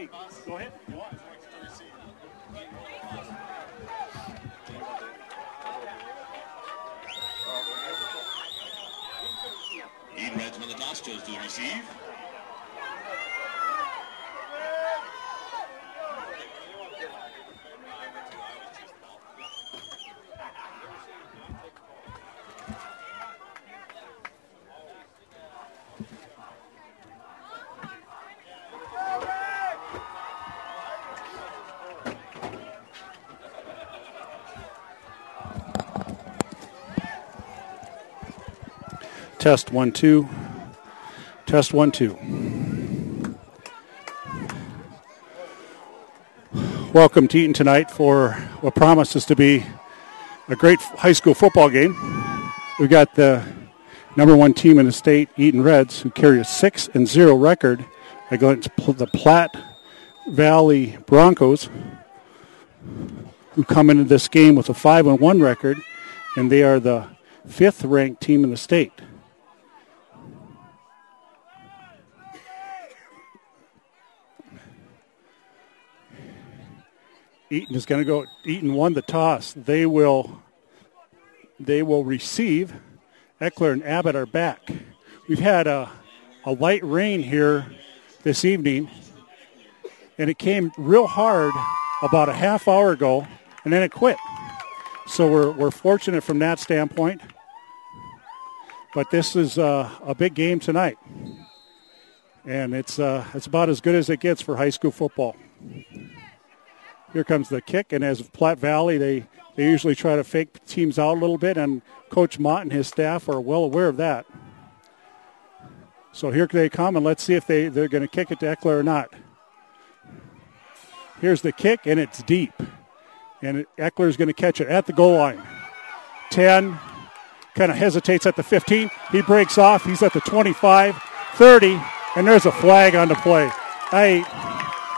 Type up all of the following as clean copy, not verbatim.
Mike, go ahead. Eaton Reds on the toss, chose to receive. Test 1 2. Test 1 2. Welcome to Eaton tonight for what promises to be a great high school football game. We've got the number one team in the state, Eaton Reds, who carry a 6-0 record against the Platte Valley Broncos, who come into this game with a 5-1 record, and they are the 5th-ranked team in the state. Eaton is going to go. Eaton won the toss. They will receive. Eckler and Abbott are back. We've had a light rain here this evening, and it came real hard about a half hour ago, and then it quit. So we're fortunate from that standpoint. But this is a big game tonight, and it's about as good as it gets for high school football. Here comes the kick, and as Platte Valley, they usually try to fake teams out a little bit, and Coach Mott and his staff are well aware of that. So here they come, and let's see if they're going to kick it to Eckler or not. Here's the kick, and it's deep. And Eckler's going to catch it at the goal line. 10, kind of hesitates at the 15. He breaks off. He's at the 25, 30, and there's a flag on the play.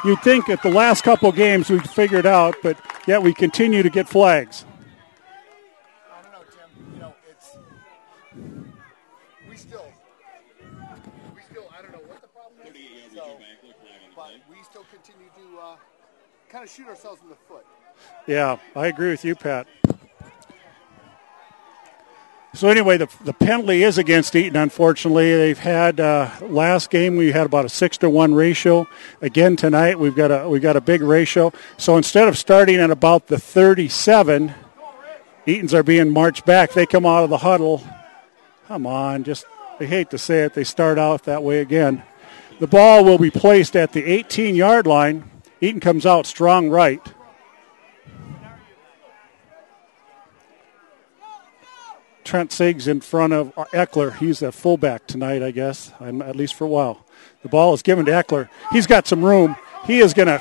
You'd think at the last couple games we'd figured out, but yet we continue to get flags. I don't know, Tim. We still, I don't know what the problem is. But we still continue to kind of shoot ourselves in the foot. Yeah, I agree with you, Pat. So anyway, the penalty is against Eaton, unfortunately. They've had, last game we had about a 6-1 ratio. Again tonight we've got a big ratio. So instead of starting at about the 37, Eatons are being marched back. They come out of the huddle. Come on, I hate to say it, they start out that way again. The ball will be placed at the 18-yard line. Eaton comes out strong right. Trent Siggs in front of Eckler. He's the fullback tonight, I guess, at least for a while. The ball is given to Eckler. He's got some room. He's gonna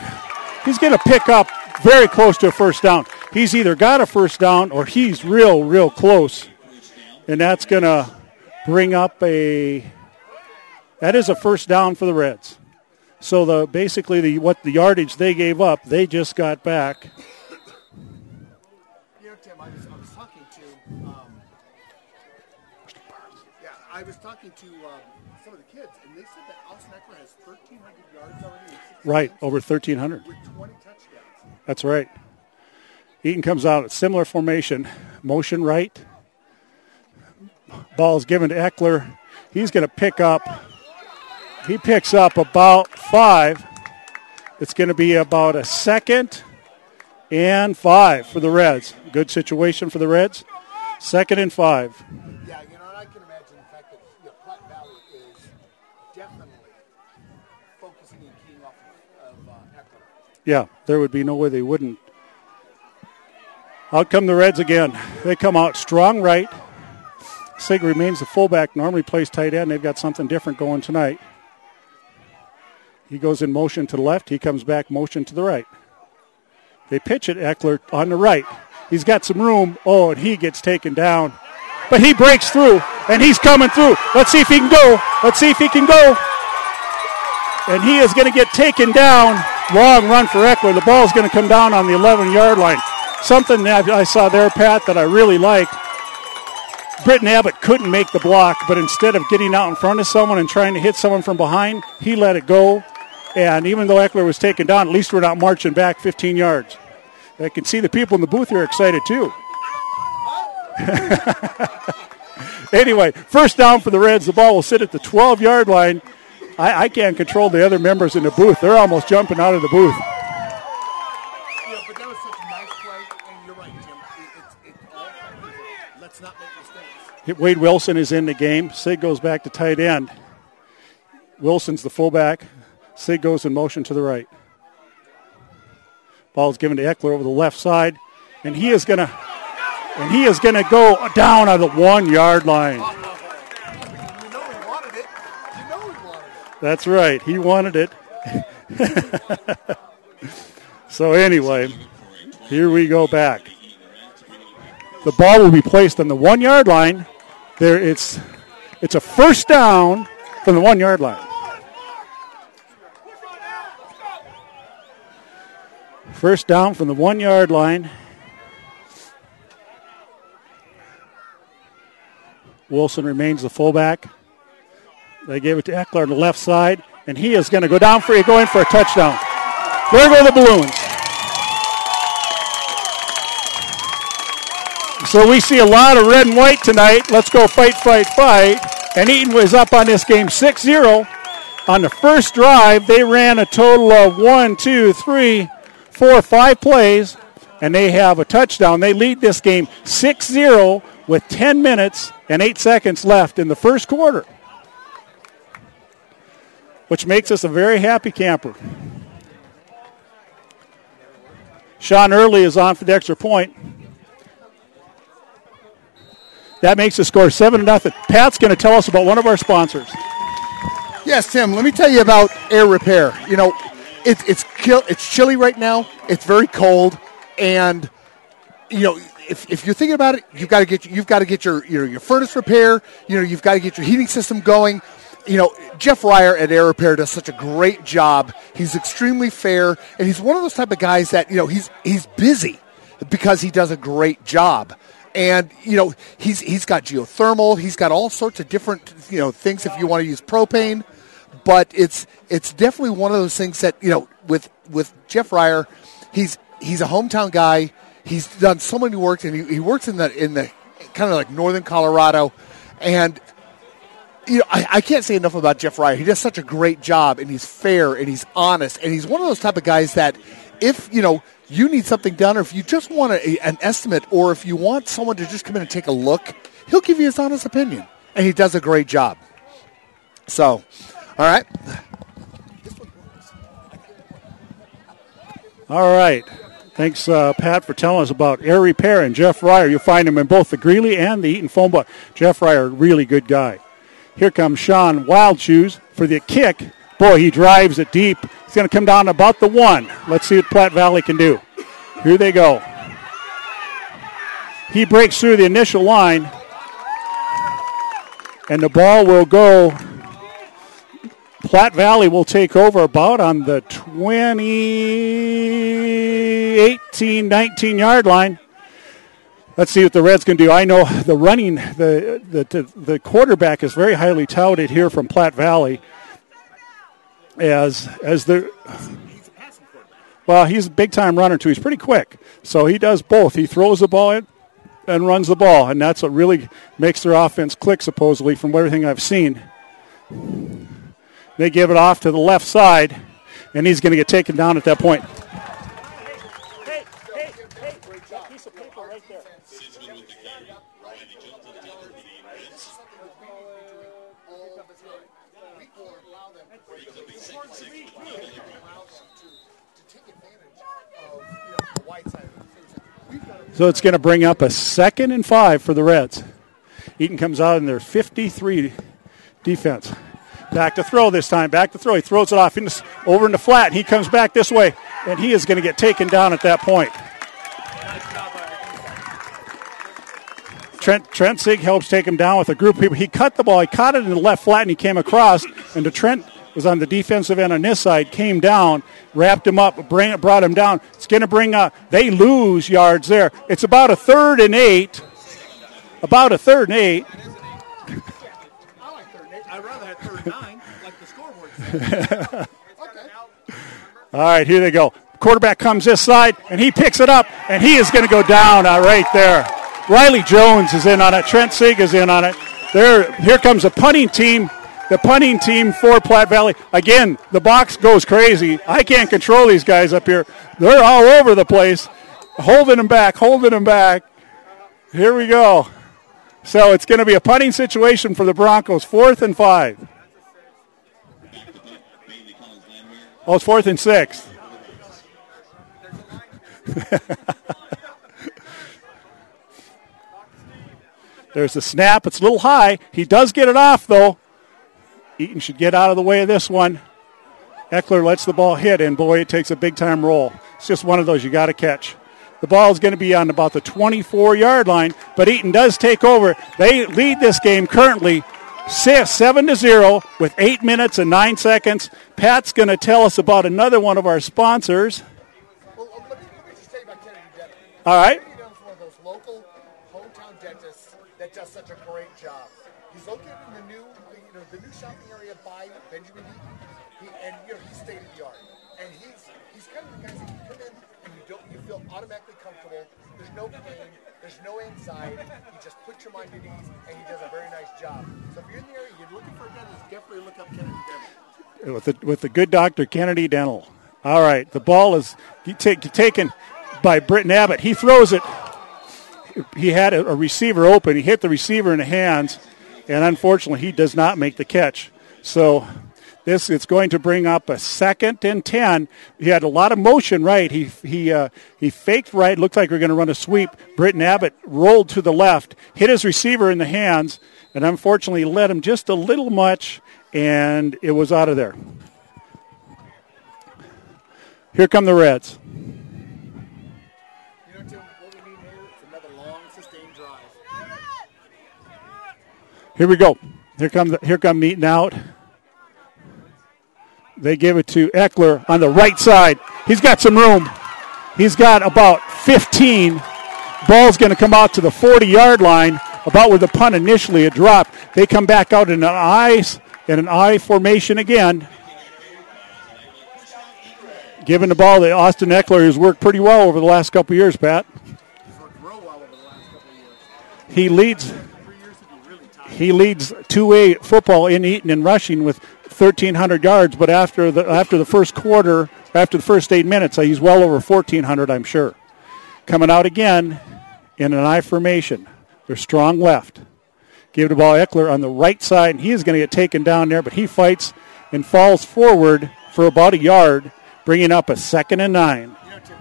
pick up very close to a first down. He's either got a first down or he's real close, and that's gonna bring up that is a first down for the Reds. So what the yardage they gave up, they just got back. I was talking to some of the kids, and they said that Austin Eckler has 1,300 yards already. Right, over 1,300. With 20 touchdowns. That's right. Eaton comes out at similar formation. Motion right. Ball is given to Eckler. He's going to pick up. He picks up about 5. It's going to be about a 2nd and 5 for the Reds. Good situation for the Reds. 2nd and 5. Yeah, there would be no way they wouldn't. Out come the Reds again. They come out strong right. Sig remains the fullback, normally plays tight end. They've got something different going tonight. He goes in motion to the left. He comes back motion to the right. They pitch it, Eckler, on the right. He's got some room. Oh, and he gets taken down. But he breaks through, and he's coming through. Let's see if he can go. And he is going to get taken down. Long run for Eckler. The ball is going to come down on the 11-yard line. Something that I saw there, Pat, that I really liked. Britton Abbott couldn't make the block, but instead of getting out in front of someone and trying to hit someone from behind, he let it go. And even though Eckler was taken down, at least we're not marching back 15 yards. I can see the people in the booth here are excited too. Anyway, first down for the Reds. The ball will sit at the 12-yard line. I can't control the other members in the booth. They're almost jumping out of the booth. Yeah, but that was such a nice play, and you're right, Tim. Let's not make mistakes. Wade Wilson is in the game. Sig goes back to tight end. Wilson's the fullback. Sig goes in motion to the right. Ball's given to Eckler over the left side, and he is gonna go down on the 1-yard line. You know he wanted it. You know he wanted it. That's right. He wanted it. So anyway, here we go back. The ball will be placed on the 1-yard line. It's a first down from the 1-yard line. First down from the 1-yard line. Wilson remains the fullback. They gave it to Eckler on the left side, and he is going to go down for going for a touchdown. There go the balloons. So we see a lot of red and white tonight. Let's go fight, fight, fight. And Eaton was up on this game 6-0. On the first drive, they ran a total of 5 plays, and they have a touchdown. They lead this game 6-0 with 10 minutes and 8 seconds left in the first quarter, which makes us a very happy camper. Sean Early is on for the extra point. That makes the score 7-0. Pat's going to tell us about one of our sponsors. Yes, Tim, let me tell you about Air Repair. You know, it's chilly right now. It's very cold, and you know, if you're thinking about it, you've got to get your furnace repair. You know, you've got to get your heating system going. You know, Jeff Ryer at Air Repair does such a great job. He's extremely fair, and he's one of those type of guys that, you know, he's busy because he does a great job. And, you know, he's got geothermal. He's got all sorts of different, you know, things if you want to use propane. But it's definitely one of those things that, you know, with Jeff Ryer, he's a hometown guy. He's done so many work, and he works in the kind of like northern Colorado. And, you know, I can't say enough about Jeff Ryer. He does such a great job, and he's fair, and he's honest. And he's one of those type of guys that if, you know, you need something done, or if you just want an estimate, or if you want someone to just come in and take a look, he'll give you his honest opinion. And he does a great job. So, all right. All right. Thanks, Pat, for telling us about Air Repair and Jeff Ryer. You'll find him in both the Greeley and the Eaton phone book. Jeff Ryer, really good guy. Here comes Sean Wildshoes for the kick. Boy, he drives it deep. He's going to come down about the 1. Let's see what Platte Valley can do. Here they go. He breaks through the initial line, and the ball will go. Platte Valley will take over about on the 18, 19-yard line. Let's see what the Reds can do. I know the running, the quarterback is very highly touted here from Platte Valley. As the well, he's a big-time runner, too. He's pretty quick. So he does both. He throws the ball in and runs the ball, and that's what really makes their offense click, supposedly, from everything I've seen. They give it off to the left side, and he's going to get taken down at that point. Hey, that piece of paper right there. So it's going to bring up a 2nd and 5 for the Reds. Eaton comes out in their 53 defense. Back to throw this time. Back to throw. He throws it off over into flat, and he comes back this way, and he is going to get taken down at that point. Trent Sig helps take him down with a group of people. He cut the ball. He caught it in the left flat, and he came across, and Trent was on the defensive end on this side, came down, wrapped him up, brought him down. It's going to bring they lose yards there. It's about a 3rd and 8. About a 3rd and 8. I like 3rd and 8. I'd rather have 3rd and 9, like the scoreboard says. Okay. All right, here they go. Quarterback comes this side, and he picks it up, and he is going to go down right there. Riley Jones is in on it. Trent Sieg is in on it. Here comes the punting team. The punting team for Platte Valley. Again, the box goes crazy. I can't control these guys up here. They're all over the place. Holding them back. Here we go. So it's going to be a punting situation for the Broncos. 4th and 5. Oh, it's 4th and 6. There's the snap. It's a little high. He does get it off, though. Eaton should get out of the way of this one. Eckler lets the ball hit, and boy, it takes a big-time roll. It's just one of those you got to catch. The ball is going to be on about the 24-yard line, but Eaton does take over. They lead this game currently 7-0 with 8 minutes and 9 seconds. Pat's going to tell us about another one of our sponsors. Well, let me just tell you about Kennedy Dental. All right. Kennedy Dental is one of those local hometown dentists that does such a great job. He's located in the new shopping area by Benjamin Eaton, he's state of the art. And he's kind of the guy that you come in and you feel automatically comfortable. There's no pain, there's no anxiety. You just put your mind at ease, and he does a very nice job. So if you're in the area, you're looking for a dentist, definitely look up Kennedy Dental. With the good Dr. Kennedy Dental. All right, the ball is taken by Britton Abbott. He throws it. He had a receiver open. He hit the receiver in the hands, and unfortunately he does not make the catch. So it's going to bring up a 2nd and 10. He had a lot of motion right. He faked right. Looked like we are going to run a sweep. Britton Abbott rolled to the left, hit his receiver in the hands, and unfortunately led him just a little much, and it was out of there. Here come the Reds. Tim, what we need here is another long, sustained drive. Here we go. Here come Eaton out. They give it to Eckler on the right side. He's got some room. He's got about 15. Ball's going to come out to the 40-yard line, about where the punt initially had dropped. They come back out in an I formation again. Giving the ball to Austin Eckler, who's worked pretty well over the last couple of years, Pat. He leads 2A football in Eaton in rushing with 1,300 yards, but after the first quarter, after the first 8 minutes, he's well over 1,400, I'm sure. Coming out again in an I formation. They're strong left. Give the ball Eckler on the right side, and he is going to get taken down there, but he fights and falls forward for about a yard, bringing up a 2nd and 9. Tim,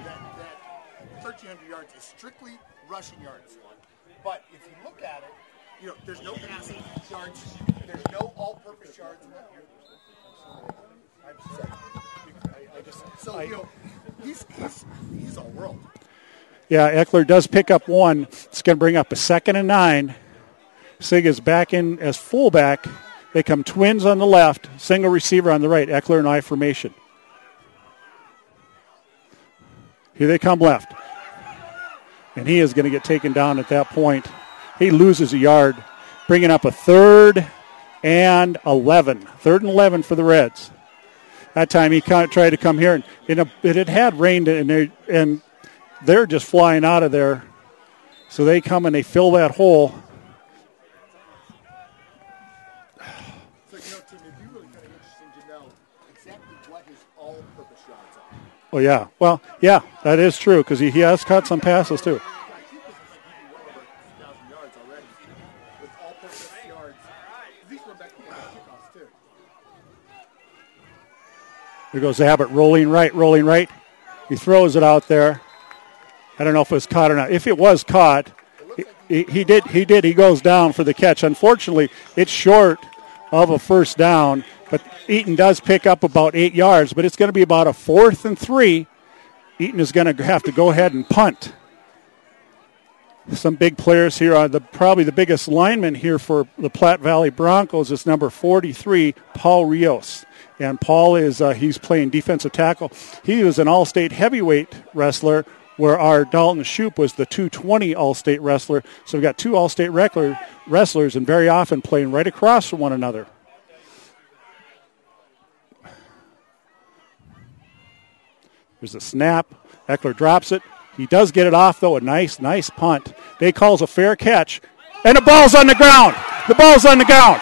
that 1,300 yards is strictly rushing yards. But if you look at it, there's no passing yards, there's no all-purpose yards. He's all world. Yeah, Eckler does pick up one. It's going to bring up a 2nd and 9. Sig is back in as fullback. They come twins on the left, single receiver on the right. Eckler and I formation. Here they come left. And he is going to get taken down at that point. He loses a yard, bringing up a 3rd and 11. 3rd and 11 for the Reds. That time he tried to come here, and it had rained, and they're just flying out of there. So they come and they fill that hole. So, Tim, it'd be really kind of interesting to know exactly what his all-purpose yards are. Oh, yeah. Well, yeah, that is true, because he has caught some passes, too. Here goes Abbott, rolling right. He throws it out there. I don't know if it was caught or not. If it was caught, he did. He goes down for the catch. Unfortunately, it's short of a first down, but Eaton does pick up about 8 yards, but it's going to be about a 4th and 3. Eaton is going to have to go ahead and punt. Some big players here are probably the biggest lineman here for the Platte Valley Broncos is number 43, Paul Rios. And Paul he's playing defensive tackle. He was an all-state heavyweight wrestler, where our Dalton Shoup was the 220 all-state wrestler. So we've got 2 all-state wrestlers, and very often playing right across from one another. There's a snap. Eckler drops it. He does get it off, though. A nice punt. They calls a fair catch. And the ball's on the ground. The ball's on the ground.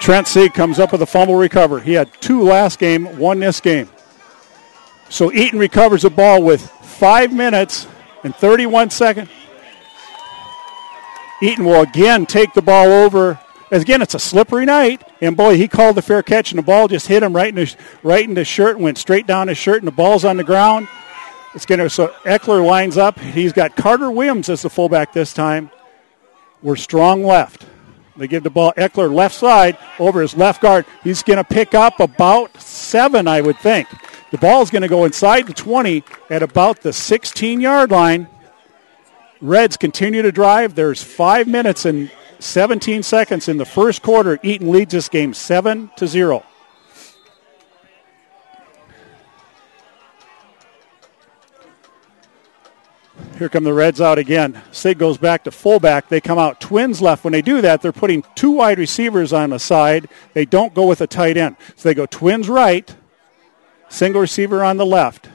Trent Sieg comes up with a fumble recover. He had 2 last game, 1 this game. So Eaton recovers the ball with 5 minutes and 31 seconds. Eaton will again take the ball over. Again, it's a slippery night. And, boy, he called the fair catch, and the ball just hit him right in his shirt and went straight down his shirt, and the ball's on the ground. So Eckler lines up. He's got Carter Williams as the fullback this time. We're strong left. They give the ball Eckler left side over his left guard. He's going to pick up about 7, I would think. The ball is going to go inside the 20 at about the 16-yard line. Reds continue to drive. There's 5 minutes and 17 seconds in the first quarter. Eaton leads this game 7-0. Here come the Reds out again. Sig goes back to fullback. They come out twins left. When they do that, they're putting 2 wide receivers on the side. They don't go with a tight end. So they go twins right, single receiver on the left.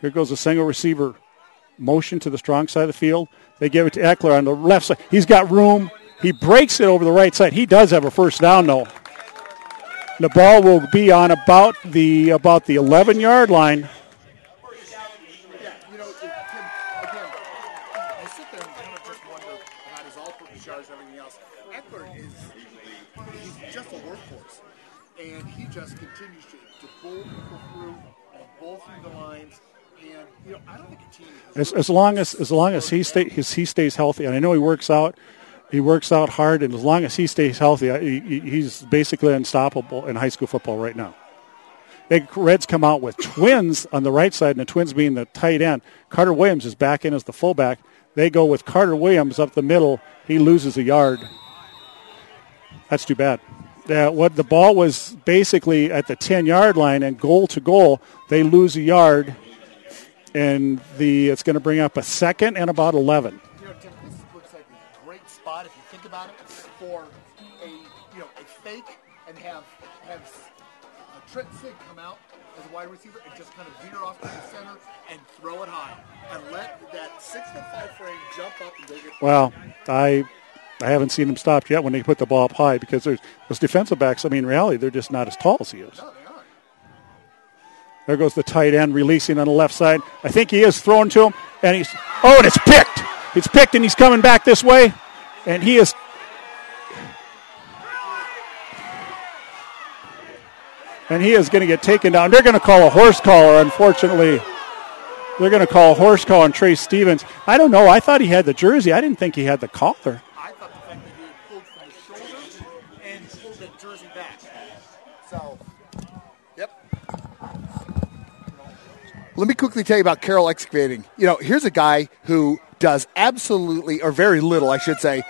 Here goes a single receiver motion to the strong side of the field. They give it to Eckler on the left side. He's got room. He breaks it over the right side. He does have a first down, though. The ball will be on about the 11-yard line. As long as he stays healthy, and I know he works out hard, and as long as he stays healthy, he's basically unstoppable in high school football right now. The Reds come out with twins on the right side, and the twins being the tight end. Carter Williams is back in as the fullback. They go with Carter Williams up the middle. He loses a yard. That's too bad. The ball was basically at the 10-yard line, and goal to goal, they lose a yard. And it's going to bring up a second and about 11. You know, Tim, this looks like a great spot if you think about it for a fake and have Trent Sig come out as a wide receiver and just kind of veer off to the center and throw it high and let that 6'5" frame jump up and go get. Well, I haven't seen him stopped yet when they put the ball up high because there's those defensive backs. I mean, in reality, they're just not as tall as he is. No, there goes the tight end releasing on the left side. I think he is throwing to him, and and it's picked. It's picked, and he's coming back this way, and he is. And he is going to get taken down. They're going to call a horse collar, unfortunately. They're going to call a horse collar on Trey Stevens. I don't know. I thought he had the jersey. I didn't think he had the collar. I thought the fact that he had pulled from the shoulder and pulled the jersey back. So, yep. Let me quickly tell you about Carroll Excavating. You know, here's a guy who does absolutely, or very little, I should say,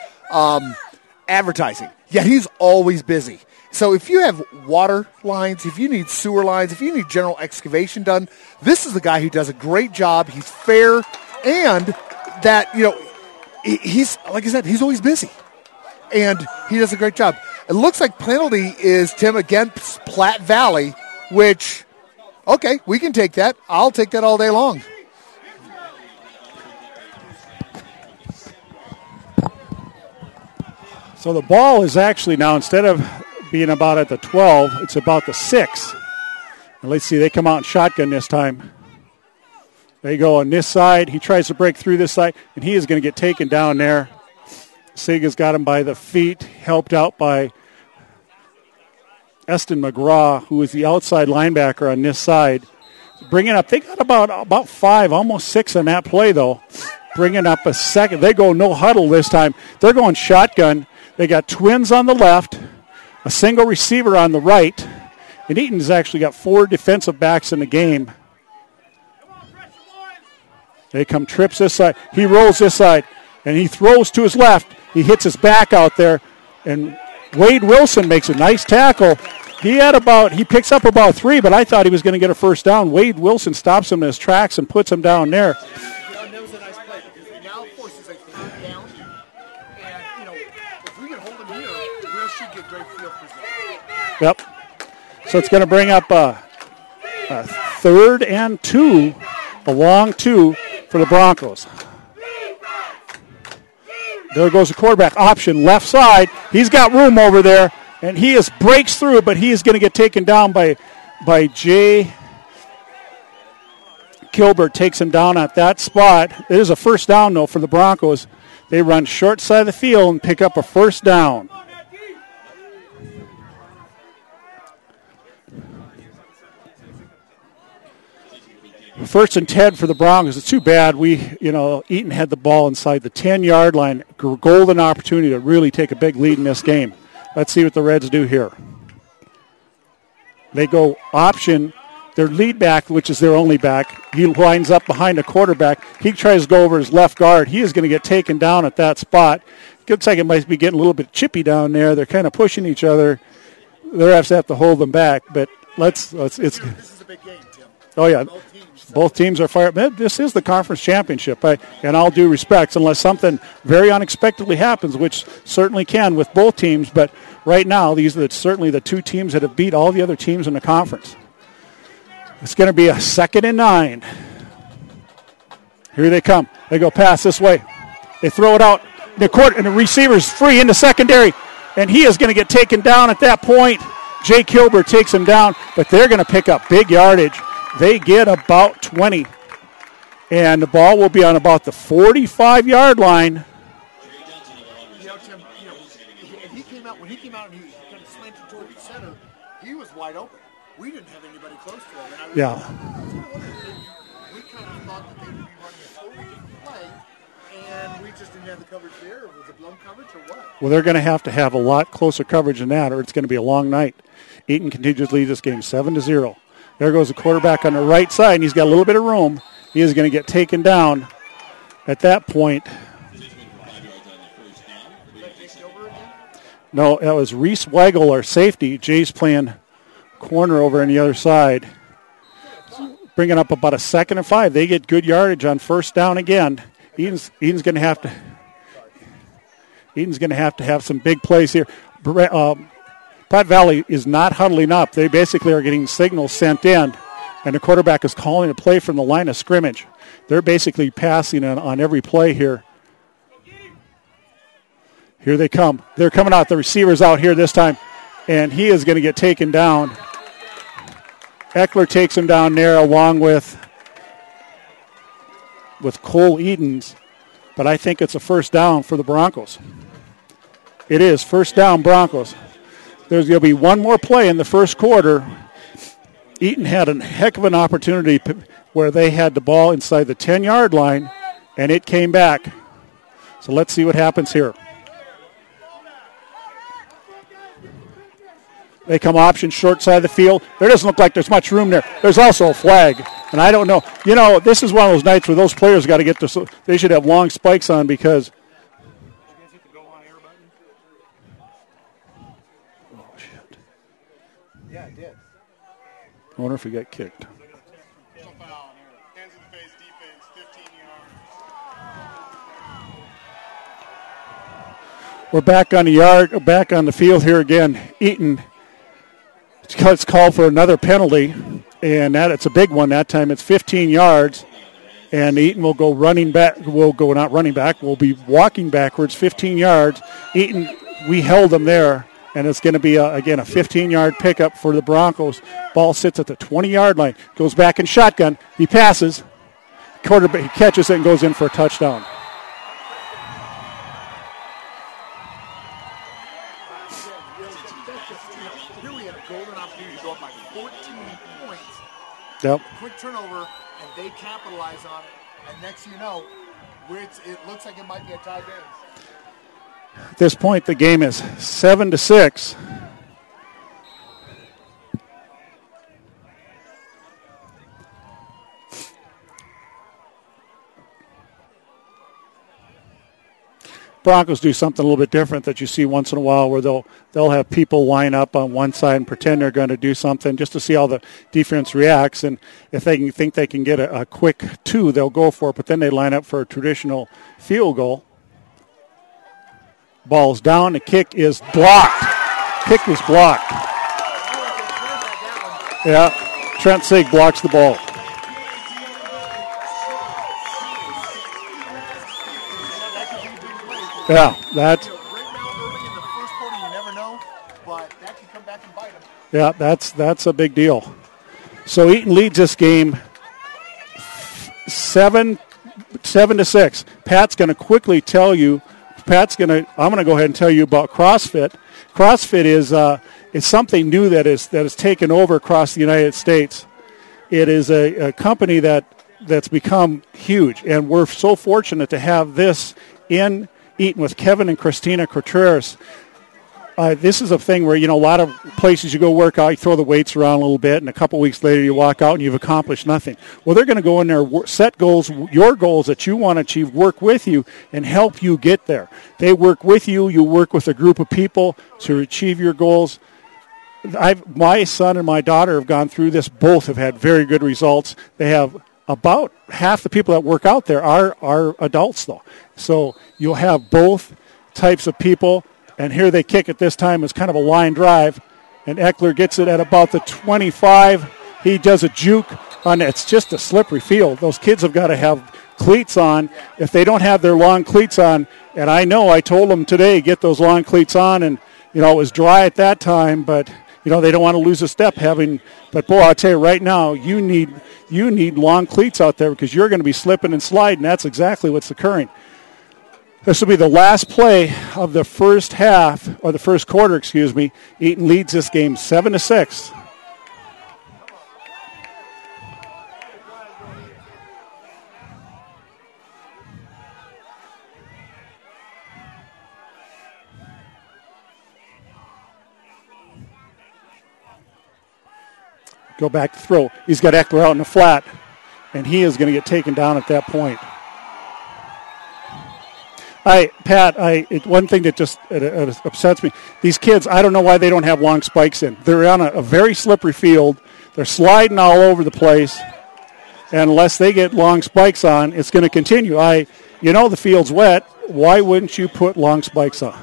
advertising. Yet he's always busy. So if you have water lines, if you need sewer lines, if you need general excavation done, this is the guy who does a great job. He's fair, and that, he's, like I said, he's always busy. And he does a great job. It looks like penalty is, Tim, against Platte Valley, which, okay, we can take that. I'll take that all day long. So the ball is actually now, instead of being about at the 12, it's about the 6. And let's see, they come out in shotgun this time. They go on this side. He tries to break through this side, and he is going to get taken down there. Sig has got him by the feet, helped out by Eston McGraw, who is the outside linebacker on this side. Bringing up, they got about 5, almost 6 on that play, though. Bringing up a second. They go no huddle this time. They're going shotgun. They got twins on the left, a single receiver on the right, and Eaton's actually got 4 defensive backs in the game. They come trips this side. He rolls this side, and he throws to his left. He hits his back out there, and Wade Wilson makes a nice tackle. He picks up about 3, but I thought he was going to get a first down. Wade Wilson stops him in his tracks and puts him down there. That was a nice play because it now forces a third down. And, if we can hold him here, we should get great field position. Yep. So it's going to bring up a 3rd and 2, a long 2 for the Broncos. There goes the quarterback option, left side. He's got room over there, and he breaks through, but he is going to get taken down by Jay Kilbert. Takes him down at that spot. It is a first down, though, for the Broncos. They run short side of the field and pick up a first down. First and 10 for the Broncos. It's too bad Eaton had the ball inside the 10-yard line. Golden opportunity to really take a big lead in this game. Let's see what the Reds do here. They go option. Their lead back, which is their only back, he lines up behind the quarterback. He tries to go over his left guard. He is going to get taken down at that spot. Looks like it might be getting a little bit chippy down there. They're kind of pushing each other. The refs have to hold them back, but it's. This is a big game, Tim. Oh yeah. Both teams are fired. This is the conference championship, and all due respects, unless something very unexpectedly happens, which certainly can with both teams. But right now, these are certainly the 2 teams that have beat all the other teams in the conference. It's going to be a 2nd and 9. Here they come. They go pass this way. They throw it out. And the receiver's free in the secondary, and he is going to get taken down at that point. Jay Kilbert takes him down, but they're going to pick up big yardage. They get about 20, and the ball will be on about the 45-yard line. Tim, when he came out and he kind of slanted toward the center, he was wide open. We didn't have anybody close to him. Yeah. We kind of thought that they would be running a totally different play, and we just didn't have the coverage there. Was it blown coverage or what? Well, they're going to have a lot closer coverage than that, or it's going to be a long night. Eaton continues to lead this game 7-0. There goes the quarterback on the right side, and he's got a little bit of room. He is going to get taken down at that point. No, that was Reese Weigel, our safety. Jay's playing corner over on the other side. Bringing up about a 2nd and 5. They get good yardage on first down again. Eaton's going to have to have some big plays here. Platte Valley is not huddling up. They basically are getting signals sent in, and the quarterback is calling a play from the line of scrimmage. They're basically passing on every play here. Here they come. They're coming out. The receiver's out here this time, and he is going to get taken down. Eckler takes him down there along with Cole Edens, but I think it's a first down for the Broncos. It is first down Broncos. There's going to be one more play in the first quarter. Eaton had a heck of an opportunity where they had the ball inside the 10-yard line, and it came back. So let's see what happens here. They come option short side of the field. There doesn't look like there's much room there. There's also a flag, and I don't know. This is one of those nights where those players got to get this. They should have long spikes on because – I wonder if he got kicked. We're back on the field here again. Eaton, it's called for another penalty, and it's a big one that time. It's 15 yards, and Eaton will go running back. We'll be walking backwards 15 yards. Eaton, we held them there. And it's going to be, again, a 15-yard pickup for the Broncos. Ball sits at the 20-yard line. Goes back in shotgun. He passes. Quarterback, he catches it and goes in for a touchdown. Here we had a golden opportunity to go up by 14 points. Yep. Quick turnover, and they capitalize on it. And next thing you know, it looks like it might be a tie game. At this point, the game is 7-6. Broncos do something a little bit different that you see once in a while, where they'll have people line up on one side and pretend they're going to do something just to see how the defense reacts. And if they can think they can get a quick 2, they'll go for it. But then they line up for a traditional field goal. Ball's down. The kick is blocked. Kick was blocked. Yeah, Trent Sig blocks the ball. Yeah, that. Yeah, that's a big deal. So Eaton leads this game 7-6. Pat's going to quickly tell you. I'm going to go ahead and tell you about CrossFit. CrossFit is something new that is taken over across the United States. It is a company that's become huge, and we're so fortunate to have this in Eaton with Kevin and Christina Contreras. This is a thing where, a lot of places you go work out, you throw the weights around a little bit, and a couple weeks later you walk out and you've accomplished nothing. Well, they're going to go in there, set goals, your goals that you want to achieve, work with you, and help you get there. They work with you. You work with a group of people to achieve your goals. My son and my daughter have gone through this. Both have had very good results. They have about half the people that work out there are adults, though. So you'll have both types of people. And here they kick it this time as kind of a line drive. And Eckler gets it at about the 25. He does a juke on it. It's just a slippery field. Those kids have got to have cleats on. If they don't have their long cleats on, and I told them today, get those long cleats on. And, it was dry at that time, but, they don't want to lose a step But, boy, I'll tell you right now, you need long cleats out there because you're going to be slipping and sliding. That's exactly what's occurring. This will be the last play of the first half, or the first quarter, Eaton leads this game 7-6. Go back to throw. He's got Eckler out in the flat, and he is going to get taken down at that point. Pat, one thing that just it upsets me, these kids, I don't know why they don't have long spikes in. They're on a very slippery field. They're sliding all over the place. And unless they get long spikes on, it's going to continue. The field's wet. Why wouldn't you put long spikes on?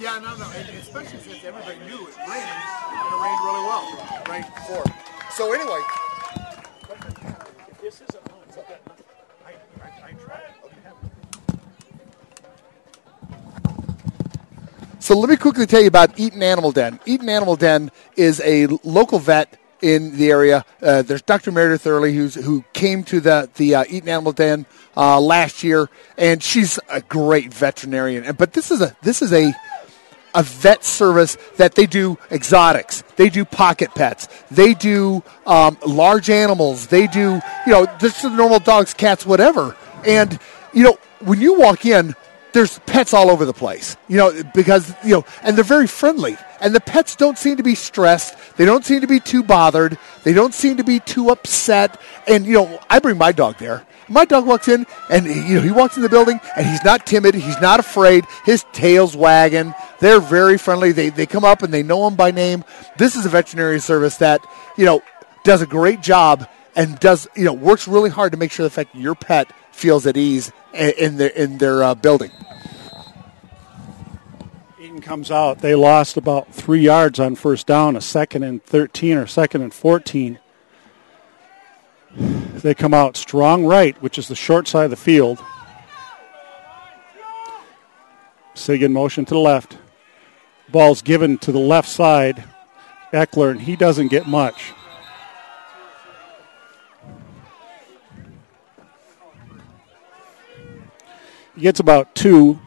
Yeah, no. And especially since everybody knew it rained, and it rained really well right before. So anyway. So let me quickly tell you about Eaton Animal Den. Eaton Animal Den is a local vet in the area. There's Dr. Meredith Early, who came to the Eaton Animal Den last year, and she's a great veterinarian. But this is a vet service that they do exotics. They do pocket pets. They do large animals. They do, just the normal dogs, cats, whatever. And, when you walk in, there's pets all over the place, because, and they're very friendly. And the pets don't seem to be stressed. They don't seem to be too bothered. They don't seem to be too upset. And, I bring my dog there. My dog walks in, and, he walks in the building, and he's not timid. He's not afraid. His tail's wagging. They're very friendly. They come up, and they know him by name. This is a veterinary service that, does a great job and works really hard to make sure the fact your pet feels at ease in their building. Eaton comes out. They lost about 3 yards on first down, a 2nd and 13 or 2nd and 14. They come out strong right, which is the short side of the field. Sig in motion to the left. Ball's given to the left side. Eckler, and he doesn't get much. He gets about 2.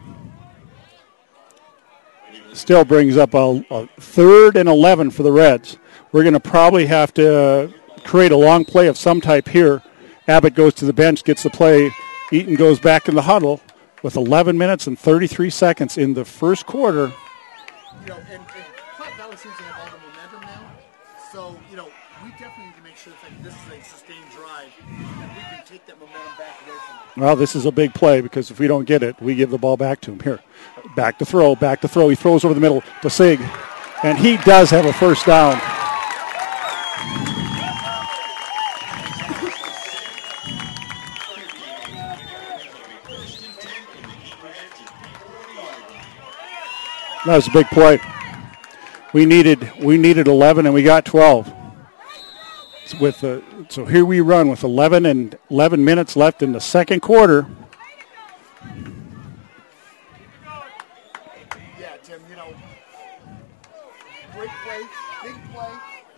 Still brings up a 3rd and 11 for the Reds. We're going to probably have to create a long play of some type here. Abbott goes to the bench, gets the play. Eaton goes back in the huddle with 11 minutes and 33 seconds in the first quarter. And Platte Valley seems to have all the momentum now. So, we definitely need to make sure that this is a sustained drive. And we can take that momentum back away from them. Well, this is a big play because if we don't get it, we give the ball back to him. Here, back to throw. He throws over the middle to Sig, and he does have a first down. That was a big play. We needed 11 and we got 12. So here we run with 11 minutes left in the second quarter. Yeah, Tim, great play, big play,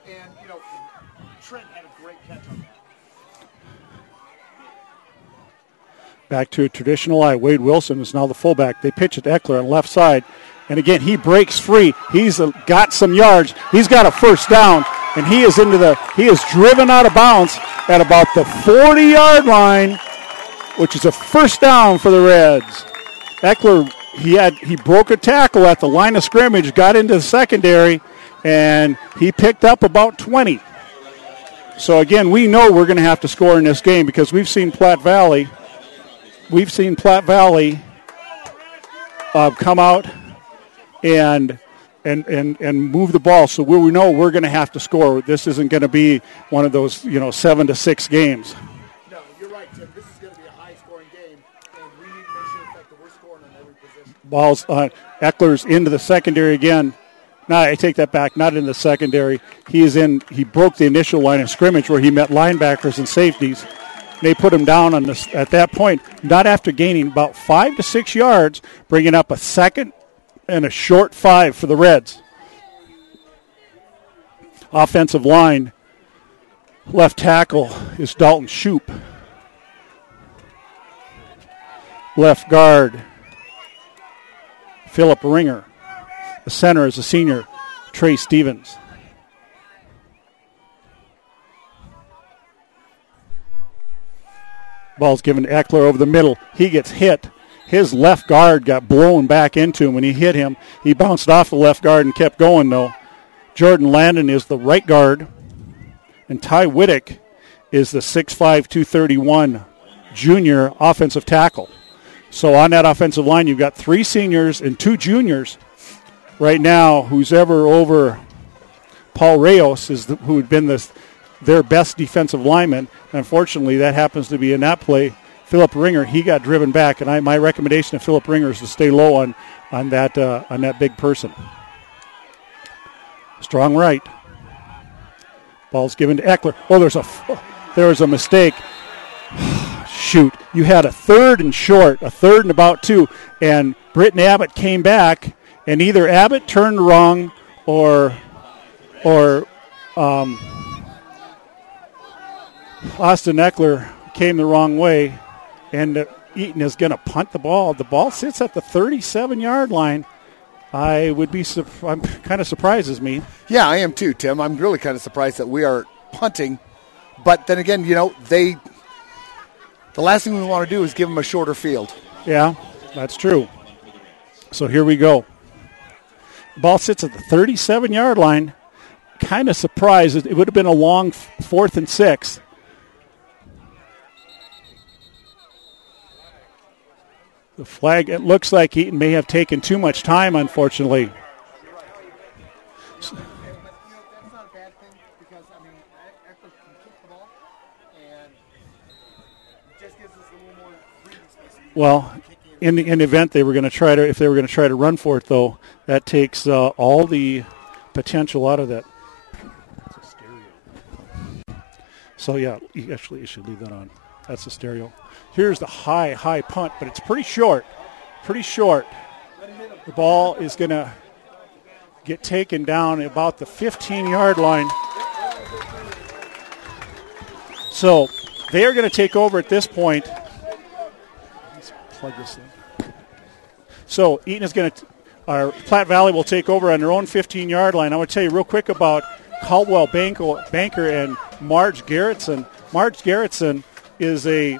and, Trent had a great catch on that. Back to a traditional line. Wade Wilson is now the fullback. They pitch it to Eckler on the left side. And again, he breaks free. He's got some yards. He's got a first down, and he is driven out of bounds at about the 40-yard line, which is a first down for the Reds. Eckler, he broke a tackle at the line of scrimmage, got into the secondary, and he picked up about 20. So again, we know we're going to have to score in this game because we've seen Platte Valley. Come out and move the ball. So we know we're going to have to score. This isn't going to be one of those 7-6 games. No, you're right, Tim. This is going to be a high-scoring game, and we need to make sure that we're scoring on every position. Ball's Eckler's into the secondary again. No, I take that back. Not in the secondary. He broke the initial line of scrimmage where he met linebackers and safeties. They put him down at that point, not after gaining about 5 to 6 yards, bringing up a second and a short 5 for the Reds. Offensive line, left tackle is Dalton Shoup. Left guard, Philip Ringer. The center is a senior, Trey Stevens. Ball's given to Eckler over the middle. He gets hit. His left guard got blown back into him when he hit him. He bounced off the left guard and kept going, though. Jordan Landon is the right guard. And Ty Whittick is the 6'5", 231 junior offensive tackle. So on that offensive line, you've got 3 seniors and 2 juniors. Right now, who's ever over Paul Reyes who had been their best defensive lineman. And unfortunately, that happens to be in that play. Philip Ringer, he got driven back, and my recommendation to Philip Ringer is to stay low on that big person. Strong right. Ball's given to Eckler. Oh, there was a mistake. Shoot, you had a third and short, a third and about 2, and Britton Abbott came back, and either Abbott turned wrong or Austin Eckler came the wrong way, and Eaton is going to punt the ball. The ball sits at the 37-yard line. I'm kind of surprises me. Yeah, I am too, Tim. I'm really kind of surprised that we are punting. But then again, the last thing we want to do is give them a shorter field. Yeah, that's true. So here we go. Ball sits at the 37-yard line. Kind of surprised. It would have been a long 4th and 6. The flag, it looks like Eaton may have taken too much time, unfortunately. That's not a bad thing because, Eckler can kick the ball, and it just gives us a little more breathing space. Well, in the event if they were going to try to run for it, though, that takes all the potential out of that. That's a stereo. So, yeah, you should leave that on. That's the stereo. Here's the high punt, but it's pretty short. The ball is going to get taken down at about the 15-yard line. So they are going to take over at this point. Let's plug this in. So Eaton is going to, Platte Valley will take over on their own 15-yard line. I want to tell you real quick about Caldwell Banker and Marge Garrettson. Marge Garrettson is I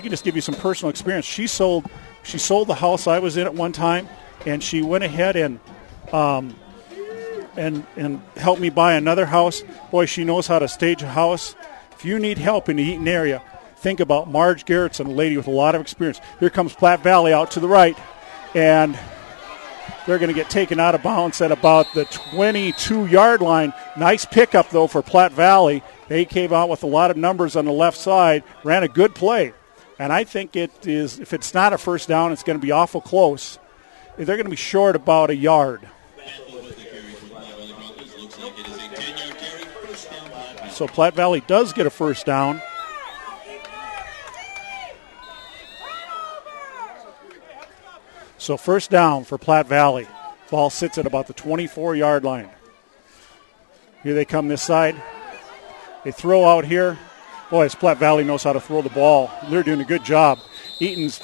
can just give you some personal experience. She sold the house I was in at one time, and she went ahead and helped me buy another house. Boy, she knows how to stage a house. If you need help in the Eaton area, think about Marge Garrettson, a lady with a lot of experience. Here comes Platte Valley out to the right, and they're going to get taken out of bounds at about the 22-yard line. Nice pickup, though, for Platte Valley. They came out with a lot of numbers on the left side, ran a good play. And I think it is, if it's not a first down, it's going to be awful close. They're going to be short about a yard. So Platte Valley does get a first down. So first down for Platte Valley. Ball sits at about the 24-yard line. Here they come this side. They throw out here. Boy, as Platte Valley knows how to throw the ball. They're doing a good job.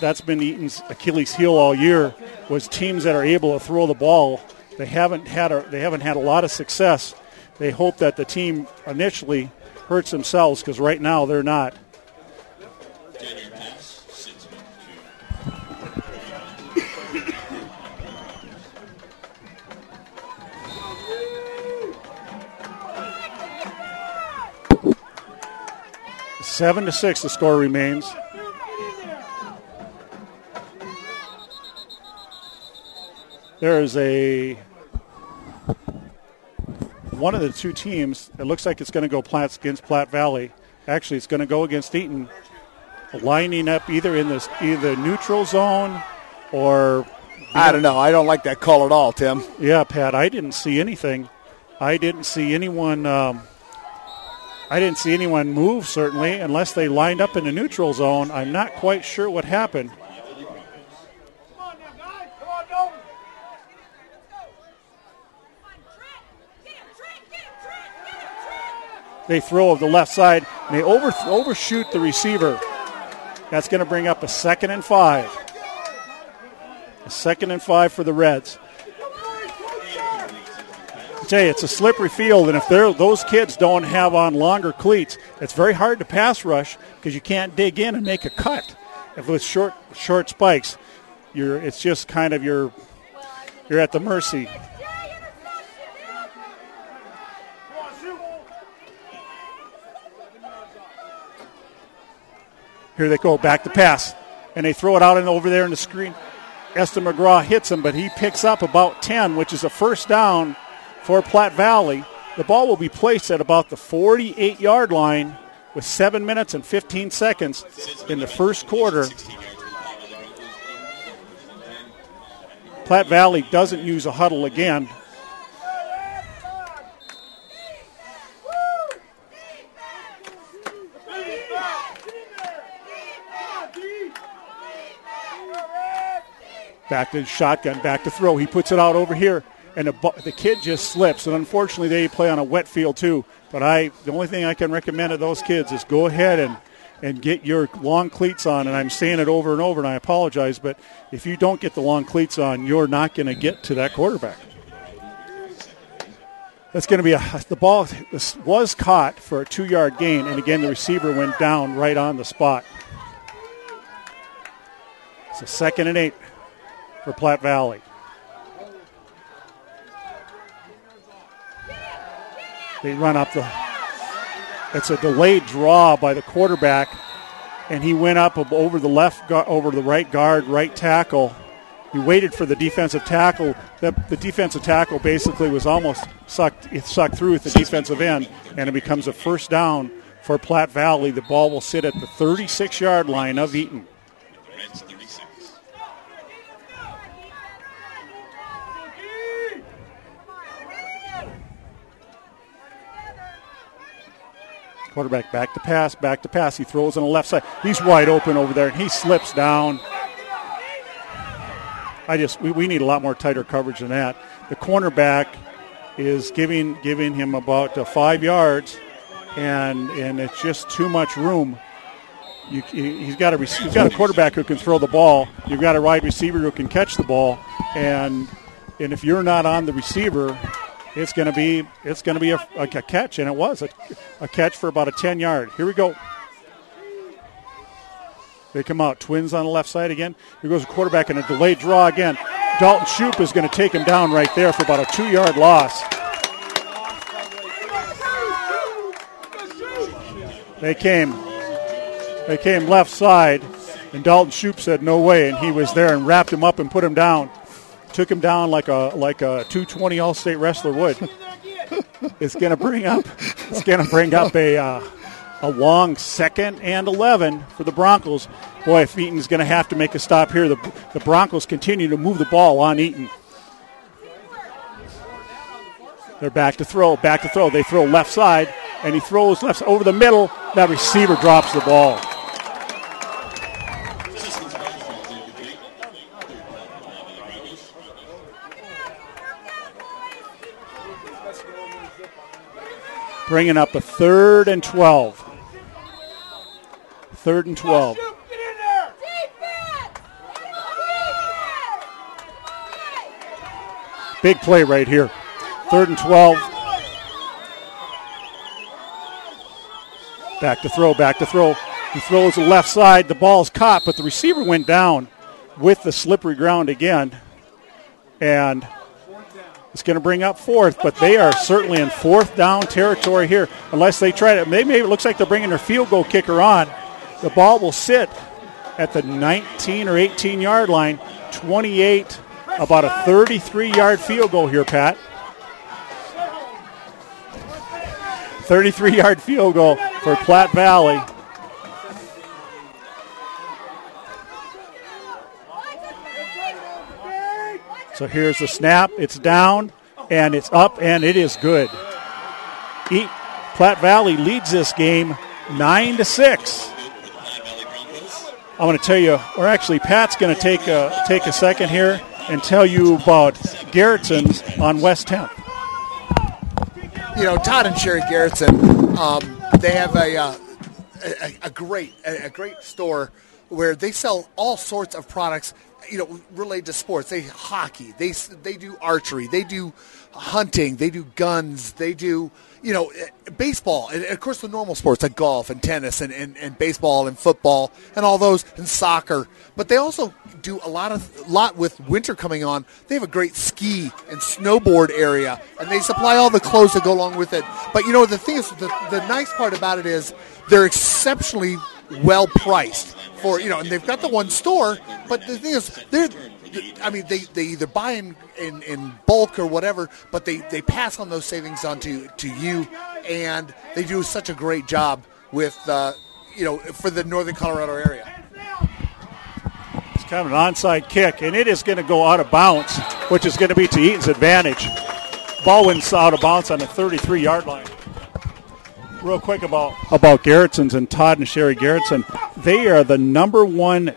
That's been Eaton's Achilles heel all year, was teams that are able to throw the ball. They haven't had a lot of success. They hope that the team initially hurts themselves, because right now they're not. 7-6 the score remains. There is one of the two teams, it looks like it's going to go against Platte Valley. Actually, it's going to go against Eaton, lining up either in either neutral zone or... I don't know. I don't like that call at all, Tim. Yeah, Pat, I didn't see anything. I didn't see anyone move, certainly, unless they lined up in the neutral zone. I'm not quite sure what happened. They throw of the left side, and they overshoot the receiver. That's going to bring up a 2nd and 5. A 2nd and 5 for the Reds. I tell you, it's a slippery field, and if those kids don't have on longer cleats, it's very hard to pass rush because you can't dig in and make a cut. If with short spikes, it's just kind of you're at the mercy. Here they go, back to pass, and they throw it out and over there in the screen. Eston McGraw hits him, but he picks up about 10, which is a first down for Platte Valley. The ball will be placed at about the 48-yard line with 7 minutes and 15 seconds in the first quarter. Platte Valley doesn't use a huddle again. Back to shotgun, back to throw. He puts it out over here, and the kid just slips. And unfortunately, they play on a wet field too. But the only thing I can recommend to those kids is go ahead and get your long cleats on. And I'm saying it over and over, and I apologize, but if you don't get the long cleats on, you're not going to get to that quarterback. That's going to be the ball was caught for a 2-yard gain, and again, the receiver went down right on the spot. It's a 2nd and 8. For Platte Valley. They run up it's a delayed draw by the quarterback, and he went up over the right guard, right tackle. He waited for the defensive tackle. The defensive tackle basically was almost sucked through at the defensive end, and it becomes a first down for Platte Valley. The ball will sit at the 36-yard line of Eaton. Quarterback back to pass. He throws on the left side. He's wide open over there, and he slips down. We need a lot more tighter coverage than that. The cornerback is giving him about 5 yards, and it's just too much room. You've got a quarterback who can throw the ball. You've got a wide receiver who can catch the ball, and if you're not on the receiver, it's going to be a catch, and it was a catch for about a 10-yard. Here we go. They come out. Twins on the left side again. Here goes the quarterback in a delayed draw again. Dalton Shoup is going to take him down right there for about a 2-yard loss. They came left side, and Dalton Shoup said no way, and he was there and wrapped him up and put him down. Took him down like a 220 All-State wrestler would. It's going to bring up a long 2nd and 11 for the Broncos. Boy, if Eaton's going to have to make a stop here, the Broncos continue to move the ball on Eaton. They're back to throw. They throw left side, and he throws left over the middle. That receiver drops the ball. Bringing up a 3rd and 12. 3rd and 12. Big play right here. 3rd and 12. Back to throw. He throws the left side. The ball's caught, but the receiver went down with the slippery ground again. And it's going to bring up 4th, but they are certainly in 4th down territory here. Unless they try to, maybe it looks like they're bringing their field goal kicker on. The ball will sit at the 19 or 18-yard line. 28, about a 33-yard field goal here, Pat. 33-yard field goal for Platte Valley. So here's the snap. It's down, and it's up, and it is good. Platte Valley leads this game 9-6. I'm going to tell you, or actually Pat's going to take a second here and tell you about Garrettson's on West 10th. You know, Todd and Sherry Garrettson, they have a great store where they sell all sorts of products, you know, related to sports. They hockey, they do archery, they do hunting, they do guns, they do, you know, baseball, and of course the normal sports like golf and tennis and baseball and football and all those, and soccer. But they also do a lot with winter coming on. They have a great ski and snowboard area, and they supply all the clothes that go along with it. But you know, the thing is, the nice part about it is they're exceptionally well priced for, you know, and they've got the one store. But the thing is, they either buy in bulk or whatever, but they pass on those savings on to you, and they do such a great job with, you know, for the Northern Colorado area. It's kind of an onside kick, and it is going to go out of bounds, which is going to be to Eaton's advantage. Ball went out of bounds on the 33-yard line. Real quick about Garrettson's and Todd and Sherry Garrettson. They are the number one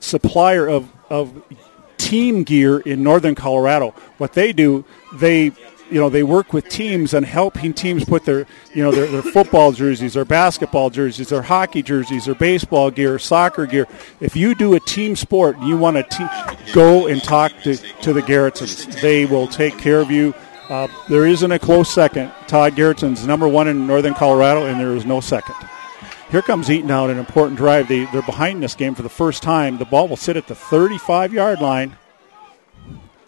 supplier of team gear in Northern Colorado. What they do, they work with teams and helping teams put their football jerseys, their basketball jerseys, their hockey jerseys, their baseball gear, soccer gear. If you do a team sport and you want to go and talk to the Garrettsons. They will take care of you. There isn't a close second. Todd Garrettson's number one in Northern Colorado, and there is no second. Here comes Eaton out, an important drive. They're behind this game for the first time. The ball will sit at the 35-yard line.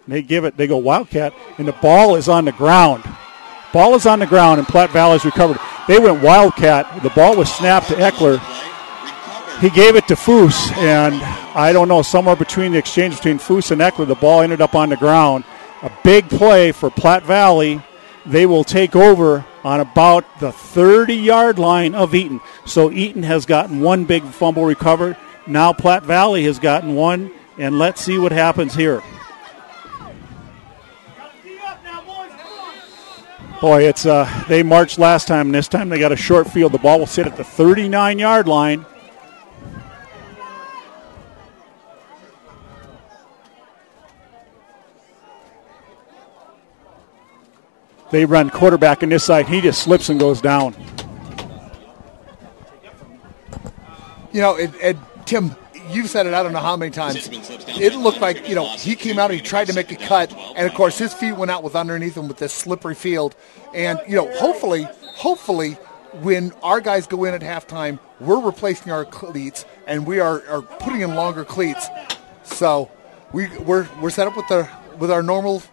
They go Wildcat, and the ball is on the ground. Ball is on the ground, and Platte Valley's recovered. They went Wildcat. The ball was snapped to Eckler. He gave it to Foose, and I don't know, somewhere between the exchange between Foose and Eckler, the ball ended up on the ground. A big play for Platte Valley. They will take over on about the 30-yard line of Eaton. So Eaton has gotten one big fumble recovered. Now Platte Valley has gotten one, and let's see what happens here. Boy, it's they marched last time, and this time they got a short field. The ball will sit at the 39-yard line. They run quarterback on this side. He just slips and goes down. You know, Tim, you've said it I don't know how many times. It looked like, you know, he came out and he tried to make a cut, and, of course, his feet went out with underneath him with this slippery field. And, you know, hopefully, when our guys go in at halftime, we're replacing our cleats, and we are putting in longer cleats. So we're set up with our normal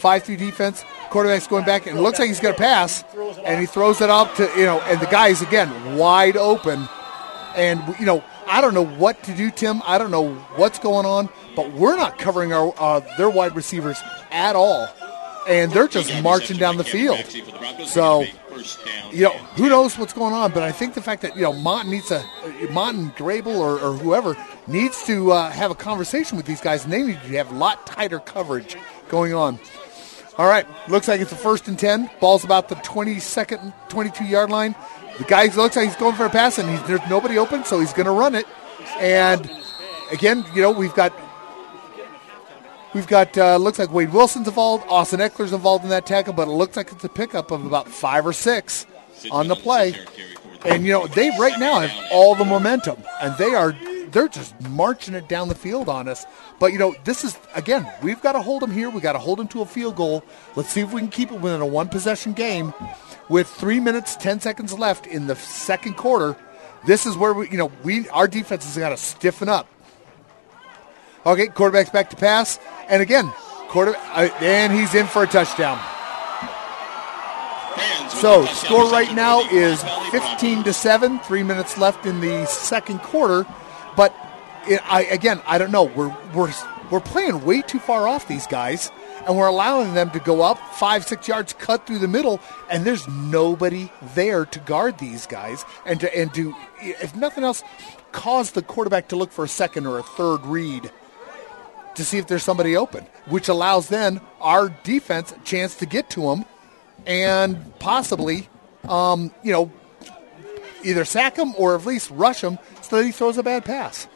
5-3 defense. Quarterback's going back, and it looks like he's going to pass, and he throws it up to, and the guy's, again, wide open. And, I don't know what to do, Tim. I don't know what's going on, but we're not covering their wide receivers at all. And they're just marching down the field. So, who knows what's going on, but I think the fact that, Monton, Grable, or whoever needs to have a conversation with these guys, and they need to have a lot tighter coverage going on. All right, looks like it's a 1st and 10. Ball's about the 22-yard line. The guy looks like he's going for a pass, and there's nobody open, so he's going to run it. And, again, we've got looks like Wade Wilson's involved, Austin Eckler's involved in that tackle, but it looks like it's a pickup of about 5 or 6 on the play. And, they right now have all the momentum, and they're just marching it down the field on us. But, this is, again, we've got to hold them here. We've got to hold them to a field goal. Let's see if we can keep it within a one-possession game. With 3 minutes, 10 seconds left in the second quarter, this is where our defense has got to stiffen up. Okay, quarterback's back to pass. And again, and he's in for a touchdown. So, score right now is 15-7. 3 minutes left in the second quarter. But I don't know. We're playing way too far off these guys, and we're allowing them to go up 5-6 yards, cut through the middle, and there's nobody there to guard these guys and to if nothing else, cause the quarterback to look for a second or a third read to see if there's somebody open, which allows then our defense a chance to get to him and possibly, either sack him or at least rush him so that he throws a bad pass.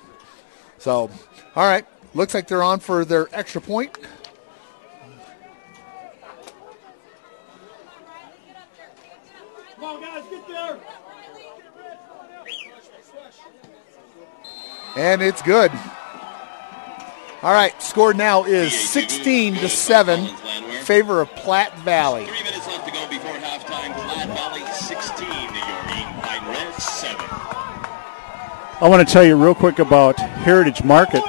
So, all right, looks like they're on for their extra point. Come on, guys, get there. And it's good. All right, score now is 16-7, favor of Platte Valley. 3 minutes left to go before halftime. Platte Valley 16, your Eaton Pine Reds 7. I want to tell you real quick about Heritage Market.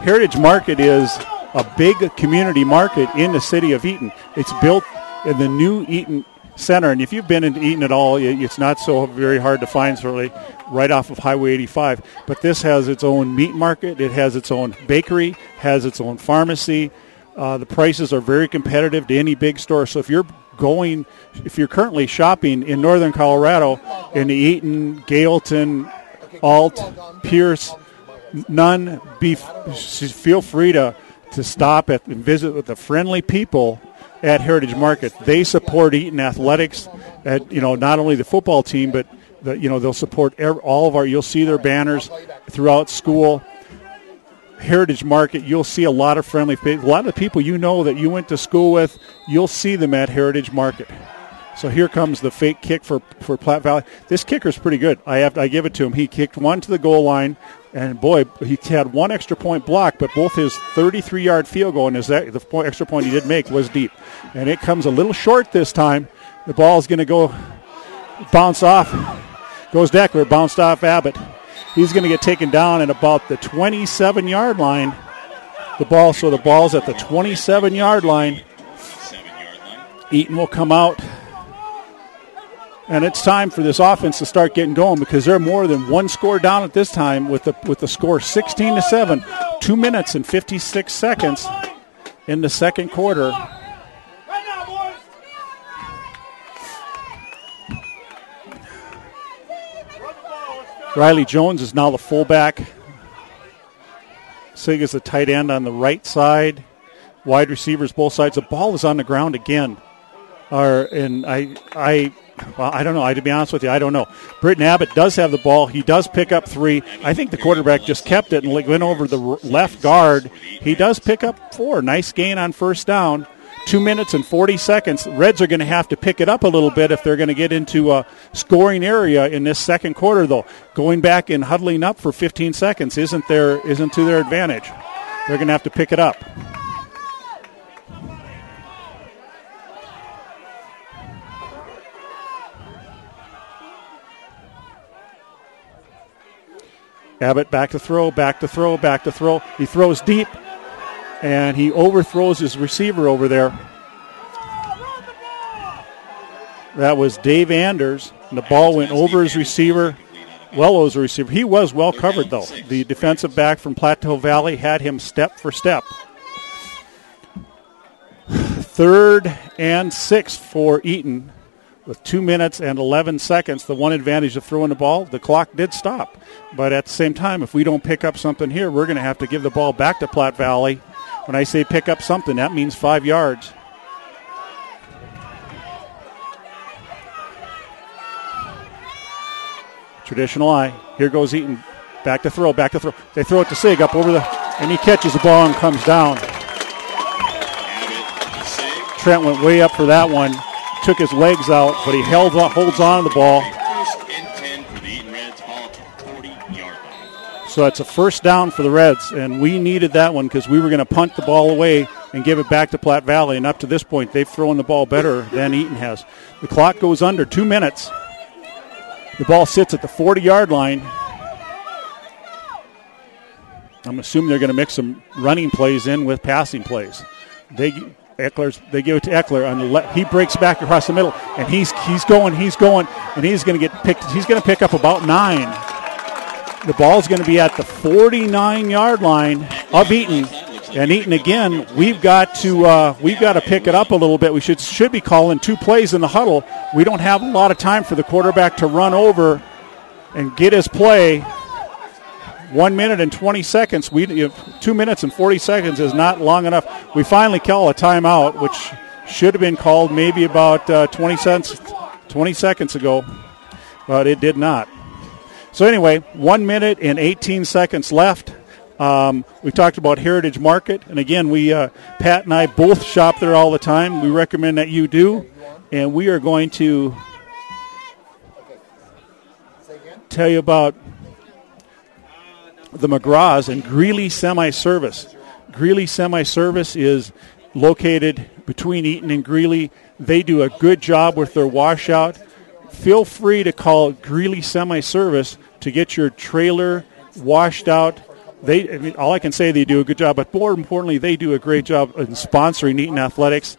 Heritage Market is a big community market in the city of Eaton. It's built in the new Eaton Center, and if you've been into Eaton at all, it's not so very hard to find, certainly right off of Highway 85. But this has its own meat market. It has its own bakery, has its own pharmacy. The prices are very competitive to any big store. So if you're currently shopping in northern Colorado, in the Eaton, Gailton, Alt, Pierce, Nunn, feel free to stop and visit with the friendly people at Heritage Market. They support Eaton athletics at, not only the football team, but they'll support all of you'll see their banners throughout school. Heritage Market, you'll see a lot of friendly people. A lot of the people that you went to school with, you'll see them at Heritage Market. So here comes the fake kick for Platte Valley. This kicker's pretty good. I give it to him. He kicked one to the goal line, and boy, he had one extra point block, but both his 33-yard field goal and the extra point he did make was deep. And it comes a little short this time. The ball's going to go bounce off. Goes Deckler, bounced off Abbott. He's going to get taken down at about the 27-yard line. The ball's at the 27-yard line. Eaton will come out. And it's time for this offense to start getting going because they're more than one score down at this time with the score 16-7, 2 minutes and 56 seconds in the second quarter. Riley Jones is now the fullback. Sig is the tight end on the right side. Wide receivers both sides. The ball is on the ground again. I don't know. To be honest with you, I don't know. Britton Abbott does have the ball. He does pick up 3. I think the quarterback just kept it and went over the left guard. He does pick up 4. Nice gain on first down. 2 minutes and 40 seconds. Reds are going to have to pick it up a little bit if they're going to get into a scoring area in this second quarter, though. Going back and huddling up for 15 seconds isn't to their advantage. They're going to have to pick it up. Abbott back to throw. He throws deep, and he overthrows his receiver over there. That was Dave Anders, and the ball went over his receiver, well over his receiver. He was well covered, though. The defensive back from Plateau Valley had him step for step. 3rd and 6 for Eaton with 2 minutes and 11 seconds. The one advantage of throwing the ball, the clock did stop. But at the same time, if we don't pick up something here, we're going to have to give the ball back to Platte Valley. When I say pick up something, that means 5 yards. Traditional eye. Here goes Eaton. Back to throw, back to throw. They throw it to Sig up over and he catches the ball and comes down. Trent went way up for that one. Took his legs out, but he holds on to the ball. So it's a first down for the Reds, and we needed that one because we were going to punt the ball away and give it back to Platte Valley. And up to this point, they've thrown the ball better than Eaton has. The clock goes under 2 minutes. The ball sits at the 40-yard line. I'm assuming they're going to mix some running plays in with passing plays. They give it to Eckler on the left. He breaks back across the middle, and he's going, and he's going to get picked. He's going to pick up about 9. The ball's going to be at the 49-yard line of Eaton, and Eaton again. We've got to pick it up a little bit. We should be calling 2 plays in the huddle. We don't have a lot of time for the quarterback to run over and get his play. 1 minute and 20 seconds. 2 minutes and 40 seconds is not long enough. We finally call a timeout, which should have been called maybe about 20 seconds ago, but it did not. So anyway, 1 minute and 18 seconds left. We talked about Heritage Market, and again, Pat and I both shop there all the time. We recommend that you do, and we are going to tell you about the McGraws and Greeley Semi-Service. Greeley Semi-Service is located between Eaton and Greeley. They do a good job with their washout. Feel free to call Greeley Semi-Service to get your trailer washed out. All I can say, they do a good job, but more importantly, they do a great job in sponsoring Eaton Athletics.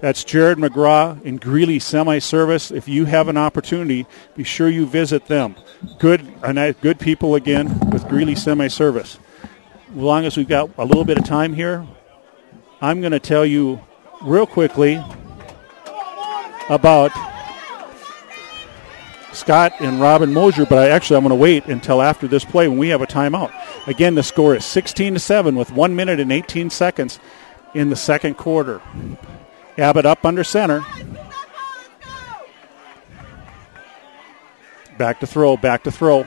That's Jared McGraw in Greeley Semi-Service. If you have an opportunity, be sure you visit them. Good people again with Greeley Semi-Service. As long as we've got a little bit of time here, I'm going to tell you real quickly about Scott and Robin Mosier, but I'm going to wait until after this play when we have a timeout. Again, the score is 16-7 with 1 minute and 18 seconds in the second quarter. Abbott up under center. Back to throw.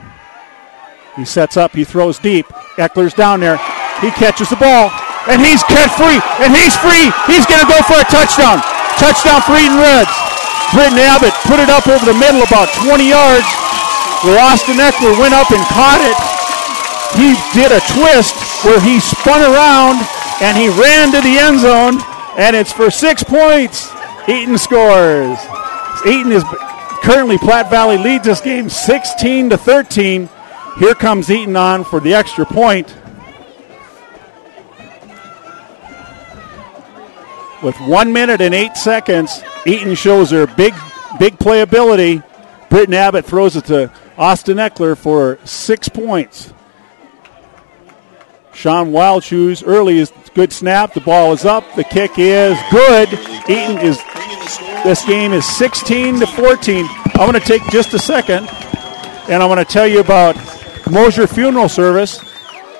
He sets up, he throws deep. Eckler's down there. He catches the ball, and he's free, and he's free. He's going to go for a touchdown. Touchdown for Eaton Reds. Britton Abbott put it up over the middle about 20 yards. Austin Eckler went up and caught it. He did a twist where he spun around, and he ran to the end zone, and it's for 6 points. Eaton scores. Eaton is currently, Platte Valley leads this game 16-13. Here comes Eaton on for the extra point. With 1 minute and 8 seconds, Eaton shows their big playability. Britton Abbott throws it to Austin Eckler for 6 points. Sean Wildshoes early is good snap. The ball is up. The kick is good. This game is 16-14. I'm going to take just a second, and I'm going to tell you about Mosier Funeral Service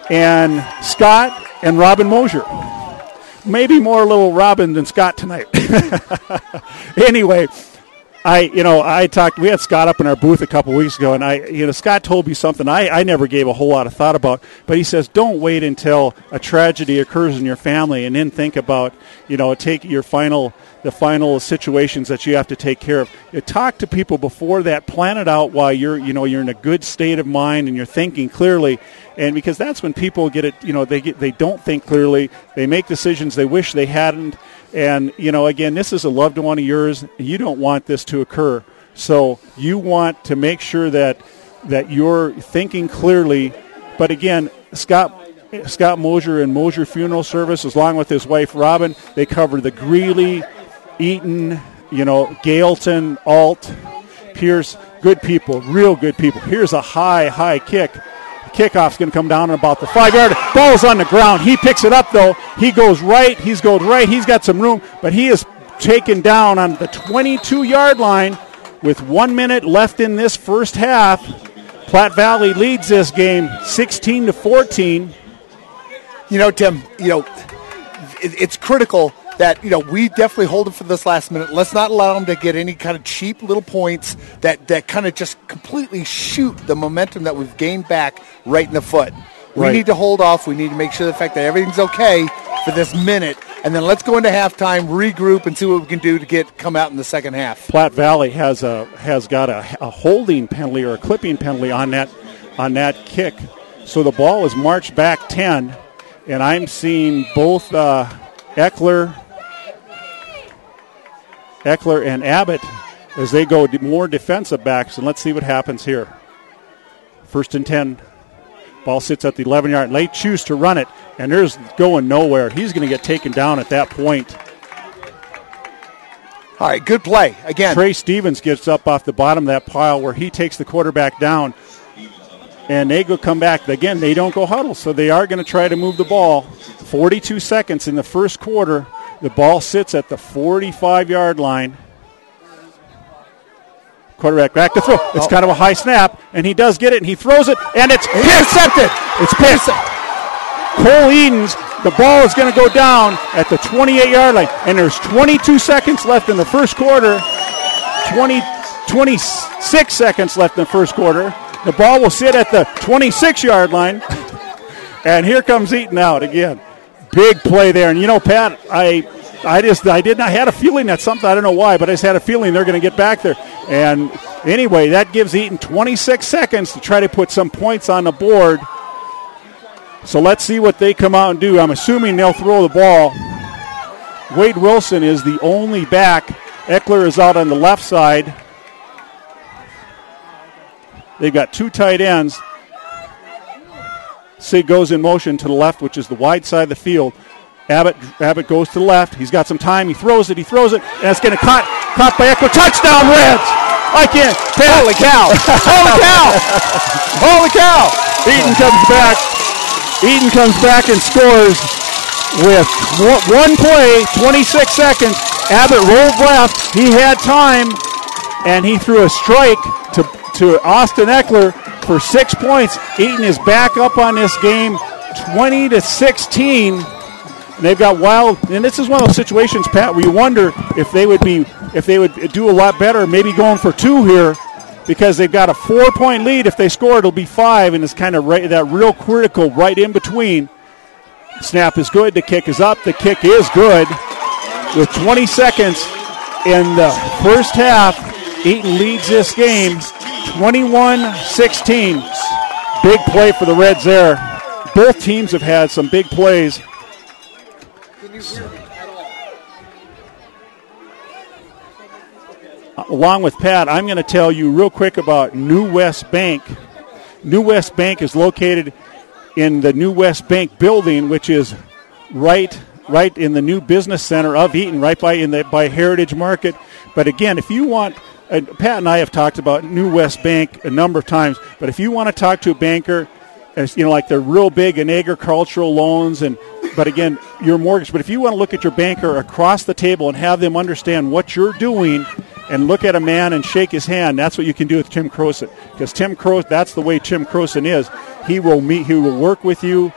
and Scott and Robin Mosier. Maybe more little Robin than Scott tonight. Anyway, we had Scott up in our booth a couple weeks ago, and Scott told me something I never gave a whole lot of thought about, but he says, don't wait until a tragedy occurs in your family and then think about, take the final situations that you have to take care of. You talk to people before that, plan it out while you're in a good state of mind and you're thinking clearly. And because that's when people get it, they don't think clearly. They make decisions they wish they hadn't. And, again, this is a loved one of yours. You don't want this to occur. So you want to make sure that you're thinking clearly. But, again, Scott Mosier and Mosier Funeral Service, along with his wife Robin, they cover the Greeley, Eaton, Gailton, Alt, Pierce, good people, real good people. Here's a high kick. Kickoff's going to come down about the 5-yard. Ball's on the ground. He picks it up, though. He goes right. He's got some room, but he is taken down on the 22-yard line with 1 minute left in this first half. Platte Valley leads this game 16-14. Tim, it's critical that, we definitely hold them for this last minute. Let's not allow them to get any kind of cheap little points that kind of just completely shoot the momentum that we've gained back right in the foot. We need to hold off. We need to make sure the fact that everything's okay for this minute, and then let's go into halftime, regroup, and see what we can do to come out in the second half. Platte Valley has got a holding penalty or a clipping penalty on that kick. So the ball is marched back 10, and I'm seeing both Eckler and Abbott as they go more defensive backs, and let's see what happens here. 1st and 10. Ball sits at the 11-yard. They choose to run it, and there's going nowhere. He's going to get taken down at that point. All right, good play. Again, Trey Stevens gets up off the bottom of that pile where he takes the quarterback down, and they come back. Again, they don't go huddle, so they are going to try to move the ball. 42 seconds in the first quarter. The ball sits at the 45-yard line. Quarterback back to throw. It's kind of a high snap, and he does get it, and he throws it, and it's intercepted. It's picked. Cole Edens, the ball is going to go down at the 28-yard line, and there's 22 seconds left in the first quarter. 26 seconds left in the first quarter. The ball will sit at the 26-yard line, and here comes Eaton out again. Big play there, and Pat, I had a feeling that something, I don't know why, but I just had a feeling they're going to get back there. And anyway, that gives Eaton 26 seconds to try to put some points on the board. So let's see what they come out and do. I'm assuming they'll throw the ball. Wade Wilson is the only back. Eckler is out on the left side. They've got two tight ends. Sig goes in motion to the left, which is the wide side of the field. Abbott goes to the left. He's got some time. He throws it, and it's going to caught by Eckler. Touchdown, Reds! I can't. Holy cow! Holy cow! Holy cow! Eaton comes back and scores with one play, 26 seconds. Abbott rolled left. He had time, and he threw a strike to Austin Eckler for 6 points. Eaton is back up on this game, 20-16. And they've got wild, and this is one of those situations, Pat, where you wonder if they would do a lot better, maybe going for 2 here, because they've got a 4-point lead. If they score, it'll be 5, and it's kind of right, that real critical right in between. Snap is good. The kick is up. The kick is good. With 20 seconds in the first half, Eaton leads this game 21-16. Big play for the Reds there. Both teams have had some big plays. Along with Pat, I'm going to tell you real quick about New West Bank. New West Bank is located in the New West Bank building, which is right in the new business center of Eaton, right by Heritage Market. But again, if you want, Pat and I have talked about New West Bank a number of times, but if you want to talk to a banker, like they're real big in agricultural loans, but again, your mortgage. But if you want to look at your banker across the table and have them understand what you're doing and look at a man and shake his hand, that's what you can do with Tim Croson. Because that's the way Tim Croson is. He will work with you.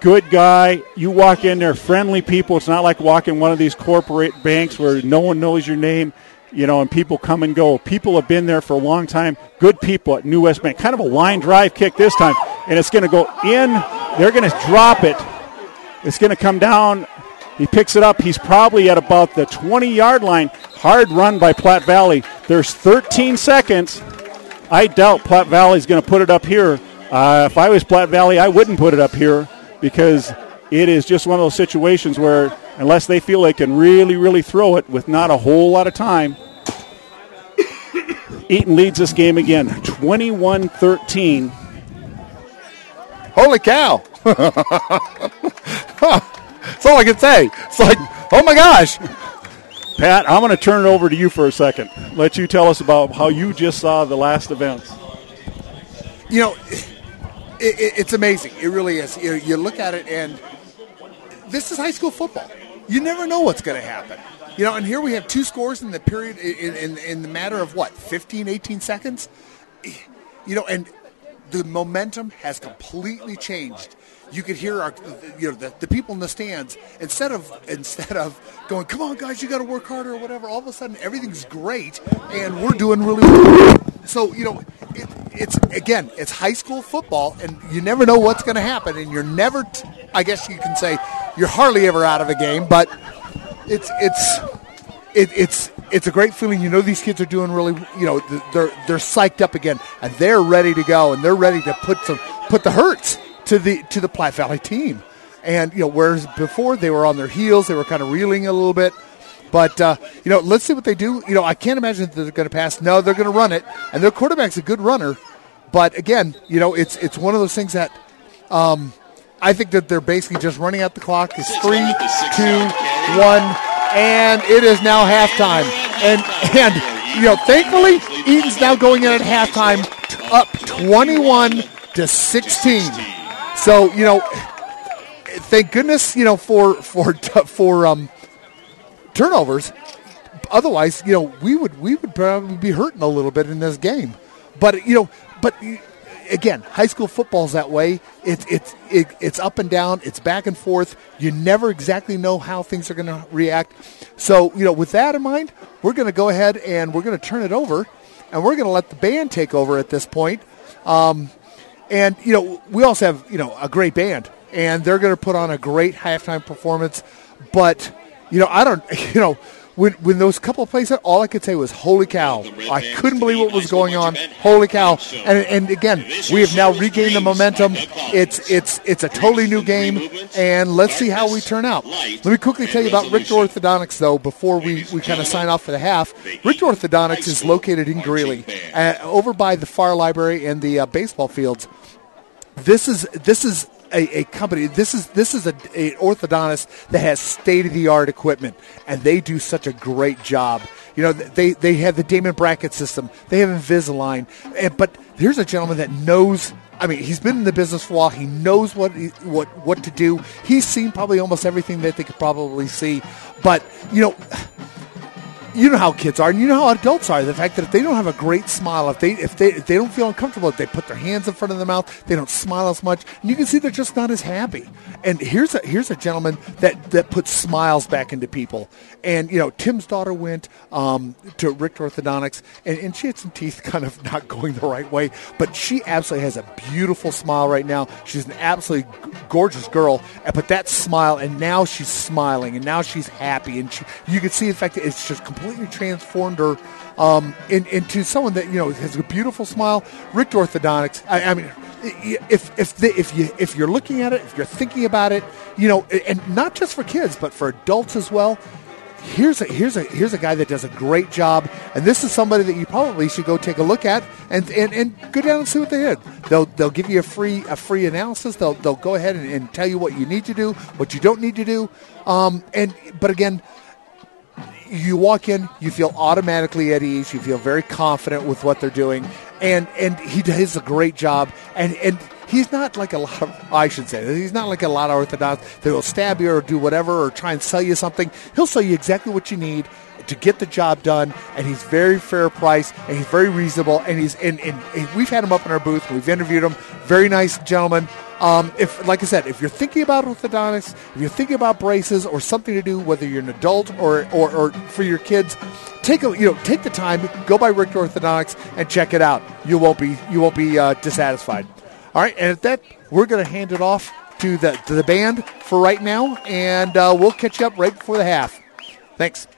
Good guy. You walk in there, friendly people. It's not like walking one of these corporate banks where no one knows your name, and people come and go. People have been there for a long time. Good people at New West Bank. Kind of a line drive kick this time. And it's going to go in. They're going to drop it. It's going to come down. He picks it up. He's probably at about the 20-yard line. Hard run by Platte Valley. There's 13 seconds. I doubt Platte Valley's going to put it up here. If I was Platte Valley, I wouldn't put it up here because it is just one of those situations where unless they feel they can really, really throw it with not a whole lot of time, Eaton leads this game again, 21-13. Holy cow. That's all I can say. It's like, oh my gosh. Pat, I'm going to turn it over to you for a second. Let you tell us about how you just saw the last events. You know, it's amazing. It really is. You look at it, and this is high school football. You never know what's going to happen. And here we have 2 scores in the period in the matter of, 15, 18 seconds? And the momentum has completely changed. You could hear the people in the stands instead of going, come on guys, you got to work harder or whatever. All of a sudden everything's great and we're doing really well. So it's high school football and you never know what's going to happen and you're never I guess you can say you're hardly ever out of a game, but it's a great feeling. These kids are doing really. They're psyched up again, and they're ready to go, and they're ready to put the hurts to the Platte Valley team. And whereas before they were on their heels, they were kind of reeling a little bit. But let's see what they do. I can't imagine that they're going to pass. No, they're going to run it, and their quarterback's a good runner. But again, it's one of those things that I think that they're basically just running out the clock. It's 3, 2, 1. And it is now halftime. And thankfully, Eaton's now going in at halftime up 21-16. So, thank goodness, for turnovers. Otherwise, we would probably be hurting a little bit in this game. But again, high school football is that way. It's up and down. It's back and forth. You never exactly know how things are going to react. So, with that in mind, we're going to go ahead and we're going to turn it over, and we're going to let the band take over at this point. And, we also have, a great band, and they're going to put on a great halftime performance. But, I don't, When those couple of plays, all I could say was, holy cow. I couldn't believe what was going on. Holy cow. And again, we have now regained the momentum. It's a totally new game, and let's see how we turn out. Let me quickly tell you about Richter Orthodontics, though, before we kind of sign off for the half. Richter Orthodontics is located in Greeley, over by the fire library and the baseball fields. This is a company. This is a orthodontist that has state-of-the-art equipment, and they do such a great job. They have the Damon bracket system. They have Invisalign. But here's a gentleman that knows. I mean, he's been in the business for a while. He knows what to do. He's seen probably almost everything that they could probably see. But you know how kids are, and you know how adults are. The fact that if they don't have a great smile, if they don't feel uncomfortable, if they put their hands in front of their mouth, they don't smile as much, and you can see they're just not as happy. And here's a gentleman that puts smiles back into people. And Tim's daughter went to Richter Orthodontics, and she had some teeth kind of not going the right way, but she absolutely has a beautiful smile right now. She's an absolutely gorgeous girl, but that smile, and now she's smiling, and now she's happy, and you can see the fact that it's just completely transformed her into someone that has a beautiful smile. Richter Orthodontics. I mean, if you're looking at it, if you're thinking about it, and not just for kids but for adults as well. Here's a guy that does a great job, and this is somebody that you probably should go take a look at and go down and see what they did. They'll give you a free analysis. They'll go ahead and tell you what you need to do, what you don't need to do. But again, you walk in, you feel automatically at ease. You feel very confident with what they're doing, and he does a great job. And he's not like a lot of, I should say, he's not like a lot of orthodontists that will stab you or do whatever or try and sell you something. He'll sell you exactly what you need to get the job done, and he's very fair price, and he's very reasonable, and we've had him up in our booth, we've interviewed him. Very nice gentleman. Like I said, if you're thinking about orthodontics, if you're thinking about braces or something to do, whether you're an adult or for your kids, take the time, go by Richter Orthodontics and check it out. You won't be dissatisfied. All right, and at that, we're going to hand it off to the band for right now, and we'll catch you up right before the half. Thanks.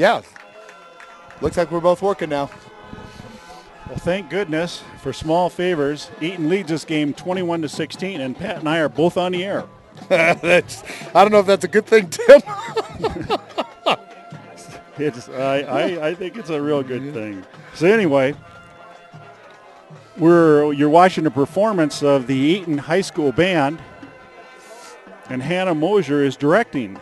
Yeah. Looks like we're both working now. Well, thank goodness for small favors. Eaton leads this game 21-16, and Pat and I are both on the air. I don't know if that's a good thing, Tim. I think it's a real good thing. So anyway, you're watching a performance of the Eaton High School Band, and Hannah Mosier is directing.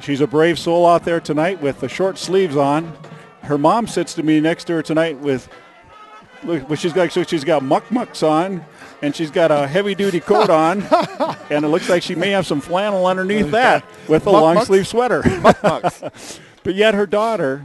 She's a brave soul out there tonight with the short sleeves on. Her mom sits to me next to her tonight with, she's got muck-mucks on, and she's got a heavy-duty coat on, and it looks like she may have some flannel underneath that with a long-sleeve sweater. But yet her daughter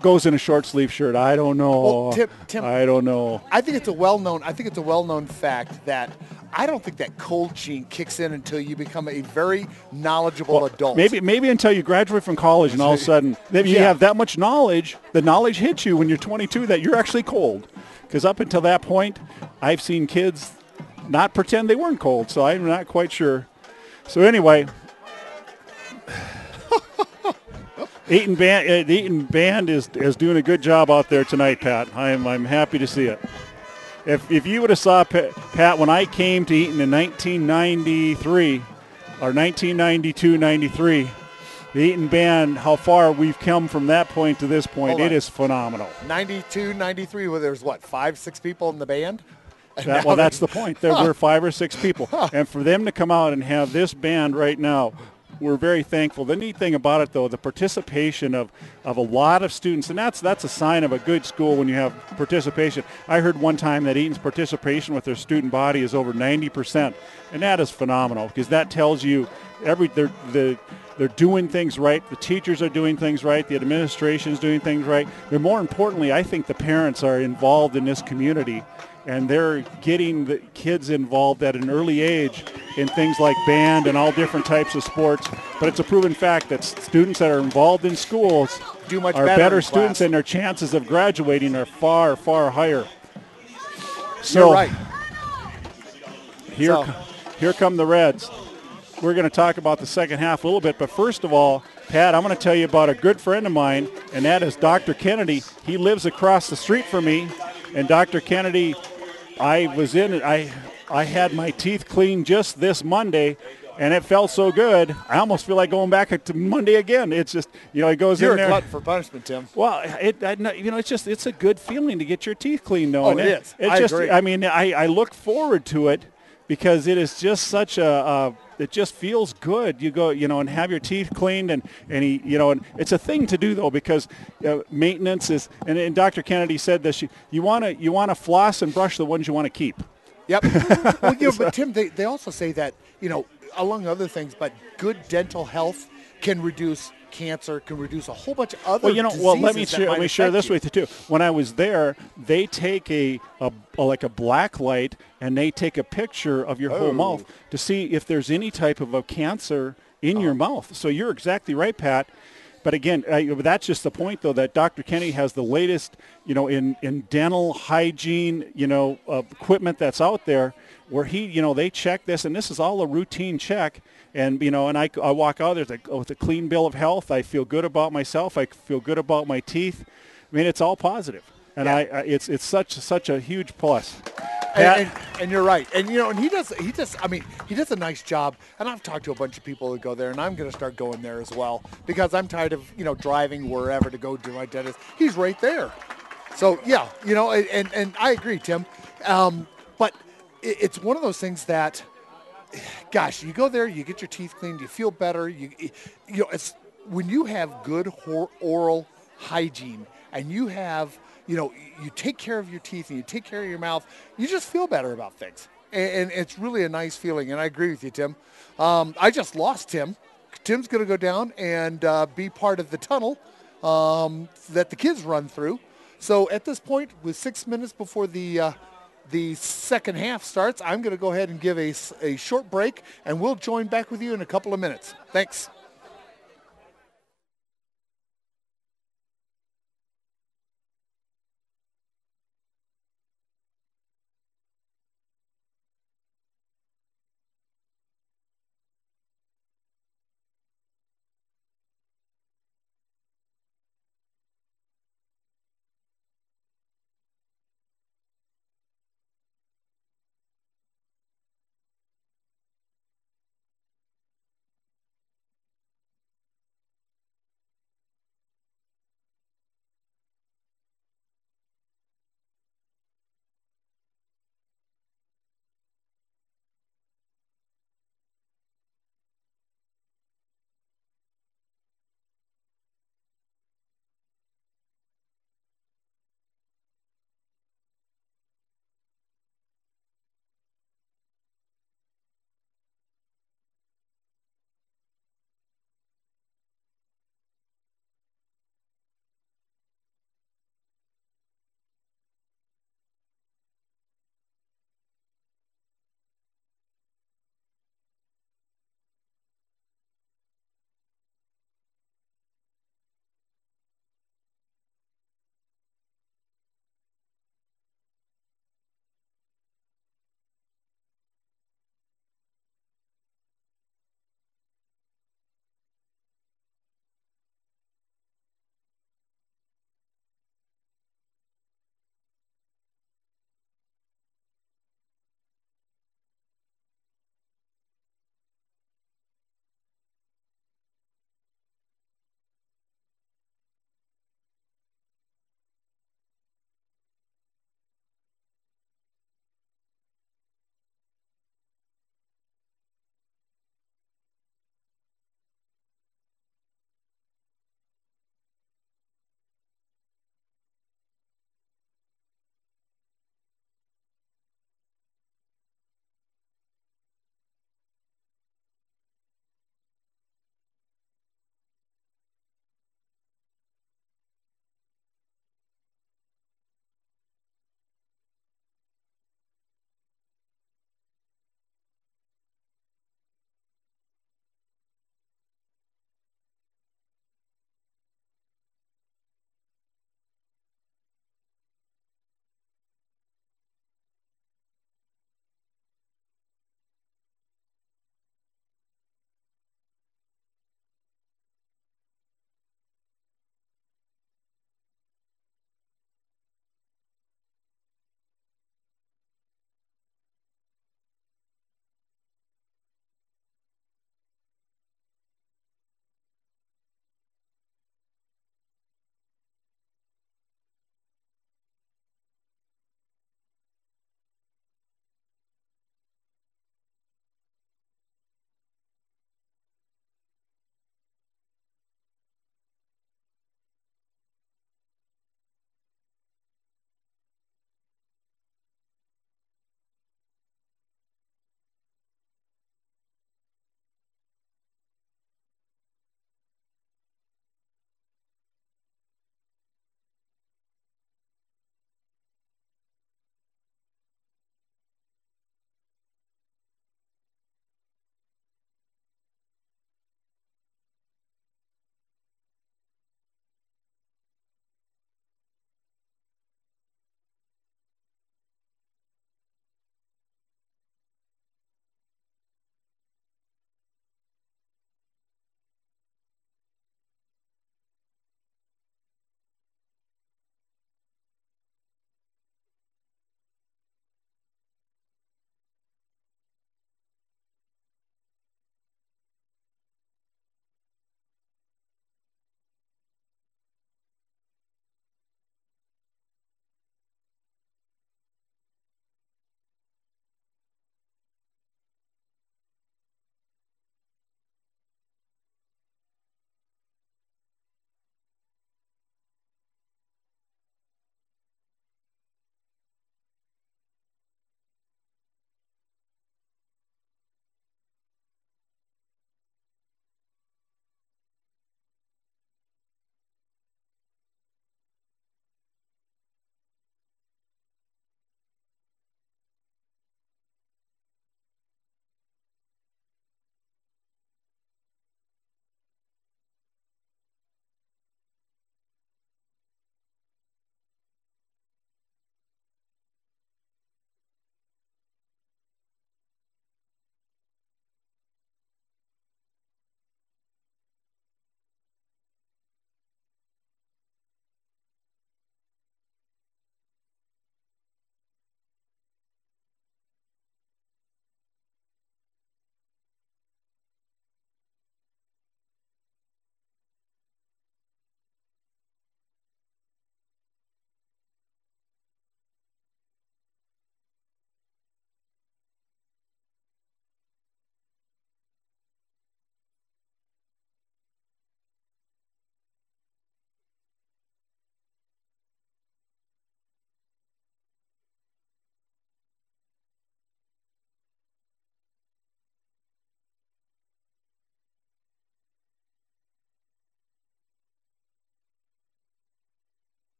goes in a short-sleeve shirt. I don't know. Well, Tim, I don't know. I think it's a well-known fact that I don't think that cold gene kicks in until you become a very knowledgeable adult. Maybe until you graduate from college and all of a sudden you have that much knowledge. The knowledge hits you when you're 22 that you're actually cold. Because up until that point, I've seen kids not pretend they weren't cold, so I'm not quite sure. So anyway, the Eaton band is doing a good job out there tonight, Pat. I'm happy to see it. If you would have saw Pat when I came to Eaton in 1993 or 1992-93, the Eaton band, how far we've come from that point to this point, it is phenomenal. 92, 93, where there's 5, 6 people in the band? That's the point. There were 5 or 6 people. And for them to come out and have this band right now, we're very thankful. The neat thing about it, though, the participation of a lot of students, and that's a sign of a good school when you have participation. I heard one time that Eaton's participation with their student body is over 90%, and that is phenomenal because that tells you they're doing things right. The teachers are doing things right. The administration is doing things right. But more importantly, I think the parents are involved in this community, and they're getting the kids involved at an early age in things like band and all different types of sports. But it's a proven fact that students that are involved in schools are better students, and their chances of graduating are far, far higher. So you're right. Here come the Reds. We're going to talk about the second half a little bit, but first of all, Pat, I'm going to tell you about a good friend of mine, and that is Dr. Kennedy. He lives across the street from me, and Dr. Kennedy, I had my teeth cleaned just this Monday, and it felt so good. I almost feel like going back to Monday again. It's just, it goes You're in there. You're a glutton for punishment, Tim. Well, it's a good feeling to get your teeth cleaned, though. Oh, it is. I agree. I mean, I look forward to it because it is just such it just feels good. You go, and have your teeth cleaned, and it's a thing to do though because maintenance is. And Dr. Kennedy said this: you want to floss and brush the ones you want to keep. Yep. Well, but Tim, they also say that among other things, but good dental health can reduce cancer, can reduce a whole bunch of other diseases. Let me share this with you too. When I was there, they take a black light and they take a picture of your whole mouth to see if there's any type of a cancer in your mouth. So you're exactly right, Pat. But again, that's just the point, though, that Dr. Kennedy has the latest, in dental hygiene, equipment that's out there where they check this, and this is all a routine check. And, and I walk out there with a clean bill of health. I feel good about myself. I feel good about my teeth. I mean, it's all positive. And it's such a huge plus. And you're right. And and he does a nice job. And I've talked to a bunch of people that go there, and I'm going to start going there as well because I'm tired of driving wherever to go to my dentist. He's right there. So yeah, and I agree, Tim. But it's one of those things that, gosh, you go there, you get your teeth cleaned, you feel better. It's when you have good oral hygiene and you have you take care of your teeth and you take care of your mouth, you just feel better about things. And it's really a nice feeling. And I agree with you, Tim. I just lost Tim. Tim's going to go down and be part of the tunnel that the kids run through. So at this point, with 6 minutes before the second half starts, I'm going to go ahead and give a short break, and we'll join back with you in a couple of minutes. Thanks.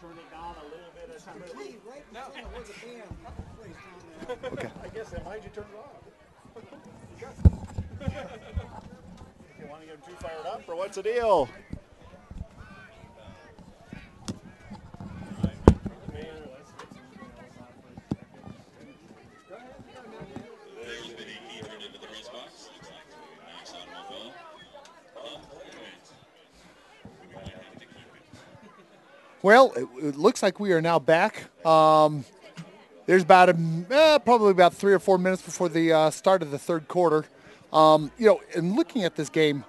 turn it down a little bit at a time. Okay. I guess that might you turn it off. You want to get them too fired up, or what's the deal? There's been a key turned into the press box. Looks like a nice automobile. We might have to keep it. Well, it looks like we are now back. There's about probably about 3 or 4 minutes before the start of the third quarter. And looking at this game,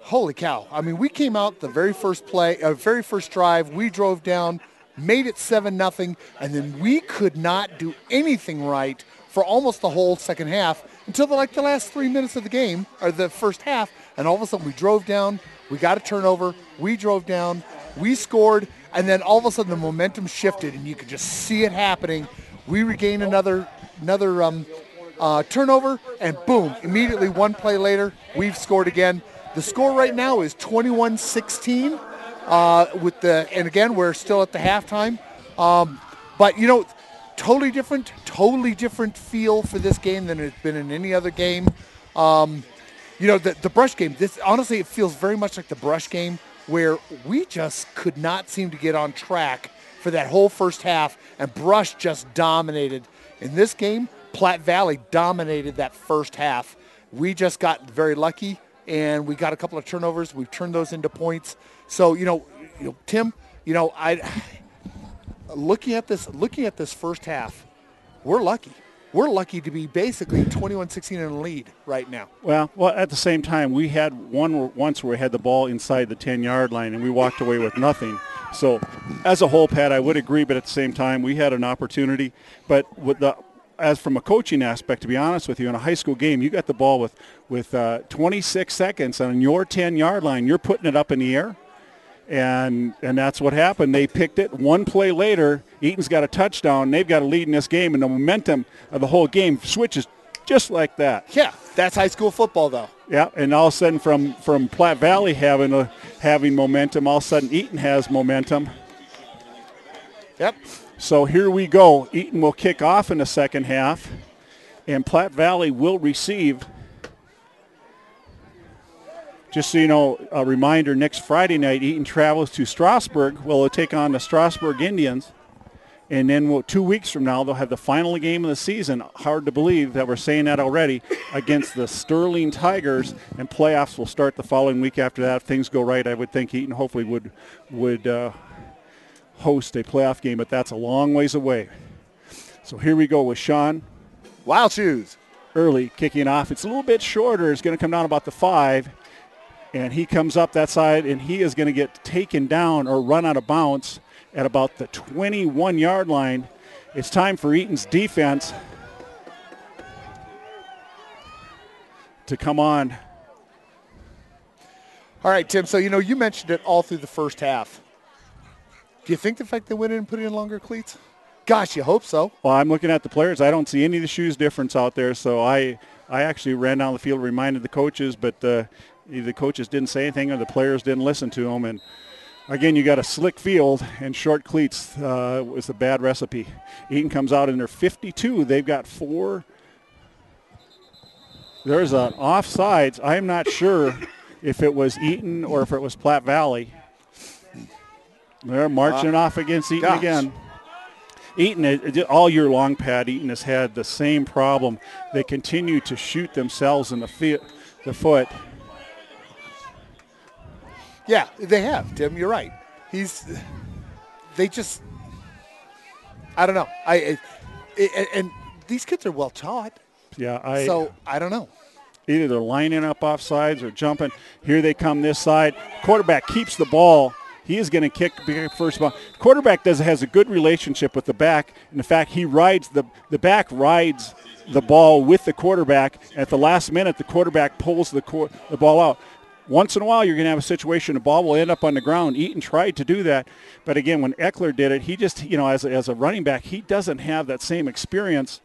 holy cow! I mean, we came out the very first very first drive. We drove down, made it 7-0, and then we could not do anything right for almost the whole second half until the last 3 minutes of the game or the first half. And all of a sudden, we drove down. We got a turnover. We drove down. We scored, and then all of a sudden the momentum shifted, and you could just see it happening. We regained another turnover, and boom, immediately 1 play later, we've scored again. The score right now is 21-16. And again, we're still at the halftime. But totally different feel for this game than it's been in any other game. The Brush game. Honestly, it feels very much like the Brush game, where we just could not seem to get on track for that whole first half, and Brush just dominated. In this game, Platte Valley dominated that first half. We just got very lucky, and we got a couple of turnovers. We've turned those into points. So, Tim, looking at this first half, we're lucky. We're lucky to be basically 21-16 in the lead right now. Well, at the same time, we had once where we had the ball inside the 10-yard line, and we walked away with nothing. So, as a whole, Pat, I would agree, but at the same time, we had an opportunity. But as from a coaching aspect, to be honest with you, in a high school game, you got the ball with 26 seconds on your 10-yard line. You're putting it up in the air. And that's what happened. They picked it. 1 play later, Eaton's got a touchdown. They've got a lead in this game, and the momentum of the whole game switches just like that. Yeah, that's high school football, though. Yeah, and all of a sudden from Platte Valley having momentum, all of a sudden Eaton has momentum. Yep. So here we go. Eaton will kick off in the second half, and Platte Valley will receive. Just so you know, a reminder, next Friday night, Eaton travels to Strasburg. Well, they'll take on the Strasburg Indians. And then 2 weeks from now, they'll have the final game of the season. Hard to believe that we're saying that already, against the Sterling Tigers. And playoffs will start the following week after that. If things go right, I would think Eaton hopefully would host a playoff game, but that's a long ways away. So here we go with Sean. Wild Shoes. Early kicking off. It's a little bit shorter. It's going to come down about the 5. And he comes up that side, and he is going to get taken down or run out of bounds at about the 21-yard line. It's time for Eaton's defense to come on. All right, Tim, so, you mentioned it all through the first half. Do you think the fact they went in and put in longer cleats? Gosh, you hope so. Well, I'm looking at the players. I don't see any of the shoes difference out there, so I actually ran down the field, reminded the coaches, but either the coaches didn't say anything or the players didn't listen to them. And, again, you got a slick field, and short cleats was a bad recipe. Eaton comes out in their 52. They've got 4. There's an offsides. I'm not sure if it was Eaton or if it was Platte Valley. They're marching off against Eaton again. Eaton, all year long, Pat, Eaton has had the same problem. They continue to shoot themselves in the foot. Yeah, they have, Tim. You're right. I don't know. And these kids are well taught. Yeah, I don't know. Either they're lining up off sides or jumping. Here they come this side. Quarterback keeps the ball. He is going to kick first ball. Quarterback has a good relationship with the back. In fact, he rides the back rides the ball with the quarterback. At the last minute, the quarterback pulls the ball out. Once in a while, you're going to have a situation, the ball will end up on the ground. Eaton tried to do that. But, again, when Eckler did it, he just, as a running back, he doesn't have that same experience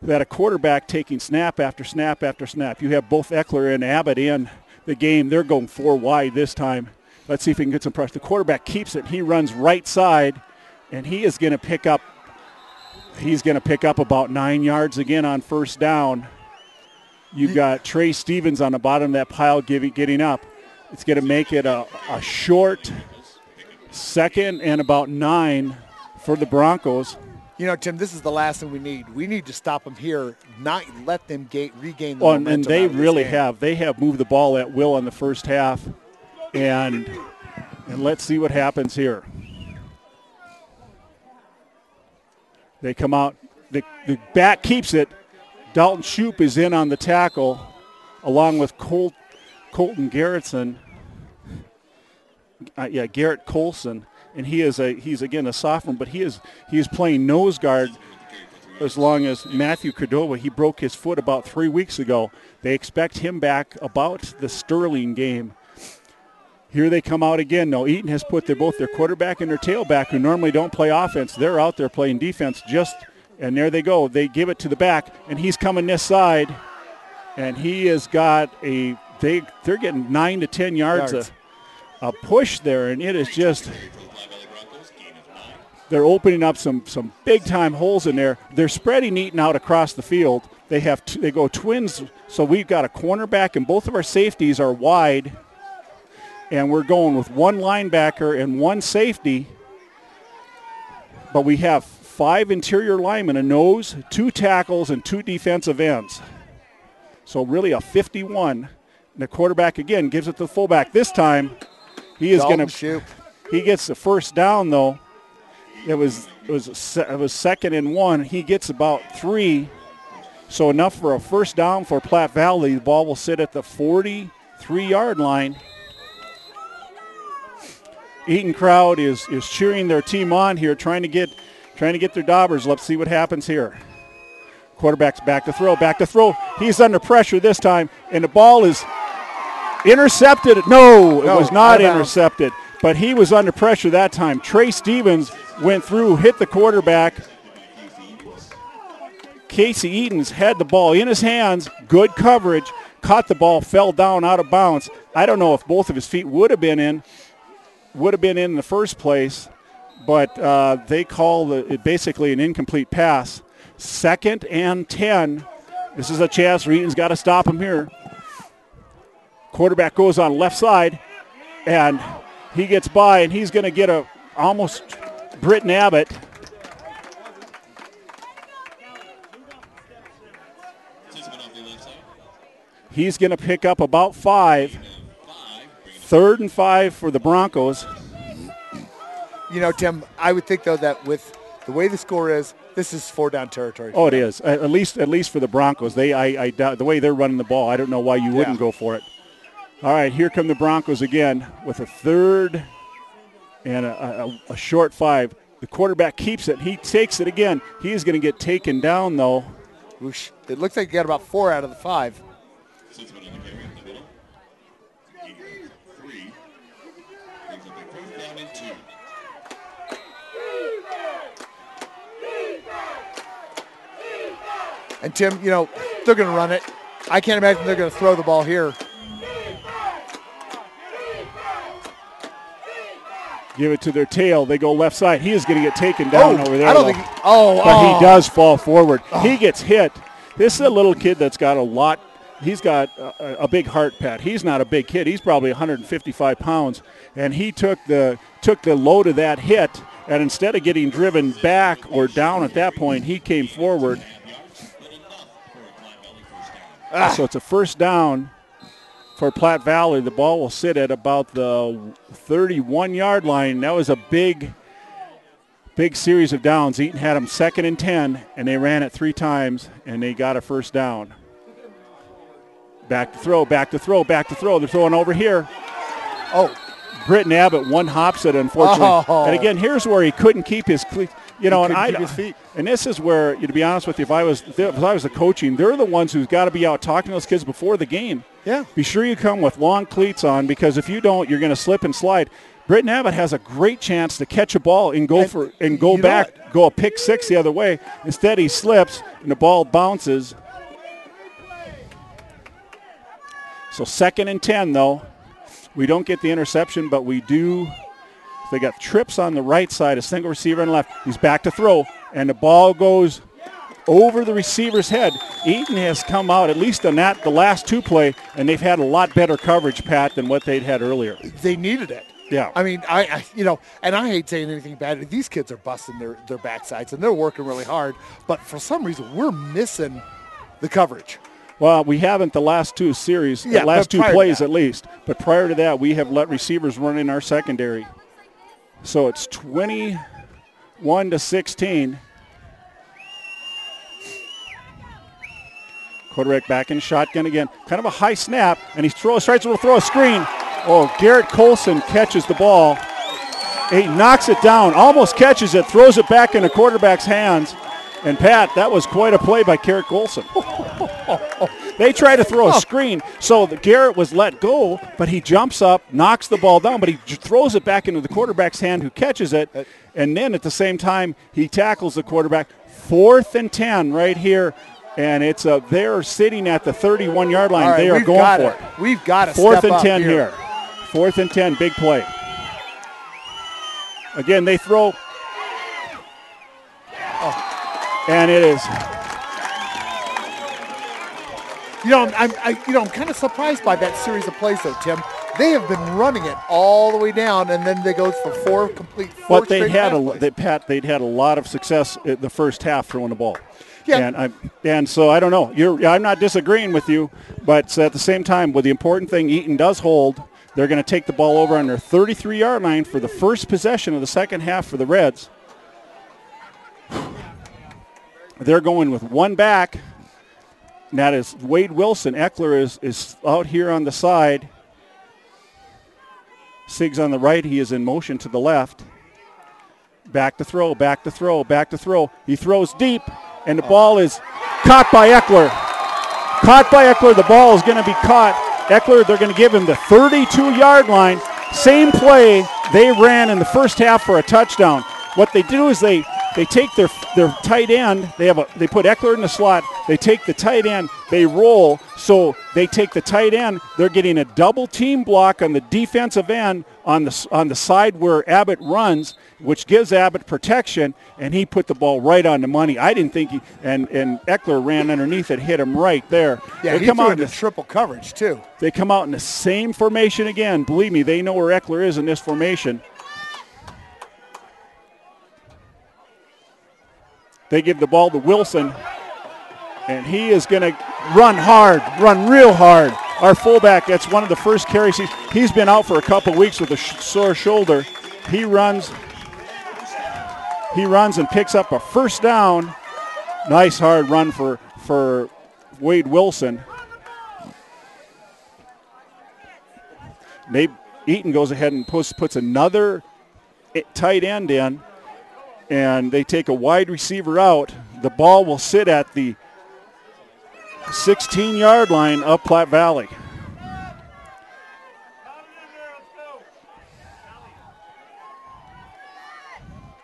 that a quarterback taking snap after snap after snap. You have both Eckler and Abbott in the game. They're going 4 wide this time. Let's see if he can get some pressure. The quarterback keeps it. He runs right side, and he is going to pick up. He's going to pick up about 9 yards again on first down. You've got Trey Stevens on the bottom of that pile getting up. It's going to make it a short second and about 9 for the Broncos. You know, Tim, this is the last thing we need. We need to stop them here, not let them regain the momentum. And they really have. They have moved the ball at will in the first half. And let's see what happens here. They come out. The back keeps it. Dalton Shoup is in on the tackle, along with Colton Garrettson. Garrett Colson, and he's again a sophomore, but he is playing nose guard as long as Matthew Cordova. He broke his foot about 3 weeks ago. They expect him back about the Sterling game. Here they come out again. No, Eaton has put both their quarterback and their tailback, who normally don't play offense. They're out there playing defense and there they go. They give it to the back, and he's coming this side, and he has got they're getting 9 to 10 yards. A push there, and it is just they're opening up some big-time holes in there. They're spreading Eaton out across the field. They go twins, so we've got a cornerback, and both of our safeties are wide, and we're going with one linebacker and one safety, but we have 5 interior linemen, a nose, 2 tackles, and 2 defensive ends. So really a 51. And the quarterback, again, gives it to the fullback. This time, he gets the first down, though. It was 2nd and 1. He gets about 3. So enough for a first down for Platte Valley. The ball will sit at the 43-yard line. Eaton crowd is cheering their team on here, trying to get their daubers. Let's see what happens here. Quarterback's back to throw. He's under pressure this time, and the ball is intercepted. No, it was not intercepted, but he was under pressure that time. Trey Stevens went through, hit the quarterback. Casey Eaton's had the ball in his hands, good coverage, caught the ball, fell down out of bounds. I don't know if both of his feet would have been in the first place, but they call it basically an incomplete pass. 2nd and 10. This is a chance for Eaton's got to stop him here. Quarterback goes on left side, and he gets by, and he's going to get almost Britton Abbott. He's going to pick up about 5. 3rd and 5 for the Broncos. You know, Tim, I would think, though, that with the way the score is, this is 4-down territory. Oh, it is. At least for the Broncos. I doubt the way they're running the ball, I don't know why you wouldn't go for it. All right, here come the Broncos again with a 3rd and a short 5. The quarterback keeps it. He takes it again. He is going to get taken down, though. Whoosh. It looks like he got about 4 out of the 5. And, Tim, you know, they're going to run it. I can't imagine they're going to throw the ball here. Give it to their tail. They go left side. He is going to get taken down over there. I don't think but he does fall forward. He gets hit. This is a little kid that's got a lot. He's got a big heart, Pat. He's not a big kid. He's probably 155 pounds. And he took the load of that hit, and instead of getting driven back or down at that point, he came forward. So it's a first down for Platte Valley. The ball will sit at about the 31-yard line. That was a big series of downs. Eaton had them 2nd and 10, and they ran it 3 times, and they got a first down. Back to throw. They're throwing over here. Britton Abbott one-hops it, unfortunately. And again, here's where he couldn't keep his cleats. Keep his feet. And this is where, to be honest with you, if I was the coaching, they're the ones who's got to be out talking to those kids before the game. Yeah. Be sure you come with long cleats on, because if you don't, you're going to slip and slide. Britton Abbott has a great chance to catch a ball and go a pick 6 the other way. Instead, he slips and the ball bounces. So 2nd and 10, though. We don't get the interception, but we do. They got trips on the right side, a single receiver on the left. He's back to throw, and the ball goes over the receiver's head. Eaton has come out, at least on that, the last two play, and they've had a lot better coverage, Pat, than what they'd had earlier. They needed it. Yeah. I mean, I and I hate saying anything bad. These kids are busting their backsides, and they're working really hard. But for some reason, we're missing the coverage. Well, we haven't the last two series, the last two plays at least. But prior to that, we have let receivers run in our secondary. So it's 21-16. Quarterback back in shotgun again. Kind of a high snap, and he tries to throw a screen. Oh, Garrett Colson catches the ball. He knocks it down, almost catches it, throws it back in the quarterback's hands. And, Pat, that was quite a play by Garrett Colson. They try to throw a screen, so Garrett was let go, but he jumps up, knocks the ball down, but he throws it back into the quarterback's hand who catches it. And then at the same time, he tackles the quarterback. 4th and 10 right here. And it's they're sitting at the 31-yard line. Right, they are going for it. We've got to 4th step and 10 up here. 4th and 10, big play. Again, they throw. And it is. I'm kind of surprised by that series of plays, though, Tim. They have been running it all the way down, and then they go for four they'd had a lot of success in the first half throwing the ball. Yeah. And so I don't know. I'm not disagreeing with you, but at the same time, with the important thing, Eaton does hold. They're going to take the ball over on their 33-yard line for the first possession of the second half for the Reds. They're going with one back, and that is Wade Wilson. Eckler is out here on the side. Siggs on the right. He is in motion to the left. Back to throw, back to throw, back to throw. He throws deep. And the ball is caught by Eckler. Caught by Eckler. The ball is going to be caught. Eckler, they're going to give him the 32-yard line. Same play they ran in the first half for a touchdown. What they do is they take their tight end. They put Eckler in the slot. They take the tight end. They roll. So they take the tight end. They're getting a double team block on the defensive end on the side where Abbott runs, which gives Abbott protection, and he put the ball right on the money. I didn't think and Eckler ran underneath it, hit him right there. Yeah, he threw into triple coverage too. They come out in the same formation again. Believe me, they know where Eckler is in this formation. They give the ball to Wilson, and he is going to run hard, run real hard. Our fullback, that's one of the first carries. He's been out for a couple weeks with a sore shoulder. He runs and picks up a first down. Nice hard run for Wade Wilson. Eaton goes ahead and puts another tight end in, and they take a wide receiver out. The ball will sit at the 16-yard line of Platte Valley.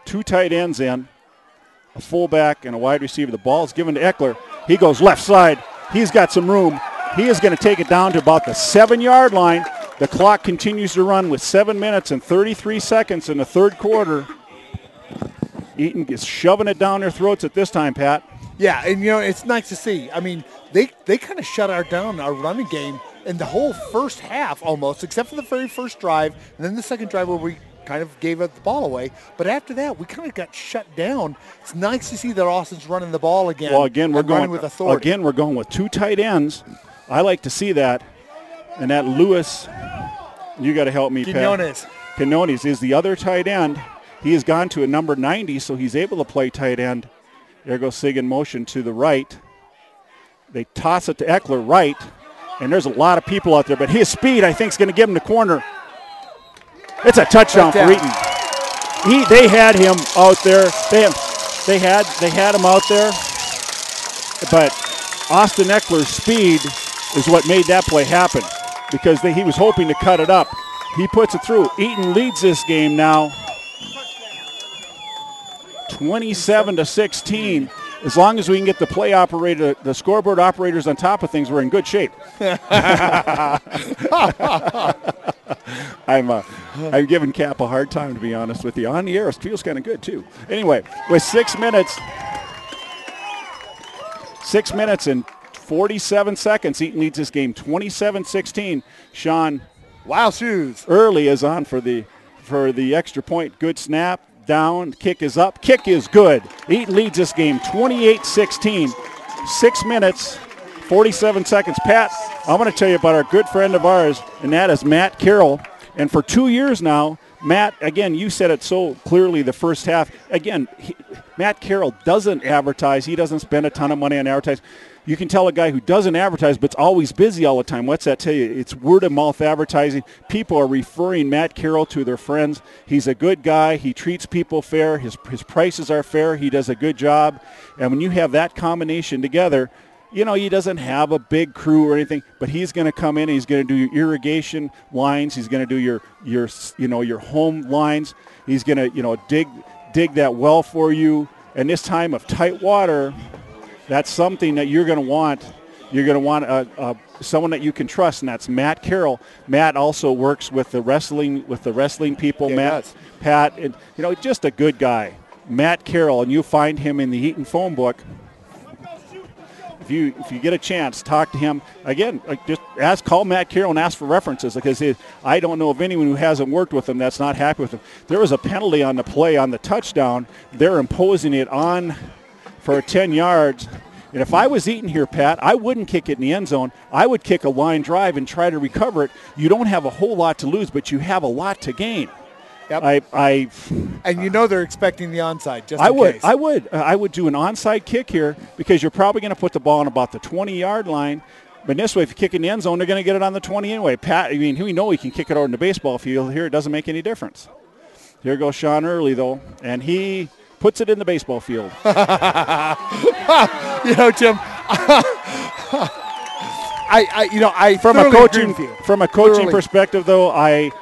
Two tight ends in, a fullback and a wide receiver. The ball is given to Eckler. He goes left side. He's got some room. He is going to take it down to about the 7-yard line. The clock continues to run with 7 minutes and 33 seconds in the third quarter. Eaton is shoving it down their throats at this time, Pat. Yeah, and it's nice to see. I mean, they kind of shut down our running game in the whole first half almost, except for the very first drive, and then the second drive where we kind of gave up the ball away. But after that, we kind of got shut down. It's nice to see that Austin's running the ball again. Well, again, we're going with authority. Again, we're going with two tight ends. I like to see that. And that Lewis, you got to help me, Pat. Quinones is the other tight end. He has gone to a number 90, so he's able to play tight end. There goes Sig in motion to the right. They toss it to Eckler right, and there's a lot of people out there, but his speed, I think, is going to give him the corner. It's a touchdown for Eaton. They had him out there. They had him out there, but Austin Eckler's speed is what made that play happen because he was hoping to cut it up. He puts it through. Eaton leads this game now 27-16. As long as we can get the scoreboard operators on top of things, we're in good shape. I'm giving Cap a hard time, to be honest with you. On the air, it feels kind of good, too. Anyway, with 6 minutes and 47 seconds, Eaton leads this game 27-16. Sean Wow, shoes. Early is on for the extra point. Good snap. Down. Kick is up. Kick is good. Eaton leads this game 28-16. 6 minutes, 47 seconds. Pat, I'm going to tell you about our good friend of ours, and that is Matt Carroll. And for 2 years now, Matt, again, you said it so clearly the first half. Again, Matt Carroll doesn't advertise. He doesn't spend a ton of money on advertising. You can tell a guy who doesn't advertise but's always busy all the time. What's that tell you? It's word-of-mouth advertising. People are referring Matt Carroll to their friends. He's a good guy. He treats people fair. His prices are fair. He does a good job. And when you have that combination together, you know, he doesn't have a big crew or anything, but he's going to come in. He's going to do your irrigation lines. He's going to do your home lines. He's going to, dig that well for you. And this time of tight water, that's something that you're going to want. You're going to want someone that you can trust, and that's Matt Carroll. Matt also works with the wrestling people. Yeah, Pat, and just a good guy, Matt Carroll, and you find him in the Eaton phone book. If you get a chance, talk to him again. Call Matt Carroll and ask for references, because I don't know of anyone who hasn't worked with him that's not happy with him. There was a penalty on the play on the touchdown. They're imposing it on for 10 yards. And if I was Eaton here, Pat, I wouldn't kick it in the end zone. I would kick a line drive and try to recover it. You don't have a whole lot to lose, but you have a lot to gain. Yep. And they're expecting the onside. Just I in would. case. I would do an onside kick here, because you're probably going to put the ball on about the 20-yard line. But this way, if you kick in the end zone, they're going to get it on the 20 anyway. Pat, we know he can kick it over in the baseball field. Here, it doesn't make any difference. Here goes Sean Early, though, and he puts it in the baseball field. Jim, I from a coaching perspective, though,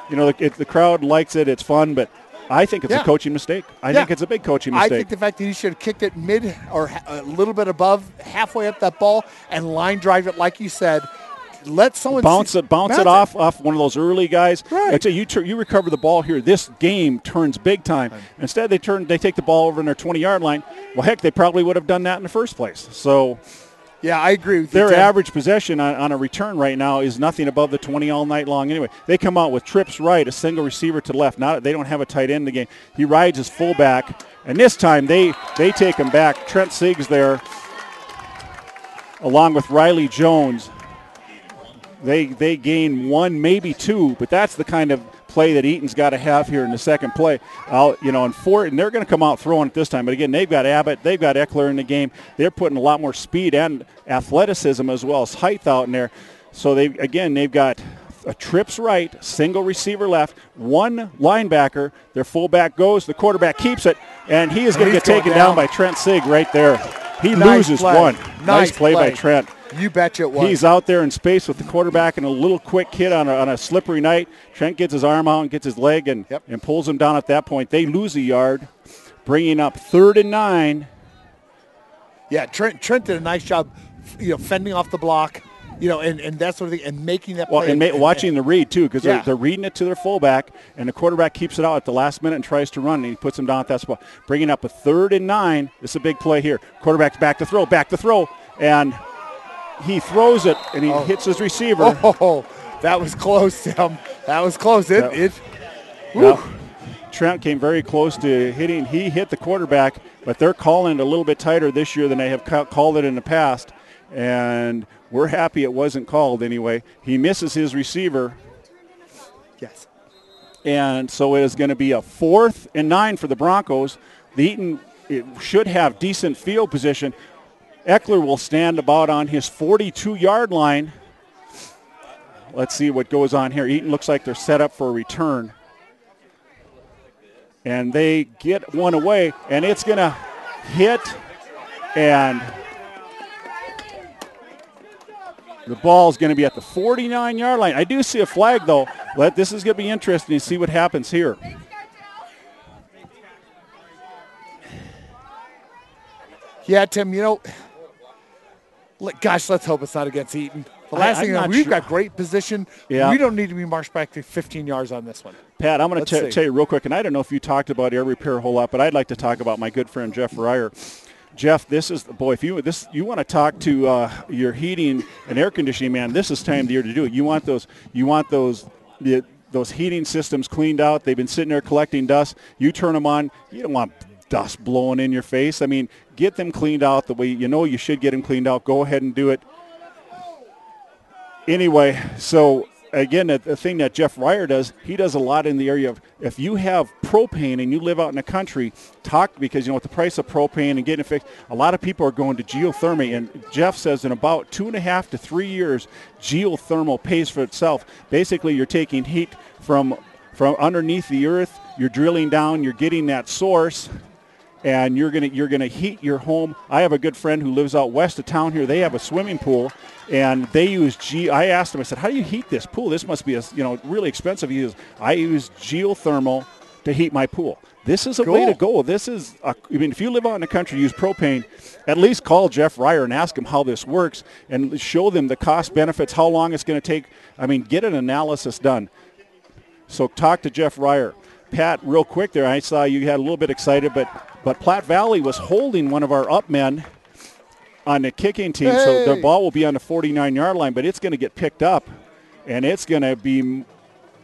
the crowd likes it. It's fun, but I think it's a coaching mistake. I think it's a big coaching mistake. I think the fact that he should have kicked it mid or a little bit above, halfway up that ball, and line drive it like you said. Let someone bounce it off one of those early guys. Right. I'd say you recover the ball here. This game turns big time. Instead, they take the ball over in their 20-yard line. Well, heck, they probably would have done that in the first place. So, yeah, I agree with you. Their average possession on a return right now is nothing above the 20 all night long. Anyway, they come out with trips right, a single receiver to the left. They don't have a tight end in the game. He rides his fullback, and this time they take him back. Trent Siggs there, along with Riley Jones. They gain one, maybe two, but that's the kind of play that Eaton's got to have here in the second play. And they're going to come out throwing it this time. But again, they've got Abbott, they've got Eckler in the game. They're putting a lot more speed and athleticism as well as height out in there. So they've got a trips right, single receiver left, one linebacker. Their fullback goes, the quarterback keeps it, and he is going to get taken down by Trent Sigg right there. He loses one. Nice play by Trent. You betcha it was. He's out there in space with the quarterback and a little quick hit on a slippery night. Trent gets his arm out and gets his leg and pulls him down at that point. They lose a yard, bringing up 3rd and 9. Yeah, Trent did a nice job, fending off the block, and that sort of thing, and making that play. And watching the read, too, because they're reading it to their fullback, and the quarterback keeps it out at the last minute and tries to run, and he puts him down at that spot. Bringing up a 3rd and 9. This is a big play here. Quarterback's back to throw, and he throws it, and he hits his receiver. Oh, that was close, Tim. That was close. Trent came very close to hitting. He hit the quarterback, but they're calling it a little bit tighter this year than they have called it in the past, and we're happy it wasn't called anyway. He misses his receiver. Yes. And so it is going to be a 4th and 9 for the Broncos. The Eaton should have decent field position. Eckler will stand about on his 42-yard line. Let's see what goes on here. Eaton looks like they're set up for a return. And they get one away, and it's going to hit, and the ball is going to be at the 49-yard line. I do see a flag, though. This is going to be interesting to see what happens here. Yeah, Tim, gosh, let's hope it's not against Eaton. The last thing, I'm not we've sure. got great position. Yeah. We don't need to be marched back to 15 yards on this one. Pat, I'm going Let's to see. tell you real quick, and I don't know if you talked about air repair a whole lot, but I'd like to talk about my good friend Jeff Ryer. Jeff, this is boy. If you want to talk to your heating and air conditioning man, this is time of the year to do it. You want those heating systems cleaned out. They've been sitting there collecting dust. You turn them on. You don't want dust blowing in your face. I mean, get them cleaned out the way you should get them cleaned out. Go ahead and do it. Anyway, so again, the thing that Jeff Ryer does, he does a lot in the area of if you have propane and you live out in the country, because with the price of propane and getting it fixed, a lot of people are going to geothermal. And Jeff says in about 2.5 to 3 years, geothermal pays for itself. Basically, you're taking heat from underneath the earth, you're drilling down, you're getting that source, and you're gonna heat your home. I have a good friend who lives out west of town here. They have a swimming pool, and they use I asked him, I said, how do you heat this pool? This must be really expensive. He says, I use geothermal to heat my pool. This is a way to go. This is, if you live out in the country, use propane, at least call Jeff Ryer and ask him how this works and show them the cost benefits, how long it's going to take. Get an analysis done. So talk to Jeff Ryer. Pat, real quick there, I saw you had a little bit excited, but Platte Valley was holding one of our up men on the kicking team, so the ball will be on the 49-yard line, but it's going to get picked up, and it's going to be,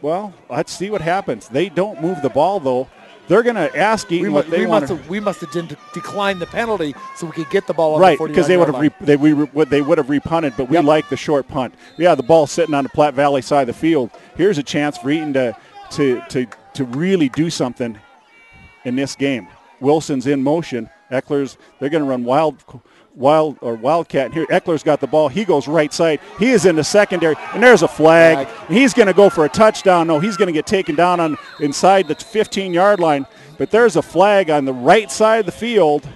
let's see what happens. They don't move the ball, though. They're going to ask Eaton what they want. We must have declined the penalty so we could get the ball on right, the 49-yard because they would have repunted, but we like the short punt. Yeah, the ball's sitting on the Platte Valley side of the field. Here's a chance for Eaton to really do something in this game. Wilson's in motion. They're going to run wildcat. And here, Eckler's got the ball. He goes right side. He is in the secondary, and there's a flag. He's going to go for a touchdown. No, he's going to get taken down inside the 15-yard line. But there's a flag on the right side of the field.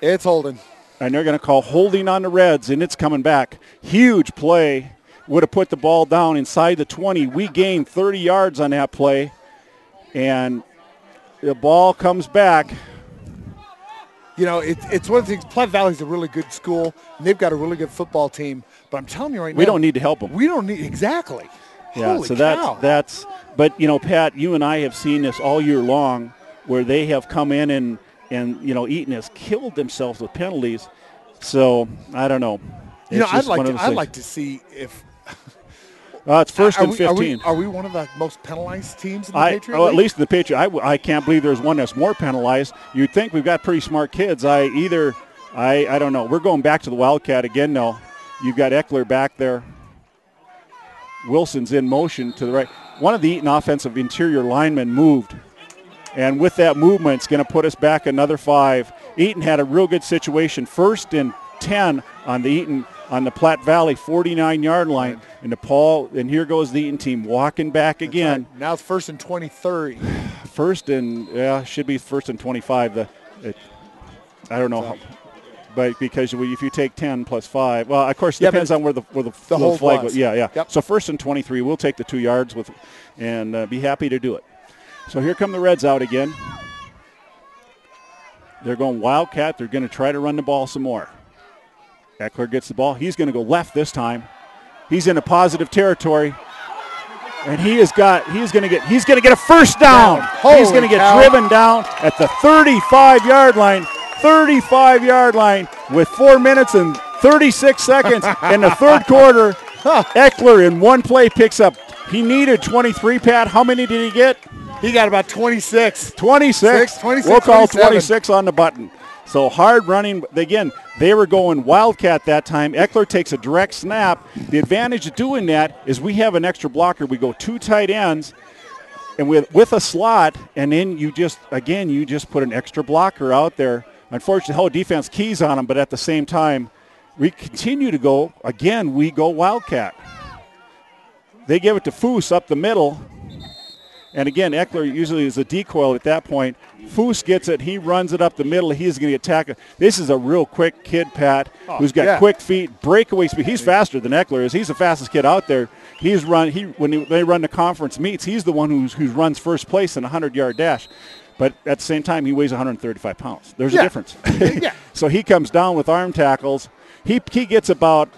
It's holding. And they're going to call holding on the Reds, and it's coming back. Huge play. Would have put the ball down inside the 20. We gained 30 yards on that play, and the ball comes back. It's one of the things. Platte Valley's a really good school, and they've got a really good football team. But I'm telling you right now, we don't need to help them. We don't need exactly. Yeah, Holy so cow. that's. But Pat, you and I have seen this all year long, where they have come in and Eaton has killed themselves with penalties. So I don't know. I'd like to see if. It's first and 15. Are we one of the most penalized teams in the Patriot League? At least in the Patriot. I can't believe there's one that's more penalized. You'd think we've got pretty smart kids. I don't know. We're going back to the Wildcat again now. You've got Eckler back there. Wilson's in motion to the right. One of the Eaton offensive interior linemen moved. And with that movement, it's going to put us back another 5. Eaton had a real good situation. 1st and 10 on the Platte Valley 49-yard line. And here goes the Eaton team walking back again. Right. Now it's 1st and 23. Should be 1st and 25. I don't know how, but because if you take 10 plus 5, well, of course, it depends on where the whole flag goes. Yeah. Yep. So 1st and 23, we'll take the 2 yards and be happy to do it. So here come the Reds out again. They're going Wildcat. They're going to try to run the ball some more. Eckler gets the ball. He's going to go left this time. He's in a positive territory. And he's going to get a first down. He's going to get driven down at the 35-yard line. 35-yard line with 4 minutes and 36 seconds in the third quarter. Eckler in one play picks up. He needed 23, Pat. How many did he get? He got about 26. 26. We'll call 26 on the button. So hard running. Again, they were going Wildcat that time. Eckler takes a direct snap. The advantage of doing that is we have an extra blocker. We go 2 tight ends and with a slot, and then you just put an extra blocker out there. Unfortunately, the whole defense keys on them, but at the same time, we continue to go. Again, we go Wildcat. They give it to Foose up the middle. And again, Eckler usually is a decoy at that point. Foose gets it. He runs it up the middle. He's going to get tackled. This is a real quick kid, Pat, who's got quick feet, breakaway speed. He's faster than Eckler is. He's the fastest kid out there. When they run the conference meets, he's the one who runs first place in a 100-yard dash. But at the same time, he weighs 135 pounds. There's a difference. So he comes down with arm tackles. He gets about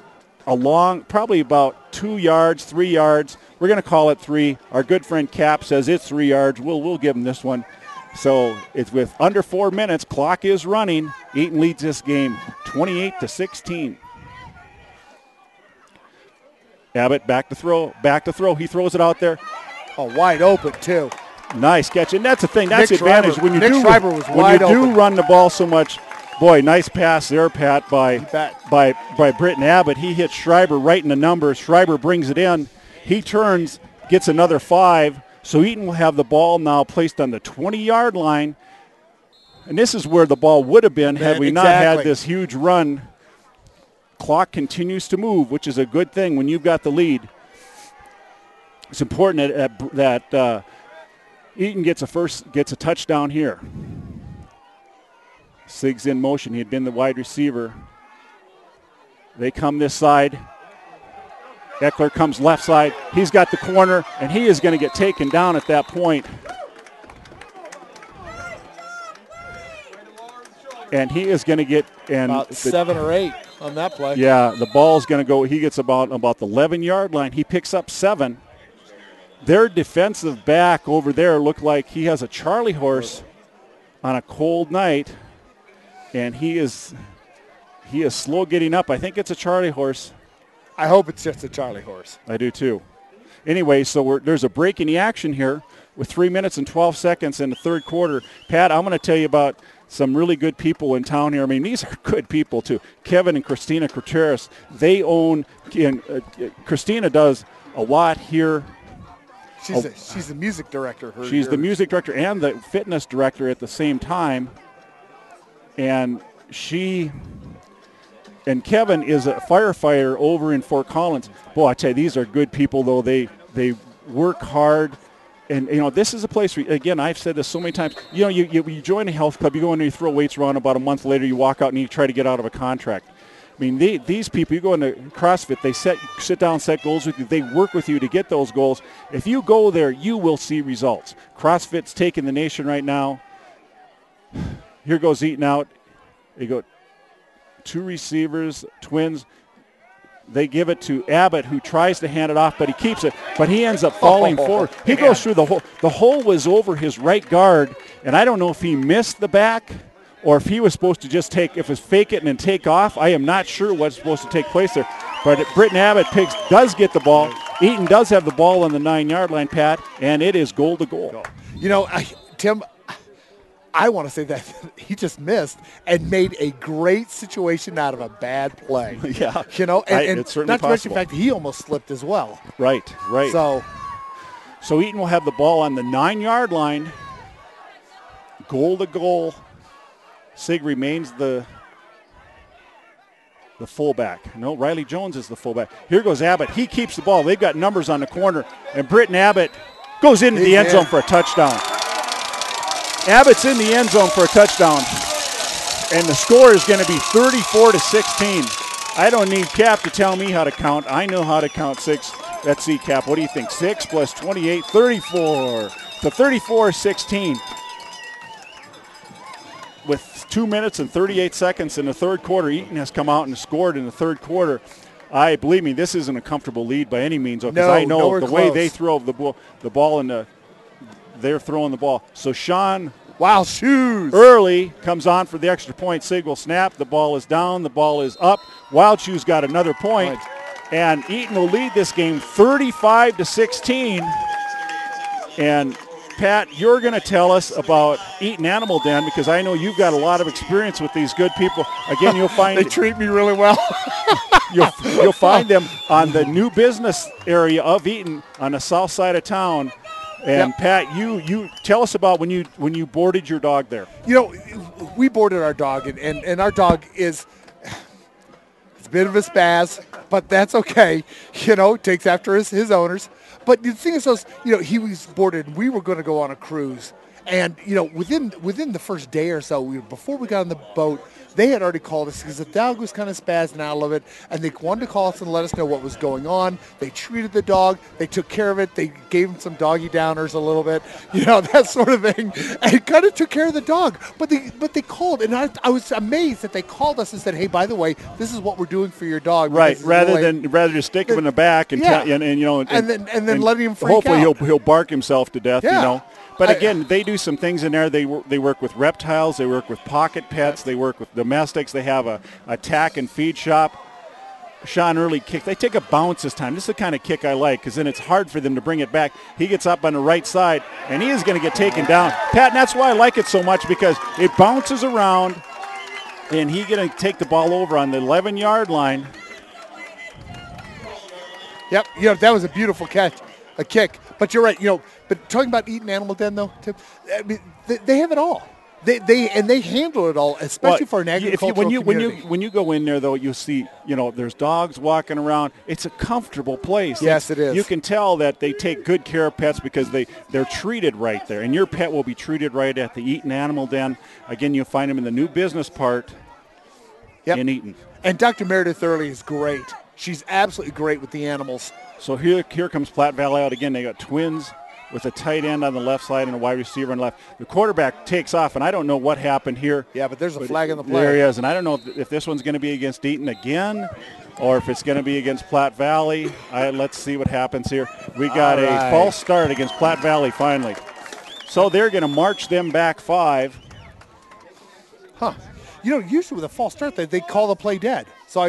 along, probably about 2 yards, 3 yards. We're going to call it 3. Our good friend Cap says it's 3 yards. We'll give him this one. So it's with under 4 minutes. Clock is running. Eaton leads this game 28-16. Abbott back to throw. He throws it out there. Oh, wide open, too. Nice catch. And that's the thing. That's the Nick advantage. Schreiber, Nick Schreiber was wide open. When you do run the ball so much, boy, nice pass there, Pat, by Britton Abbott. He hits Schreiber right in the numbers. Schreiber brings it in. He turns, gets another 5. So Eaton will have the ball now placed on the 20-yard line. And this is where the ball would have been had we not had this huge run. Clock continues to move, which is a good thing when you've got the lead. It's important that Eaton gets a touchdown here. Sig's in motion. He had been the wide receiver. They come this side. Eckler comes left side. He's got the corner, and he is going to get taken down at that point. And he is going to get about 7 or 8 on that play. Yeah, the ball's going to go. He gets about the 11-yard line. He picks up 7. Their defensive back over there looked like he has a Charlie horse on a cold night, and he is slow getting up. I think it's a Charlie horse. I hope it's just a Charlie horse. I do too. Anyway, so there's a break in the action here with 3 minutes and 12 seconds in the third quarter. Pat, I'm going to tell you about some really good people in town here. I mean, these are good people too. Kevin and Christina Contreras, they own, Christina does a lot here. She's the music director. She's the music director and the fitness director at the same time. And Kevin is a firefighter over in Fort Collins. Boy, I tell you, these are good people, though. They work hard. And, this is a place where, again, I've said this so many times. You join a health club, you go in and you throw weights around. About a month later, you walk out and you try to get out of a contract. I mean, these people, you go into CrossFit, they sit down, set goals with you. They work with you to get those goals. If you go there, you will see results. CrossFit's taking the nation right now. Here goes Eaton out. They go 2 receivers, twins. They give it to Abbott, who tries to hand it off, but he keeps it. But he ends up falling forward. He goes through the hole. The hole was over his right guard, and I don't know if he missed the back or if he was supposed to just fake it and then take off. I am not sure what's supposed to take place there. But Britton Abbott does get the ball. Eaton does have the ball on the 9-yard line, Pat, and it is goal to goal. Tim, I want to say that he just missed and made a great situation out of a bad play. Yeah. It's certainly not to mention possible. the fact that he almost slipped as well. Right. So Eaton will have the ball on the 9-yard line. Goal to goal. Sig remains the fullback. No, Riley Jones is the fullback. Here goes Abbott. He keeps the ball. They've got numbers on the corner. And Britton Abbott goes into the end zone for a touchdown. Abbott's in the end zone for a touchdown. And the score is going to be 34-16. I don't need Cap to tell me how to count. I know how to count 6. Let's see, Cap. What do you think? 6 plus 28, 34. To 34-16. With 2 minutes and 38 seconds in the third quarter, Eaton has come out and scored in the third quarter. Believe me, this isn't a comfortable lead by any means, because I know the way they throw the ball they're throwing the ball. So Sean Shoes early comes on for the extra point. Sig will snap. The ball is down. The ball is up. Wild Shoes got another point. And Eaton will lead this game 35-16. And Pat, you're going to tell us about Eaton Animal Den, because I know you've got a lot of experience with these good people. Again, you'll find they treat me really well. you'll find them on the new business area of Eaton on the south side of town. And Pat, you tell us about when you boarded your dog there. We boarded our dog, and our dog it's a bit of a spaz, but that's okay. Takes after his owners. But the thing is, he was boarded, and we were going to go on a cruise. And, within the first day or so, before we got on the boat, they had already called us because the dog was kind of spazzing out of it, and they wanted to call us and let us know what was going on. They treated the dog. They took care of it. They gave him some doggy downers a little bit, that sort of thing, and kind of took care of the dog. But they called, and I was amazed that they called us and said, hey, by the way, this is what we're doing for your dog. Right, rather just stick him in the back and then letting him freak hopefully out. he'll bark himself to death, Yeah. But again, they do some things in there. They work with reptiles. They work with pocket pets. They work with domestics. They have a tack and feed shop. Sean early kick. They take a bounce this time. This is the kind of kick I like because then it's hard for them to bring it back. He gets up on the right side, and he is going to get taken down. Pat, and that's why I like it so much because it bounces around, and he's going to take the ball over on the 11-yard line. Yep, that was a beautiful catch, a kick. But you're right, But talking about Eaton Animal Den, though, Tim, I mean, they have it all. They handle it all, especially for an agricultural community. When you go in there, though, you see, there's dogs walking around. It's a comfortable place. Yes, it is. You can tell that they take good care of pets because they're treated right there. And your pet will be treated right at the Eaton Animal Den. Again, you'll find them in the new business part in Eaton. And Dr. Meredith Early is great. She's absolutely great with the animals. So here comes Platte Valley out again. They got twins with a tight end on the left side and a wide receiver on the left. The quarterback takes off, and I don't know what happened here. Yeah, but there's a flag in the play. There he is, and I don't know if this one's going to be against Eaton again or if it's going to be against Platte Valley. Let's see what happens here. We got a false start against Platte Valley finally. So they're going to march them back 5. Huh. Usually with a false start, they call the play dead. So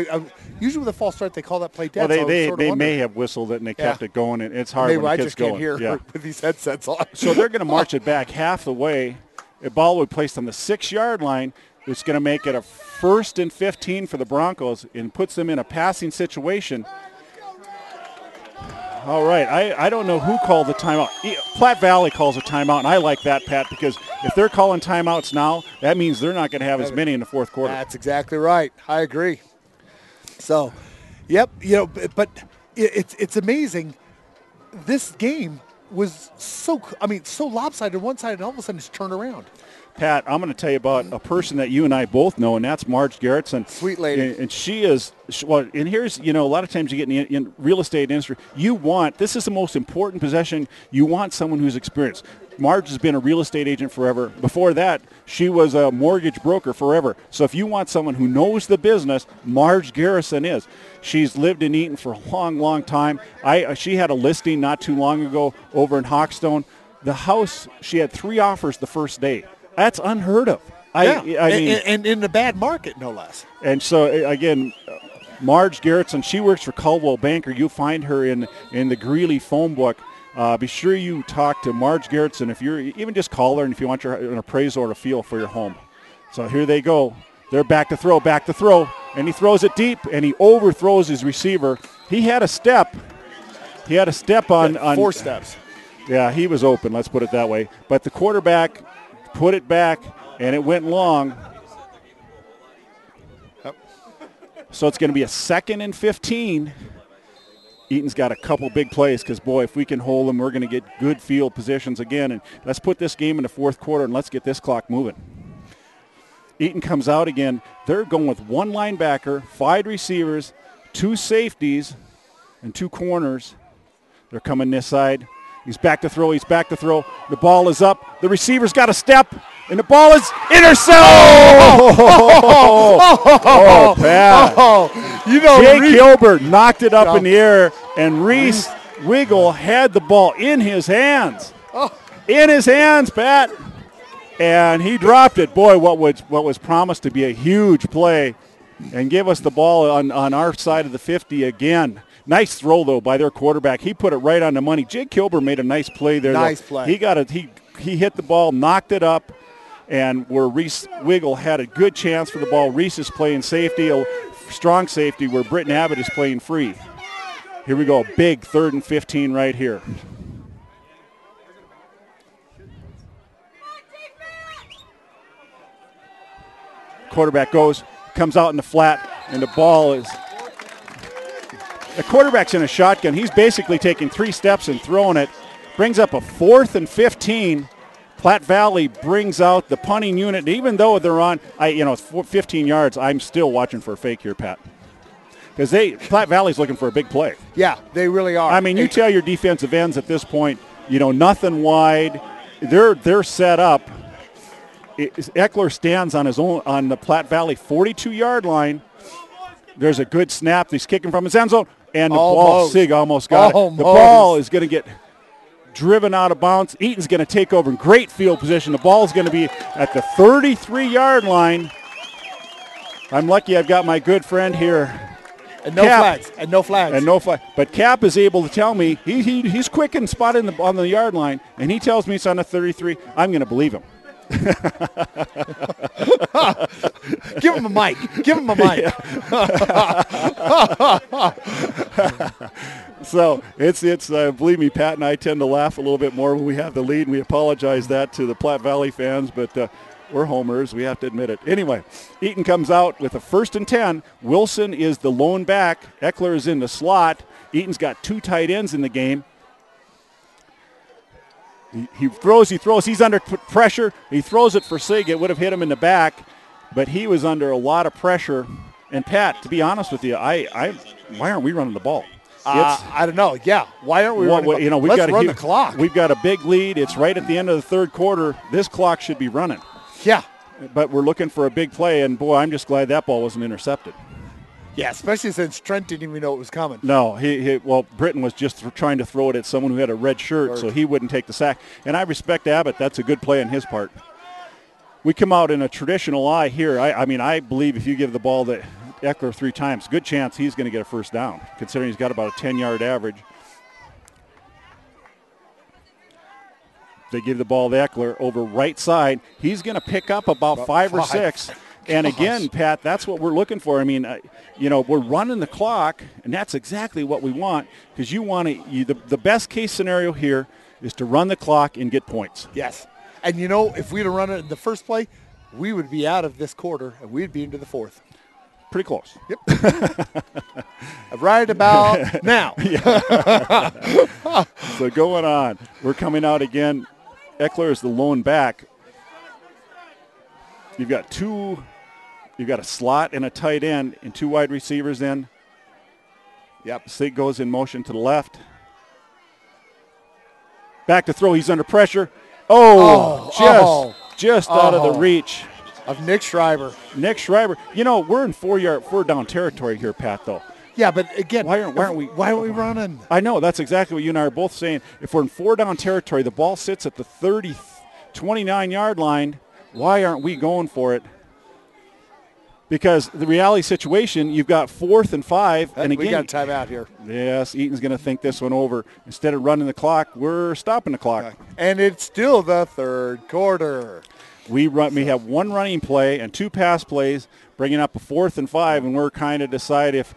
usually with a false start, they call that play dead. Well, they may have whistled it and they kept it going, and it's hard Maybe when I the kids just can't going. hear with these headsets on. So they're going to march it back half the way. A ball will be placed on the 6-yard line. It's going to make it a 1st and 15 for the Broncos and puts them in a passing situation. All right, I don't know who called the timeout. Platte Valley calls a timeout, and I like that, Pat, because if they're calling timeouts now, that means they're not going to have as many in the fourth quarter. That's exactly right. I agree. So, yep, but it's amazing. This game was so lopsided on one side, and all of a sudden it's turned around. Pat, I'm going to tell you about a person that you and I both know, and that's Marge Gerritsen. Sweet lady. And she is, and here's, a lot of times you get in real estate industry, this is the most important possession, you want someone who's experienced. Marge has been a real estate agent forever. Before that, she was a mortgage broker forever. So if you want someone who knows the business, Marge Gerritsen is. She's lived in Eaton for a long, long time. She had a listing not too long ago over in Hawkstone. The house, she had 3 offers the first day. That's unheard of. I mean, and in a bad market, no less. And so, again, Marge Gerritsen, she works for Caldwell Banker. You'll find her in the Greeley phone book. Be sure you talk to Marge Gerritsen. If you're even just call her, and if you want an appraisal or a feel for your home. So here they go. They're back to throw, and he throws it deep, and he overthrows his receiver. He had a step. on 4 steps. Yeah, he was open. Let's put it that way. But the quarterback put it back, and it went long. Yep. So it's going to be a 2nd and 15. Eaton's got a couple big plays because, boy, if we can hold them, we're going to get good field positions again. And let's put this game in the fourth quarter, and let's get this clock moving. Eaton comes out again. They're going with 1 linebacker, 5 receivers, 2 safeties, and 2 corners. They're coming this side. He's back to throw. The ball is up. The receiver's got a step, and the ball is intercepted. Oh, Pat. Jake Gilbert knocked it up in the air, and Reese Wiggle had the ball in his hands. In his hands, Pat. And he dropped it. Boy, what was promised to be a huge play, and give us the ball on our side of the 50 again. Nice throw, though, by their quarterback. He put it right on the money. Jake Kilburn made a nice play there. Nice play. He hit the ball, knocked it up, and where Reese Wiggle had a good chance for the ball. Reese is playing safety, a strong safety, where Britton Abbott is playing free. Here we go, big 3rd and 15 right here. Quarterback comes out in the flat, and the ball is... The quarterback's in a shotgun. He's basically taking 3 steps and throwing it. Brings up a 4th and 15. Platte Valley brings out the punting unit. Even though they're on, it's 15 yards, I'm still watching for a fake here, Pat. Because Platte Valley's looking for a big play. Yeah, they really are. I mean, you tell your defensive ends at this point, nothing wide. They're set up. Eckler stands on his own on the Platte Valley 42-yard line. There's a good snap. He's kicking from his end zone, and the ball, Sig almost got it. The ball is going to get driven out of bounds. Eaton's going to take over in great field position. The ball's going to be at the 33-yard line. I'm lucky I've got my good friend here. And no flags. And no flags. And no flag. But Cap is able to tell me he's quick and spotted on the yard line, and he tells me it's on the 33. I'm going to believe him. Give him a mic. Give him a mic. So it's believe me, Pat and I tend to laugh a little bit more when we have the lead, and we apologize that to the Platte Valley fans, but we're homers. We have to admit it. Anyway, Eaton comes out with a 1st and 10. Wilson is the lone back. Eckler is in the slot. Eaton's got 2 tight ends in the game. He throws. He's under pressure. He throws it for Sig. It would have hit him in the back, but he was under a lot of pressure. And, Pat, to be honest with you, why aren't we running the ball? I don't know. Yeah, why aren't we running the ball? Let's run the clock. We've got a big lead. It's right at the end of the third quarter. This clock should be running. Yeah. But we're looking for a big play, and, boy, I'm just glad that ball wasn't intercepted. Yeah, especially since Trent didn't even know it was coming. No, Britton was just trying to throw it at someone who had a red shirt, so he wouldn't take the sack. And I respect Abbott. That's a good play on his part. We come out in a traditional eye here. I believe if you give the ball to Eckler 3 times, good chance he's going to get a first down, considering he's got about a 10-yard average. They give the ball to Eckler over right side. He's going to pick up about 5 or 6. And again, Pat, that's what we're looking for. I mean, we're running the clock, and that's exactly what we want, because you want to. The best case scenario here is to run the clock and get points. Yes. And, if we'd have run it in the first play, we would be out of this quarter, and we'd be into the 4th. Pretty close. Yep. Right about now. So going on. We're coming out again. Eckler is the lone back. You've got a slot and a tight end and 2 wide receivers in. Yep. Sig goes in motion to the left. Back to throw. He's under pressure. Just out of the reach of Nick Schreiber. We're in 4 down territory here, Pat, though. Yeah, but again, why aren't we running? I know, that's exactly what you and I are both saying. If we're in 4 down territory, the ball sits at the 29-yard line. Why aren't we going for it? Because the reality situation, you've got 4th and 5. And again, we got a timeout here. Yes, Eaton's going to think this one over. Instead of running the clock, we're stopping the clock. And it's still the 3rd quarter. We have 1 running play and 2 pass plays, bringing up a 4th and 5, and we're kind of decide if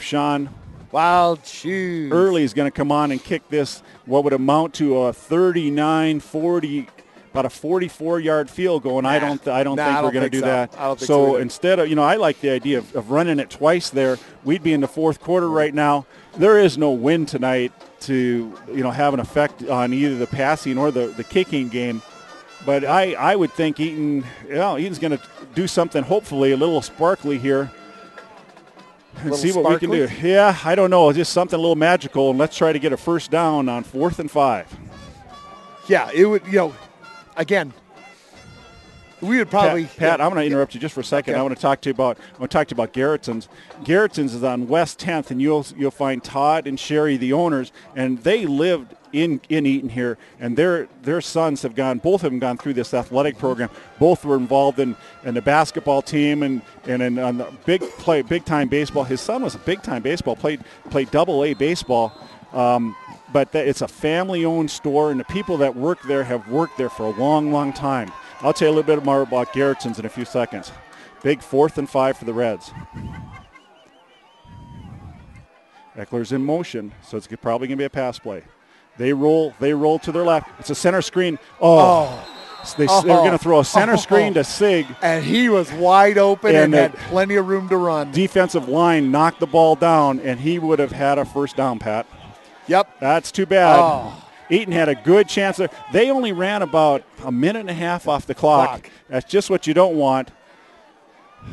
Sean Wild Shoes Early is going to come on and kick this, what would amount to a 39-40, about a 44-yard field goal, and I don't think we're going to do that. I don't think so instead of, I like the idea of running it twice there. We'd be in the 4th quarter right now. There is no win tonight to, have an effect on either the passing or the kicking game. But I would think Eaton's going to do something, hopefully, a little sparkly here. And see what we can do. Yeah, I don't know. Just something a little magical, and let's try to get a first down on 4th and 5. Yeah, it would, again, we would probably. Pat, I'm going to interrupt you just for a second. Okay. I want to talk to you about Garrettson's. Garrettson's is on West 10th, and you'll find Todd and Sherry, the owners, and they lived in Eaton here, and their sons both of them gone through this athletic program. Both were involved in the basketball team and on the big time baseball. His son was a big time baseball, played AA baseball. But it's a family-owned store, and the people that work there have worked there for a long, long time. I'll tell you a little bit more about Garrettson's in a few seconds. Big 4th and 5 for the Reds. Eckler's in motion, so it's probably going to be a pass play. They roll to their left. It's a center screen. They're going to throw a center screen to Sig. And he was wide open and had plenty of room to run. Defensive line knocked the ball down, and he would have had a first down, Pat. Yep. That's too bad. Eaton had a good chance there. They only ran about a minute and a half off the clock. That's just what you don't want.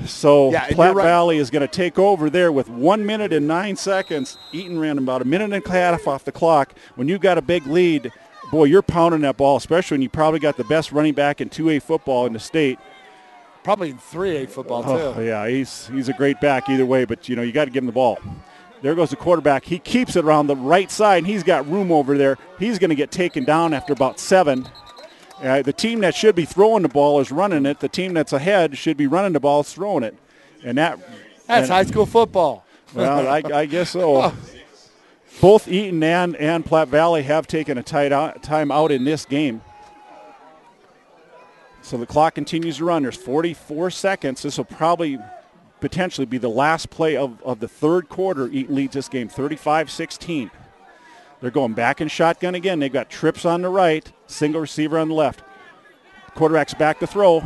So Platte Valley is going to take over there with 1 minute and 9 seconds. Eaton ran about a minute and a half off the clock. When you've got a big lead, boy, you're pounding that ball, especially when you probably got the best running back in 2A football in the state. Probably in 3A football, too. Yeah, he's a great back either way, but, you got to give him the ball. There goes the quarterback. He keeps it around the right side, and he's got room over there. He's going to get taken down after about 7. The team that should be throwing the ball is running it. The team that's ahead should be running the ball, throwing it. And that's high school football. Well, I guess so. Both Eaton and Platte Valley have taken a time out in this game. So the clock continues to run. There's 44 seconds. This will probably potentially be the last play of the third quarter. Eaton leads this game 35-16. They're going back in shotgun again. They've got trips on the right, single receiver on the left. Quarterback's back to throw.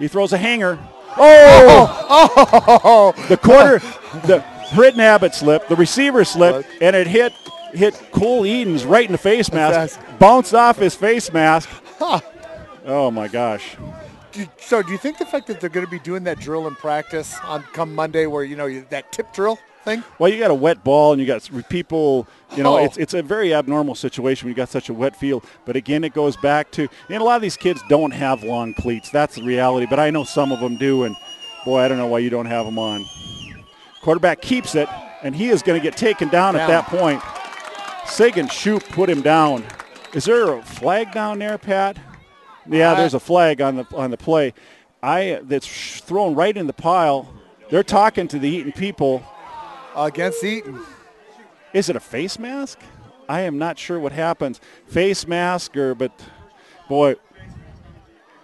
He throws a hanger. Oh! The Britton Abbott slipped, the receiver slipped, and it hit Cole Edens right in the face mask. Bounced off his face mask. Oh, my gosh. So do you think the fact that they're going to be doing that drill in practice on come Monday where, that tip drill thing? Well, you got a wet ball and you got people, it's a very abnormal situation when you got such a wet field. But, again, it goes back to, a lot of these kids don't have long cleats. That's the reality. But I know some of them do, and, boy, I don't know why you don't have them on. Quarterback keeps it, and he is going to get taken down at that point. Sagan Shoup put him down. Is there a flag down there, Pat? Yeah, there's a flag on the play. That's thrown right in the pile. They're talking to the Eaton people. Against Eaton. Is it a face mask? I am not sure what happens. Face mask but boy.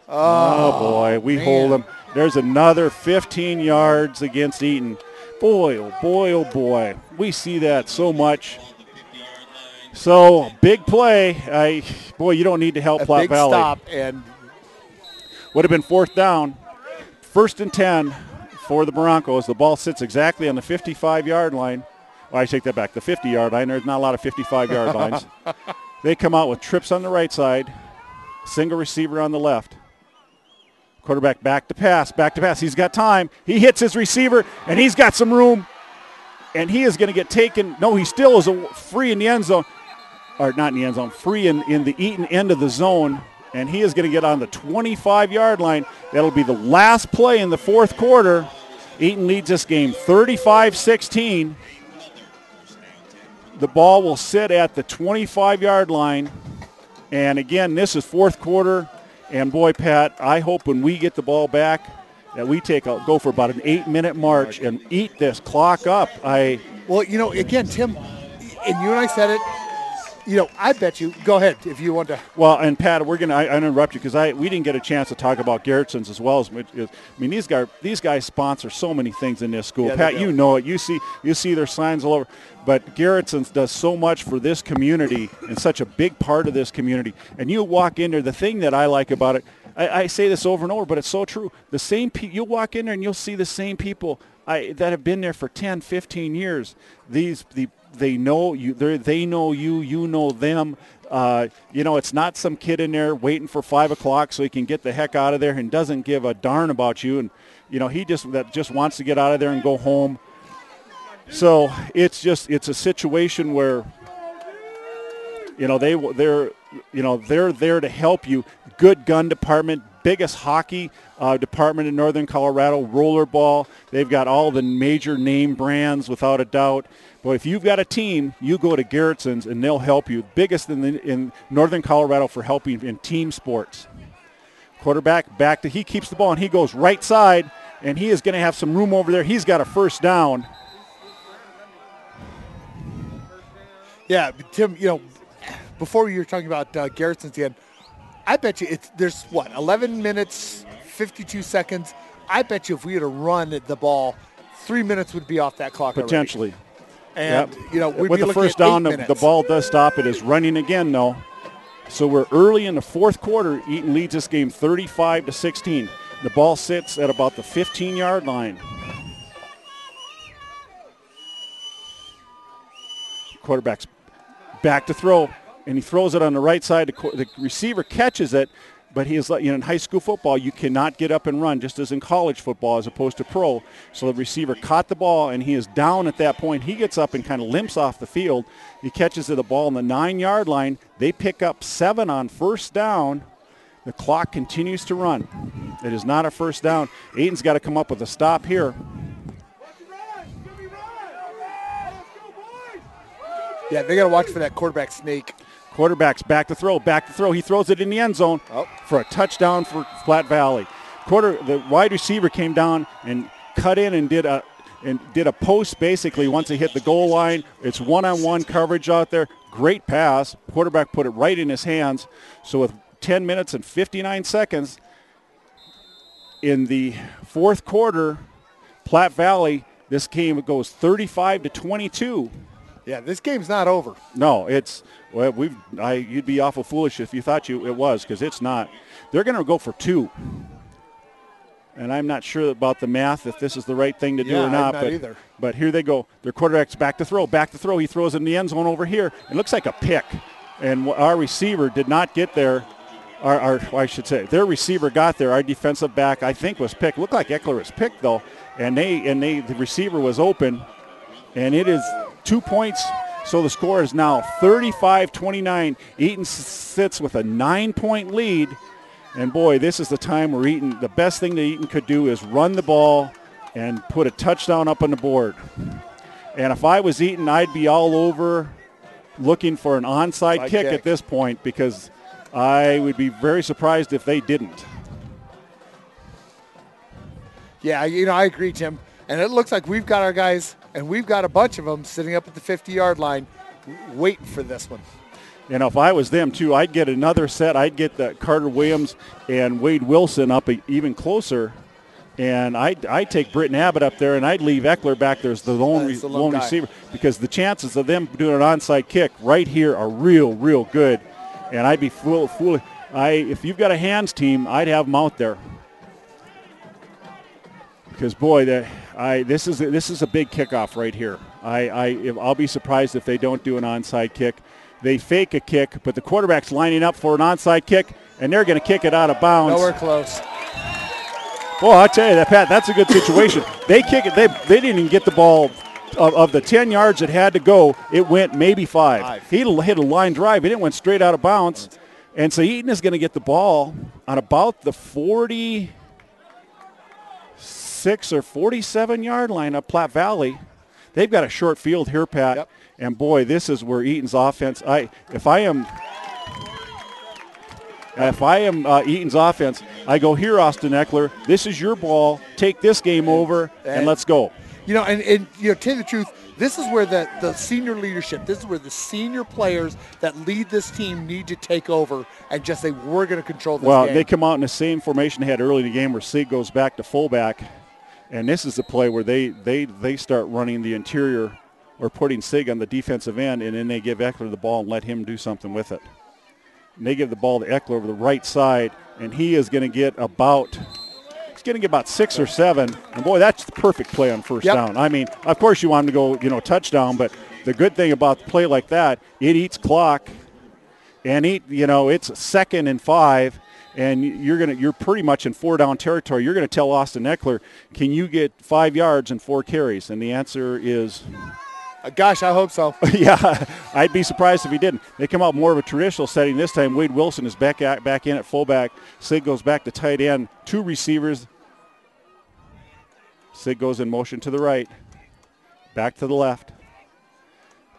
Oh boy, we hold them. There's another 15 yards against Eaton. Boy, oh boy, oh boy. We see that so much. So, big play. You don't need to help Platte Valley. Stop and would have been fourth down. 1st and 10 for the Broncos. The ball sits exactly on the 55-yard line. Well, I take that back. The 50-yard line. There's not a lot of 55-yard lines. They come out with trips on the right side. Single receiver on the left. Quarterback back to pass. He's got time. He hits his receiver, and he's got some room. And he is going to get taken. No, he still is free in the end zone. Or not in the end zone, free in the Eaton end of the zone, and he is going to get on the 25-yard line. That'll be the last play in the fourth quarter. Eaton leads this game 35-16. The ball will sit at the 25-yard line, and again, this is fourth quarter, and boy, Pat, I hope when we get the ball back that we go for about an 8-minute march and eat this clock up. Well, again, Tim, and you and I said it, I bet you. Go ahead if you want to. Well, and Pat, I interrupt you because we didn't get a chance to talk about Garrettson's as well as. These guys sponsor so many things in this school. Yeah, Pat, you know it. You see their signs all over. But Garrettson's does so much for this community and such a big part of this community. And you walk in there. The thing that I like about it, I say this over and over, but it's so true. The same you'll walk in there and you'll see the same people that have been there for 10, 15 years. They know you. They know you. You know them. It's not some kid in there waiting for 5 o'clock so he can get the heck out of there and doesn't give a darn about you. And he just wants to get out of there and go home. So it's a situation where they're there to help you. Good gun department, biggest hockey department in Northern Colorado. Rollerball. They've got all the major name brands without a dought. Well, if you've got a team, you go to Garrettson's and they'll help you. Biggest in Northern Colorado for helping in team sports. Quarterback he keeps the ball and he goes right side and he is going to have some room over there. He's got a first down. Yeah, Tim, before you were talking about Garrettson's again, I bet you there's 11 minutes, 52 seconds. I bet you if we had to run the ball, 3 minutes would be off that clock potentially. Already. And, we'd with be the first down, the ball does stop. It is running again, though. So we're early in the fourth quarter. Eaton leads this game 35-16. The ball sits at about the 15-yard line. Quarterback's back to throw. and he throws it on the right side. The receiver catches it, but he is, in high school football, you cannot get up and run, just as in college football as opposed to pro. So the receiver caught the ball, and he is down at that point. He gets up and kind of limps off the field. He catches the ball on the 9-yard line. They pick up 7 on first down. The clock continues to run. It is not a first down. Eaton's got to come up with a stop here. Yeah, they got to watch for that quarterback sneak. Quarterback's back to throw. He throws it in the end zone for a touchdown for Platte Valley. The wide receiver came down and cut in and did a post basically once he hit the goal line. It's one-on-one coverage out there. Great pass. Quarterback put it right in his hands. So with 10 minutes and 59 seconds in the fourth quarter, Platte Valley, this game goes 35-22. Yeah, this game's not over. No, you'd be awful foolish if you thought it was, because it's not. They're going to go for 2. And I'm not sure about the math, if this is the right thing to do or not. I'm not either. But here they go. Their quarterback's back to throw. He throws it in the end zone over here. It looks like a pick. And our receiver did not get there. I should say, their receiver got there. Our defensive back, I think, was picked. Looked like Eckler was picked, though. And the receiver was open. And it is 2 points. So the score is now 35-29. Eaton sits with a 9-point lead. And, boy, this is the time where the best thing that Eaton could do is run the ball and put a touchdown up on the board. And if I was Eaton, I'd be all over looking for an onside kick at this point, because I would be very surprised if they didn't. Yeah, I agree, Tim. And it looks like we've got our guys, and we've got a bunch of them sitting up at the 50-yard line waiting for this one. If I was them, too, I'd get another set. I'd get the Carter Williams and Wade Wilson up even closer. And I'd take Britton Abbott up there, and I'd leave Eckler back there as the lone receiver, because the chances of them doing an onside kick right here are real, real good. And I'd be foolish. If you've got a hands team, I'd have them out there. Because, boy, this is a big kickoff right here. I'll be surprised if they don't do an onside kick. They fake a kick, but the quarterback's lining up for an onside kick, and they're going to kick it out of bounds. Nowhere close. Well, I'll tell you, Pat, that's a good situation. They kick it. They didn't even get the ball. Of the 10 yards it had to go, it went maybe 5. He hit a line drive, and it went straight out of bounds. And so Eaton is going to get the ball on about the 46 or 47-yard line of Platte Valley. They've got a short field here, Pat. Yep. And, boy, this is where Eaton's offense – If I am Eaton's offense, I go, here, Austin Eckler, this is your ball. Take this game over, and let's go. To tell you the truth, this is where the senior leadership, this is where the senior players that lead this team need to take over and just say, we're going to control this game. Well, they come out in the same formation they had early in the game where Sig goes back to fullback, and this is the play where they start running the interior or putting Sig on the defensive end, and then they give Eckler the ball and let him do something with it. And they give the ball to Eckler over the right side, and he is going to get about 6 or 7. And, boy, that's the perfect play on first down. I mean, of course you want him to go, touchdown, but the good thing about the play like that, it eats clock, and it's 2nd and 5, and you're pretty much in 4-down territory. You're going to tell Austin Eckler, can you get 5 yards and 4 carries? And the answer is gosh, I hope so. Yeah, I'd be surprised if he didn't. They come out more of a traditional setting this time. Wade Wilson is back in at fullback. Sig goes back to tight end. 2 receivers. Sig goes in motion to the right. Back to the left.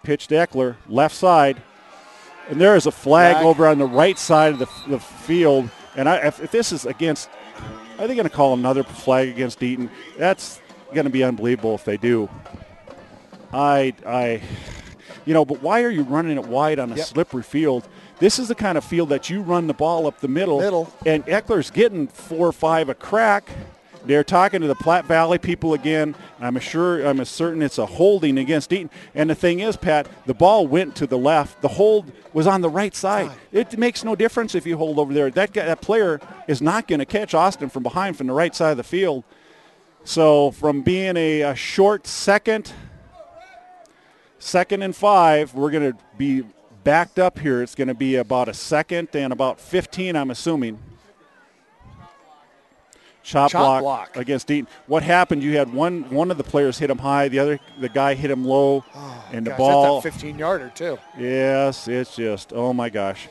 Pitch to Eckler, left side. And there is a flag over on the right side of the field. And if this is against, are they going to call another flag against Eaton? That's going to be unbelievable if they do. But why are you running it wide on a slippery field? This is the kind of field that you run the ball up the middle. And Eckler's getting 4 or 5 a crack. They're talking to the Platte Valley people again. I'm certain it's a holding against Eaton. And the thing is, Pat, the ball went to the left. The hold was on the right side. It makes no difference if you hold over there. That player is not going to catch Austin from behind from the right side of the field. So from being a short second and 5, we're going to be backed up here. It's going to be about a second and about 15, I'm assuming. Chop block against Eaton. What happened? You had one of the players hit him high, the guy hit him low, and the ball. That's a 15-yarder too. Yes, it's just, oh my gosh.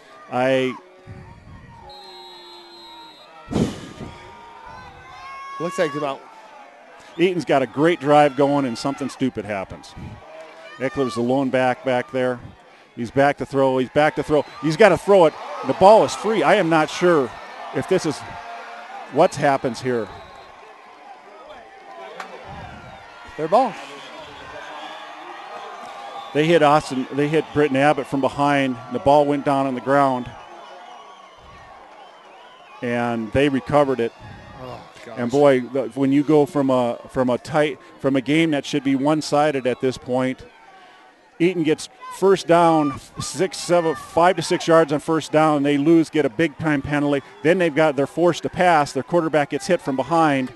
Looks like about. Eaton's got a great drive going, and something stupid happens. Eckler's the lone back there. He's back to throw. He's got to throw it. The ball is free. I am not sure if this is what happens here. Their ball. They hit Britton Abbott from behind. The ball went down on the ground, and they recovered it. Oh, gosh. And boy, when you go from a game that should be one-sided at this point, Eaton gets first down, 5 to 6 yards on first down. They lose, get a big time penalty. Then they're forced to pass. Their quarterback gets hit from behind,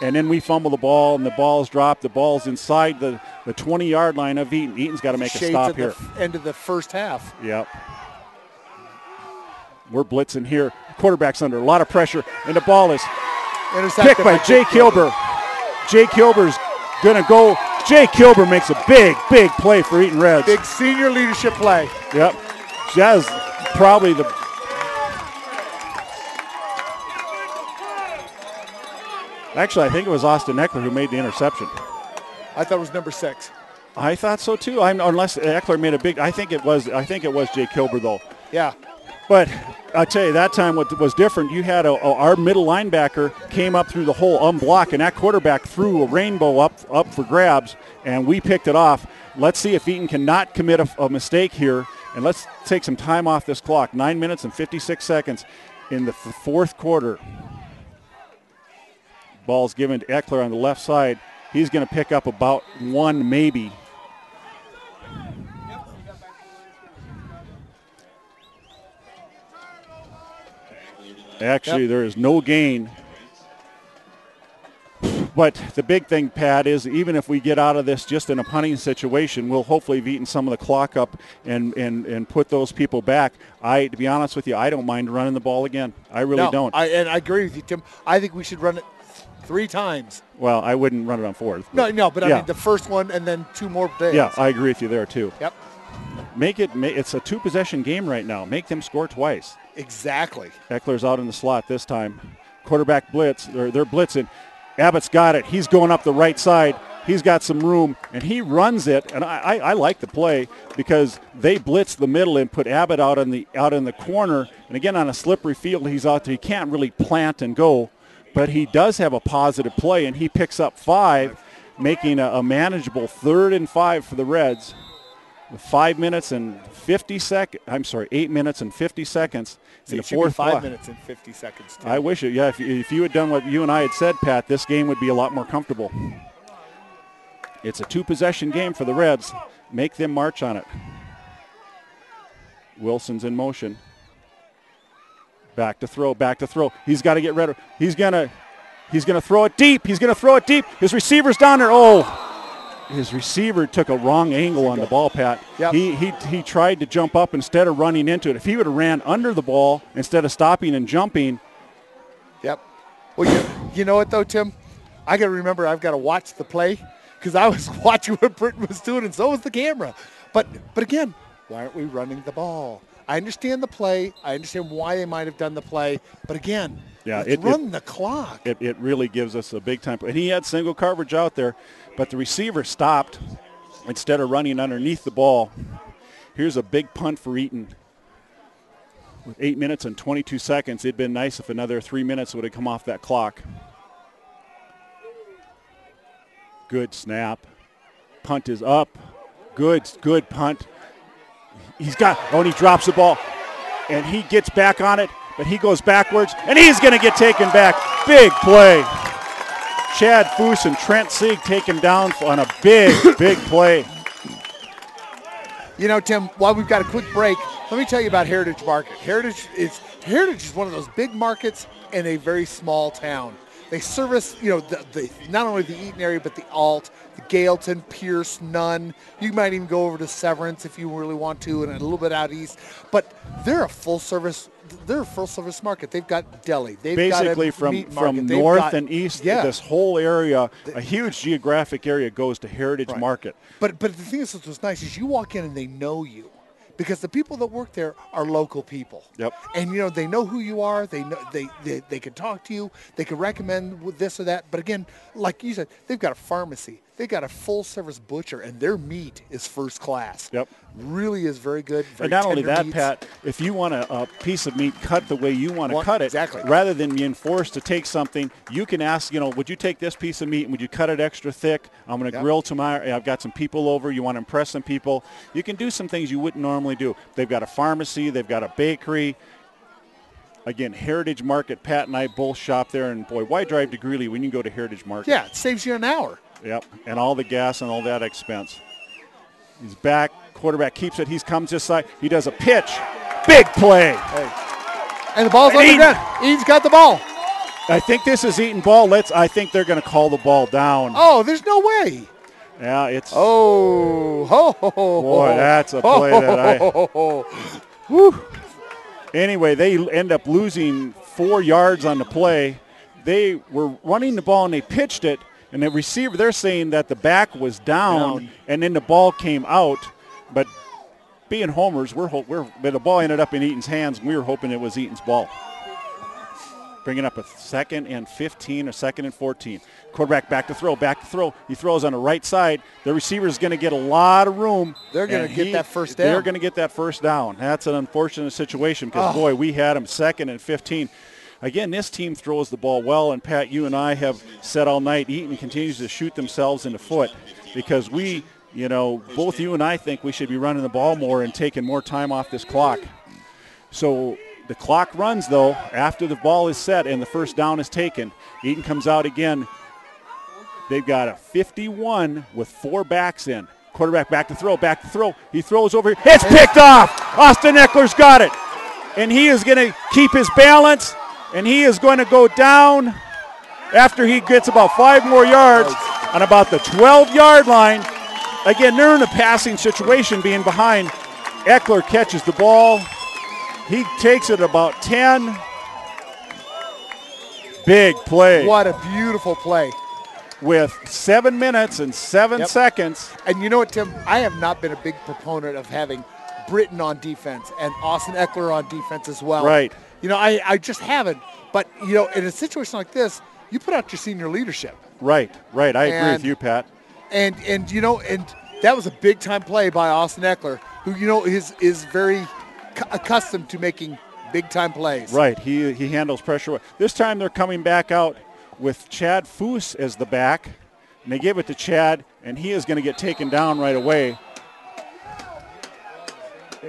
and then we fumble the ball, and the ball's dropped. The ball's inside the 20-yard line of Eaton. Eaton's got to make a stop here. End of the first half. Yep. We're blitzing here. Quarterback's under a lot of pressure, and the ball is picked by Jay Kilber. Jay Kilber's going to go. Jay Kilber makes a big play for Eaton Reds. Big senior leadership play. Yep. That is probably the. Actually, I think it was Austin Eckler who made the interception. I thought it was number 6. I thought so too. Unless Eckler made a big. I think it was Jay Kilber though. Yeah. But I'll tell you, that time what was different, you had our middle linebacker came up through the hole unblocked, and that quarterback threw a rainbow up for grabs, and we picked it off. Let's see if Eaton cannot commit a mistake here, and let's take some time off this clock. 9 minutes and 56 seconds in the fourth quarter. Ball's given to Eckler on the left side. He's going to pick up about one maybe. Actually, there is no gain. But the big thing, Pat, is even if we get out of this just in a punting situation, we'll hopefully have eaten some of the clock up and put those people back. To be honest with you, I don't mind running the ball again. I really don't. I agree with you, Tim. I think we should run it 3 times. Well, I wouldn't run it on 4th. But I mean the first one and then 2 more days. Yeah, I agree with you there too. Yep. It's a 2-possession game right now. Make them score twice. Exactly. Eckler's out in the slot this time. Quarterback blitz. They're blitzing. Abbott's got it. He's going up the right side. He's got some room, and he runs it. And I like the play because they blitz the middle and put Abbott out in the corner. And again, on a slippery field, he's out there. He can't really plant and go, but he does have a positive play, and he picks up 5, making a manageable 3rd and 5 for the Reds. With 8 minutes and 50 seconds in the fourth quarter. 5 minutes and 50 seconds. Too. I wish it. Yeah, if you had done what you and I had said, Pat, this game would be a lot more comfortable. It's a 2-possession game for the Reds. Make them march on it. Wilson's in motion. Back to throw. He's got to get rid of. He's gonna throw it deep. His receiver's down there. Oh. His receiver took a wrong angle on the ball, Pat. Yep. He tried to jump up instead of running into it. If he would have ran under the ball instead of stopping and jumping. Yep. Well, you know what, though, Tim? I got to remember I've got to watch the play because I was watching what Britton was doing, and so was the camera. But again, why aren't we running the ball? I understand the play. I understand why they might have done the play. But again, run the clock. It really gives us a big time. And he had single coverage out there. But the receiver stopped instead of running underneath the ball. Here's a big punt for Eaton. With 8 minutes and 22 seconds, it'd been nice if another 3 minutes would have come off that clock. Good snap. Punt is up. Good punt. He drops the ball. And he gets back on it, but he goes backwards, and he's going to get taken back. Big play. Chad Foose and Trent Sieg take him down on a big play. You know, Tim, while we've got a quick break, let me tell you about Heritage Market. Heritage is one of those big markets in a very small town. They service, the not only the Eaton area, but the Alt, the Gaelton, Pierce, Nunn. You might even go over to Severance if you really want to, and a little bit out east. But they're a full-service market. They've got deli. They've basically got a meat from market. They've north got, and east, yeah. this whole area, a huge geographic area goes to Heritage Market. But the thing is, what's nice is you walk in and they know you, because the people that work there are local people. Yep. And they know who you are. They know they can talk to you. They can recommend with this or that. But again, like you said, they've got a pharmacy. They've got a full-service butcher, and their meat is first class. Yep. Really is very good. Very and not only tender that, meats. Pat, if you want a piece of meat cut the way you want to cut it, exactly. rather than being forced to take something, you can ask, would you take this piece of meat and would you cut it extra thick? I'm going to grill tomorrow. I've got some people over. You want to impress some people. You can do some things you wouldn't normally do. They've got a pharmacy. They've got a bakery. Again, Heritage Market, Pat and I both shop there. And, boy, why drive to Greeley when you can go to Heritage Market? Yeah, it saves you an hour. Yep, and all the gas and all that expense. He's back. Quarterback keeps it. He comes this side. He does a pitch. Big play. Hey. And the ball's under net. Eaton's got the ball. I think this is Eaton ball. I think they're going to call the ball down. Oh, there's no way. Yeah, it's. Oh, ho, ho, ho, boy, that's a play that Whew. Anyway, they end up losing 4 yards on the play. They were running the ball and they pitched it. And the receiver, they're saying that the back was down. And then the ball came out. But being homers, the ball ended up in Eaton's hands, and we were hoping it was Eaton's ball. Bringing up a 2nd and 15 or 2nd and 14. Quarterback back to throw. He throws on the right side. The receiver is going to get a lot of room. They're going to get that first down. They're going to get that first down. That's an unfortunate situation because, boy, we had him 2nd and 15. Again, this team throws the ball well, and Pat, you and I have said all night, Eaton continues to shoot themselves in the foot because both you and I think we should be running the ball more and taking more time off this clock. So the clock runs, though, after the ball is set and the first down is taken. Eaton comes out again. They've got a 51 with 4 backs in. Quarterback back to throw. He throws over here. It's picked off. Austin Eckler's got it. And he is going to keep his balance. And he is going to go down after he gets about 5 more yards on about the 12-yard line. Again, they're in a passing situation being behind. Eckler catches the ball. He takes it about 10. Big play. What a beautiful play. With 7 minutes and 7 seconds. And you know what, Tim? I have not been a big proponent of having Britton on defense and Austin Eckler on defense as well. Right. I just haven't. But, in a situation like this, you put out your senior leadership. Right. I agree with you, Pat. And that was a big-time play by Austin Eckler, who, is very accustomed to making big-time plays. Right. He handles pressure. This time they're coming back out with Chad Foose as the back. And they give it to Chad, and he is going to get taken down right away.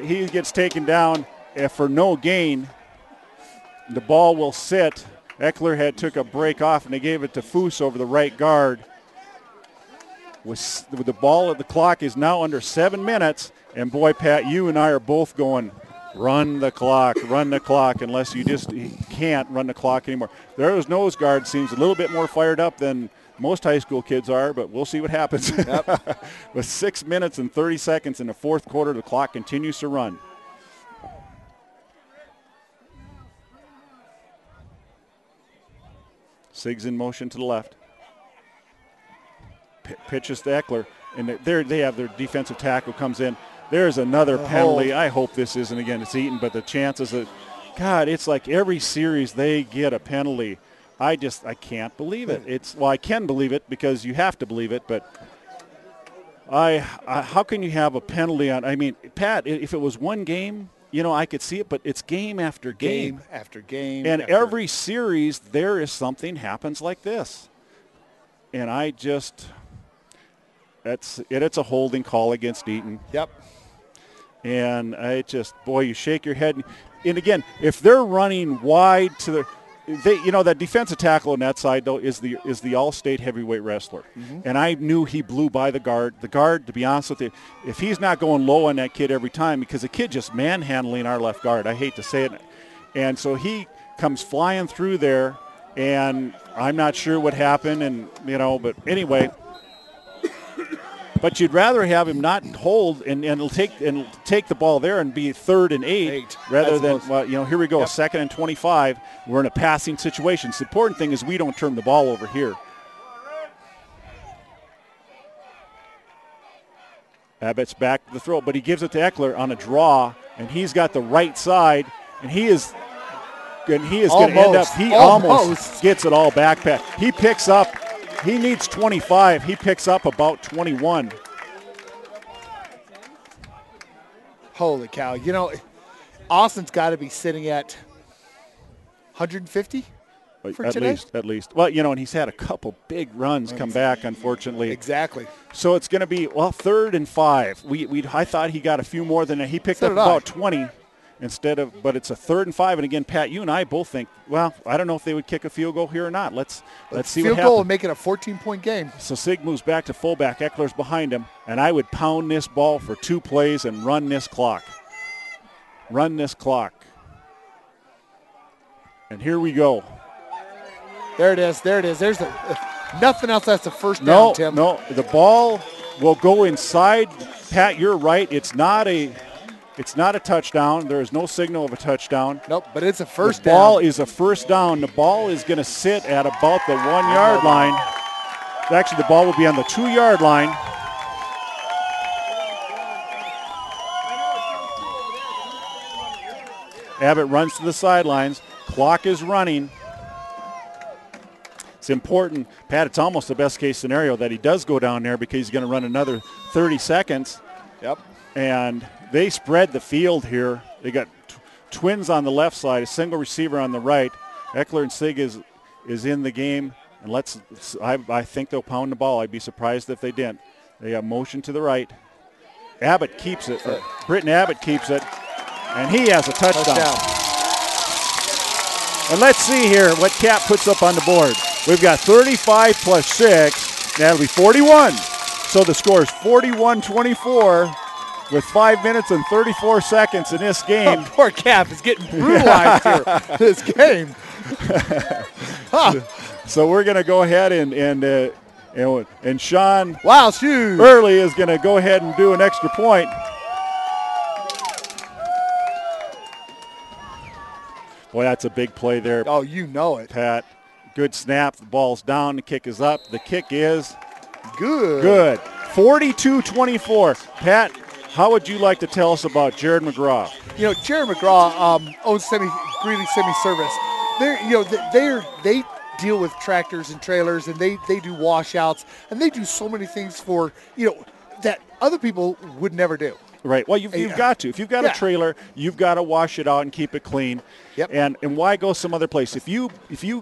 He gets taken down for no gain. The ball will sit. Eckler took a break off, and they gave it to Foose over the right guard. With the ball at the clock is now under 7 minutes. And, boy, Pat, you and I are both going, run the clock, unless you just can't run the clock anymore. Their nose guard seems a little bit more fired up than most high school kids are, but we'll see what happens. Yep. With 6 minutes and 30 seconds in the fourth quarter, the clock continues to run. Siggs in motion to the left. Pitches to Eckler, and they have their defensive tackle comes in. There's another penalty. I hope this isn't again. It's Eaton, but the chances that, God, it's like every series they get a penalty. I can't believe it. I can believe it because you have to believe it, but how can you have a penalty on? I mean, Pat, if it was one game, I could see it, but it's game after game. Game after game. And every series there is something happens like this. And it's a holding call against Eaton. Yep. And you shake your head. And again, if they're running wide to that defensive tackle on that side, though, is the all-state heavyweight wrestler. Mm-hmm. And I knew he blew by the guard. The guard, to be honest with you, if he's not going low on that kid every time, because the kid just manhandling our left guard, I hate to say it. And so he comes flying through there, and I'm not sure what happened, and but anyway. But you'd rather have him not hold and take the ball there and be 3rd and 8 rather than here we go, Yep. 2nd and 25. We're in a passing situation. The important thing is we don't turn the ball over here. Abbott's back to the throw, but he gives it to Eckler on a draw, and he's got the right side, and he is going to end up. He almost gets it all back. He picks up. He needs 25. He picks up about 21. Holy cow. Austin's got to be sitting at 150 for today? At least. Well, and he's had a couple big runs come back, unfortunately. Exactly. So it's going to be, 3rd and 5. I thought he got a few more than that. He picked up about 20. But it's a 3rd and 5, and again, Pat, you and I both think, I don't know if they would kick a field goal here or not. Let's see what happens. Field goal would make it a 14-point game. So Sig moves back to fullback. Eckler's behind him, and I would pound this ball for 2 plays and run this clock. And here we go. There it is. There's nothing else. That's the first down, Tim. No, the ball will go inside. Pat, you're right. It's not a touchdown. There is no signal of a touchdown. Nope, but it's a first down. The ball is a first down. The ball is going to sit at about the 1-yard line. Actually, the ball will be on the 2-yard line. Abbott runs to the sidelines. Clock is running. It's important. Pat, it's almost the best case scenario that he does go down there because he's going to run another 30 seconds. Yep. And they spread the field here. They got twins on the left side, a single receiver on the right. Eckler and Sig is in the game, and I think they'll pound the ball. I'd be surprised if they didn't. They have motion to the right. Abbott keeps it. Britton Abbott keeps it, and he has a touchdown. And let's see here what Cap puts up on the board. We've got 35 plus 6. That'll be 41. So the score is 41-24. With 5 minutes and 34 seconds in this game. Oh, poor Cap is getting brutalized here. This game. So we're going to go ahead and Sean Shoot. Early is going to go ahead and do an extra point. Boy, that's a big play there. Oh, you know it. Pat. Good snap. The ball's down. The kick is up. The kick is good. 42-24. Pat, how would you like to tell us about Jared McGraw? Jared McGraw owns Greeley Semi-Service. They deal with tractors and trailers, and they do washouts, and they do so many things for that other people would never do. Right. Well, you've got to. If you've got a trailer, you've got to wash it out and keep it clean. Yep. And why go some other place? If you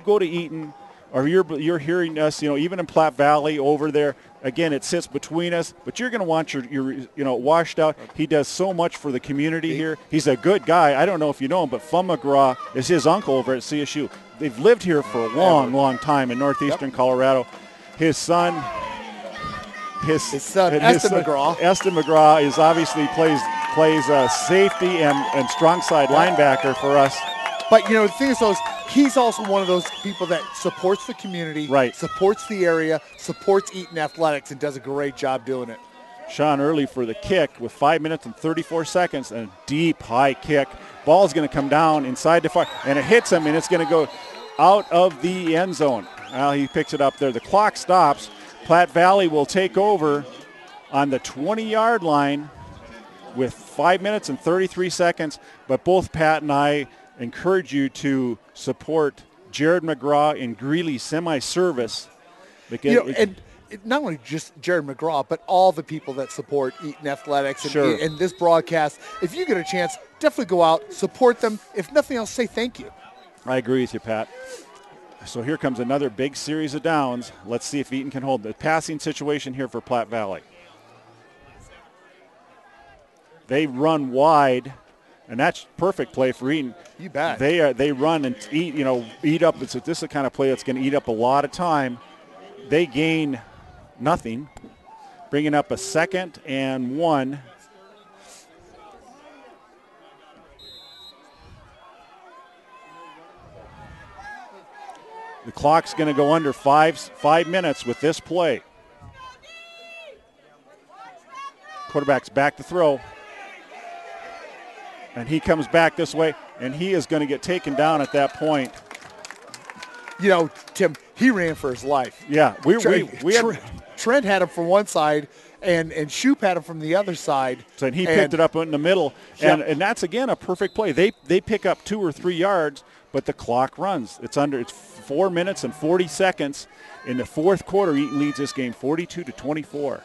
go to Eaton, or you're hearing us, even in Platte Valley over there, again, it sits between us, but you're going to want your washed out. He does so much for the community here. He's a good guy. I don't know if you know him, but Fum McGraw is his uncle over at CSU. They've lived here for a long, long time in northeastern Colorado. His son, Eston McGraw is obviously plays safety and strong side linebacker for us. But, the thing is, he's also one of those people that supports the community, supports the area, supports Eaton Athletics, and does a great job doing it. Sean Early for the kick with 5 minutes and 34 seconds, and a deep, high kick. Ball's going to come down inside the far, and it hits him, and it's going to go out of the end zone. Well, he picks it up there. The clock stops. Platte Valley will take over on the 20-yard line with 5 minutes and 33 seconds, but both Pat and I encourage you to support Jared McGraw in Greeley Semi-Service. And not only just Jared McGraw, but all the people that support Eaton Athletics and this broadcast. If you get a chance, definitely go out, support them. If nothing else, say thank you. I agree with you, Pat. So here comes another big series of downs. Let's see if Eaton can hold the passing situation here for Platte Valley. They run wide. And that's perfect play for Eaton. You bet. They run and eat up. This is the kind of play that's going to eat up a lot of time. They gain nothing, bringing up a 2nd and 1. The clock's going to go under 5 minutes with this play. Quarterback's back to throw. And he comes back this way, and he is going to get taken down at that point. You know, Tim, he ran for his life. Yeah, Trent had him from one side, and Shoop had him from the other side. So and he picked it up in the middle, Yep. and that's again a perfect play. They pick up 2 or 3 yards, but the clock runs. It's 4 minutes and 40 seconds in the fourth quarter. Eaton leads this game 42-24.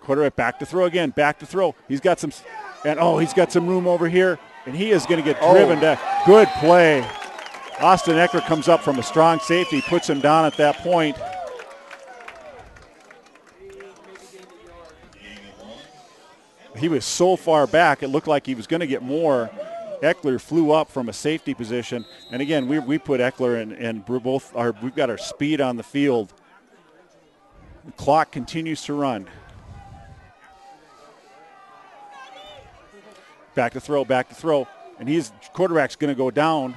Quarterback back to throw again, back to throw. He's got some room over here, and he is going to get driven to good play. Austin Eckler comes up from a strong safety, puts him down at that point. He was so far back, it looked like he was going to get more. Eckler flew up from a safety position, and again, we put Eckler and we've got our speed on the field. The clock continues to run. Back to throw, and quarterback's going to go down.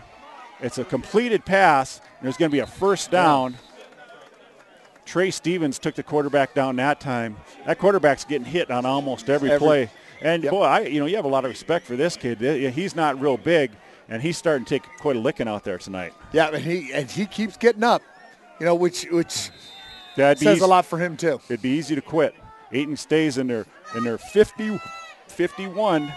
It's a completed pass, and there's going to be a first down. Trey Stevens took the quarterback down that time. That quarterback's getting hit on almost every play. And, boy, you have a lot of respect for this kid. He's not real big, and he's starting to take quite a licking out there tonight. Yeah, and he keeps getting up, which says a lot for him too. It'd be easy to quit. Eaton stays in their 51.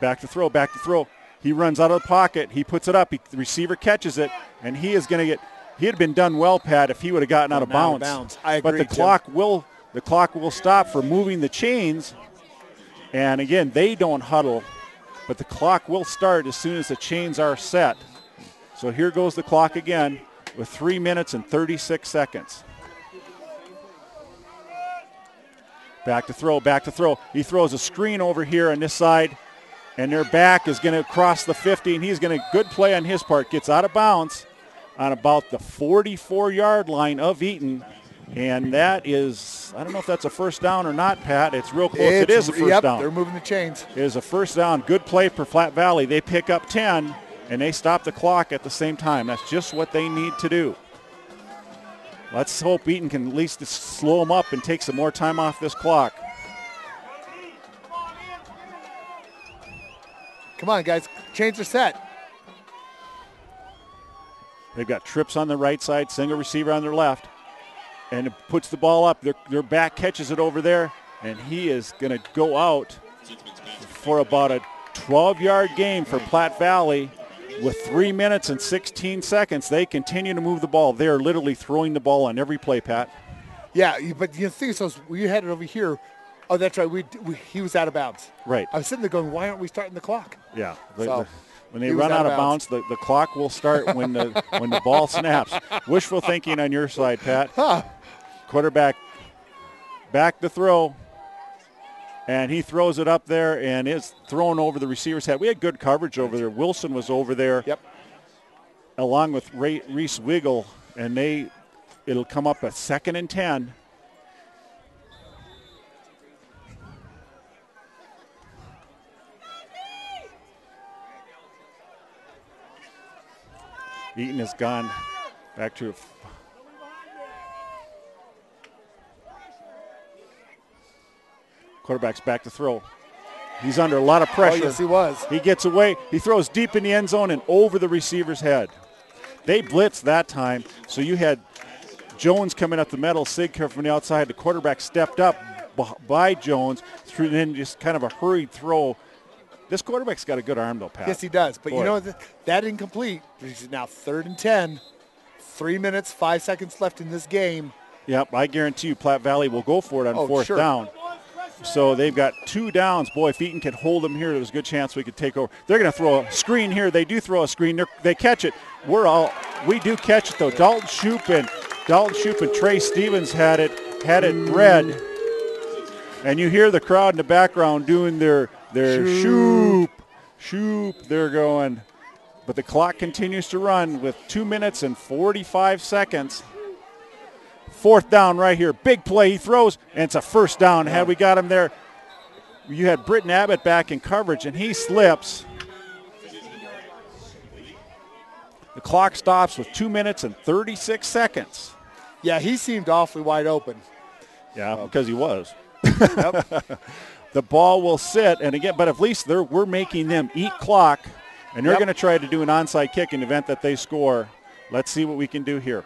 Back to throw. He runs out of the pocket. He puts it up. The receiver catches it, and he is going to get. He had been done well, Pat, if he would have gotten out of bounds. I agree, but the clock will stop for moving the chains. And again, they don't huddle, but the clock will start as soon as the chains are set. So here goes the clock again with 3 minutes and 36 seconds. Back to throw. He throws a screen over here on this side. And their back is going to cross the 50, and he's going to, good play on his part, gets out of bounds on about the 44-yard line of Eaton. And that is, I don't know if that's a first down or not, Pat. It's real close. It is a first down. They're moving the chains. It is a first down. Good play for Platte Valley. They pick up 10, and they stop the clock at the same time. That's just what they need to do. Let's hope Eaton can at least slow them up and take some more time off this clock. Come on, guys. Chains are set. They've got trips on the right side, single receiver on their left. And it puts the ball up. Their back catches it over there, and he is going to go out for about a 12-yard gain for Platte Valley with 3 minutes and 16 seconds. They continue to move the ball. They are literally throwing the ball on every play, Pat. Yeah, but the thing is, we had it over here. Oh, that's right. He was out of bounds. Right. I was sitting there going, why aren't we starting the clock? Yeah. So, when they run out of bounds, the clock will start when the ball snaps. Wishful thinking on your side, Pat. Quarterback back to throw. And he throws it up there and is thrown over the receiver's head. We had good coverage over there. Wilson was over there. Yep. Along with Reese Wiggle. And it'll come up a 2nd and 10. Eaton has gone back to quarterback's back to throw. He's under a lot of pressure. Oh, yes, he was. He gets away. He throws deep in the end zone and over the receiver's head. They blitzed that time, so you had Jones coming up the middle, Sigker from the outside. The quarterback stepped up by Jones, through then just kind of a hurried throw. This quarterback's got a good arm, though, Pat. Yes, he does. But that incomplete. He's now 3rd and 10. 3 minutes, 5 seconds left in this game. Yep, I guarantee you Platte Valley will go for it on fourth down. So they've got 2 downs. Boy, if Eaton could hold them here, there's a good chance we could take over. They're going to throw a screen here. They do throw a screen. They catch it. We do catch it, though. Dalton Shoop and Trey Stevens had it red. And you hear the crowd in the background doing their shoop. They're going. But the clock continues to run with 2 minutes and 45 seconds. 4th down right here. Big play. He throws, and it's a first down. Had we got him there, you had Britton Abbott back in coverage, and he slips. The clock stops with 2 minutes and 36 seconds. Yeah, he seemed awfully wide open. Yeah, because he was. Yep. The ball will sit, and again, but at least we're making them eat clock, and they're Yep. going to try to do an onside kick in the event that they score. Let's see what we can do here.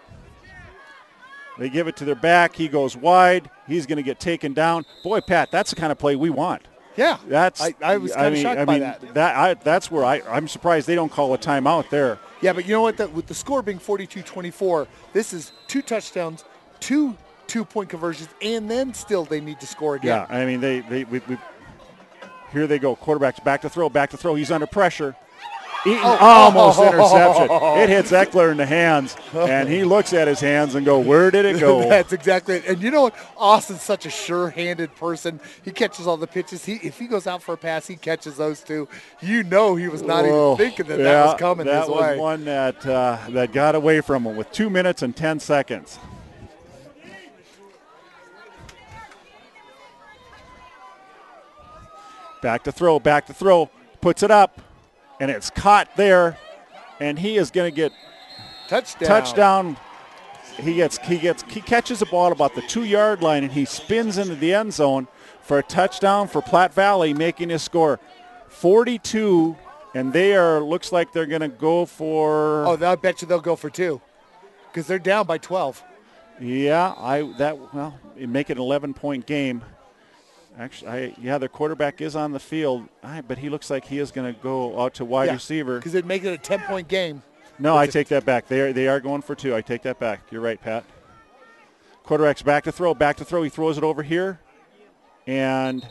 They give it to their back. He goes wide. He's going to get taken down. Boy, Pat, that's the kind of play we want. Yeah, That's. I was kind of shocked by that. That's where I'm surprised they don't call a timeout there. Yeah, but you know what? With the score being 42-24, this is 2 touchdowns, 2 two-point conversions, and then still they need to score again. Yeah, I mean, here they go. Quarterback's back to throw. He's under pressure. Eaton almost interception. It hits Eckler in the hands, and he looks at his hands and go, where did it go? That's exactly it. And you know what? Austin's such a sure-handed person. He catches all the pitches. If he goes out for a pass, he catches those two. You know he was not even thinking that was coming his way. That was one that got away from him with 2 minutes and 10 seconds. Back to throw, puts it up. And it's caught there, and he is going to get touchdown. He catches the ball about the 2-yard line, and he spins into the end zone for a touchdown for Platte Valley, making his score 42. And looks like they're going to go for. Oh, I bet you they'll go for 2, because they're down by 12. Yeah, make it an 11-point game. Actually, their quarterback is on the field, but he looks like he is going to go out to wide receiver. Because it'd make it a 10-point game. No, I take that back. They are going for 2. I take that back. You're right, Pat. Quarterback's back to throw. He throws it over here, and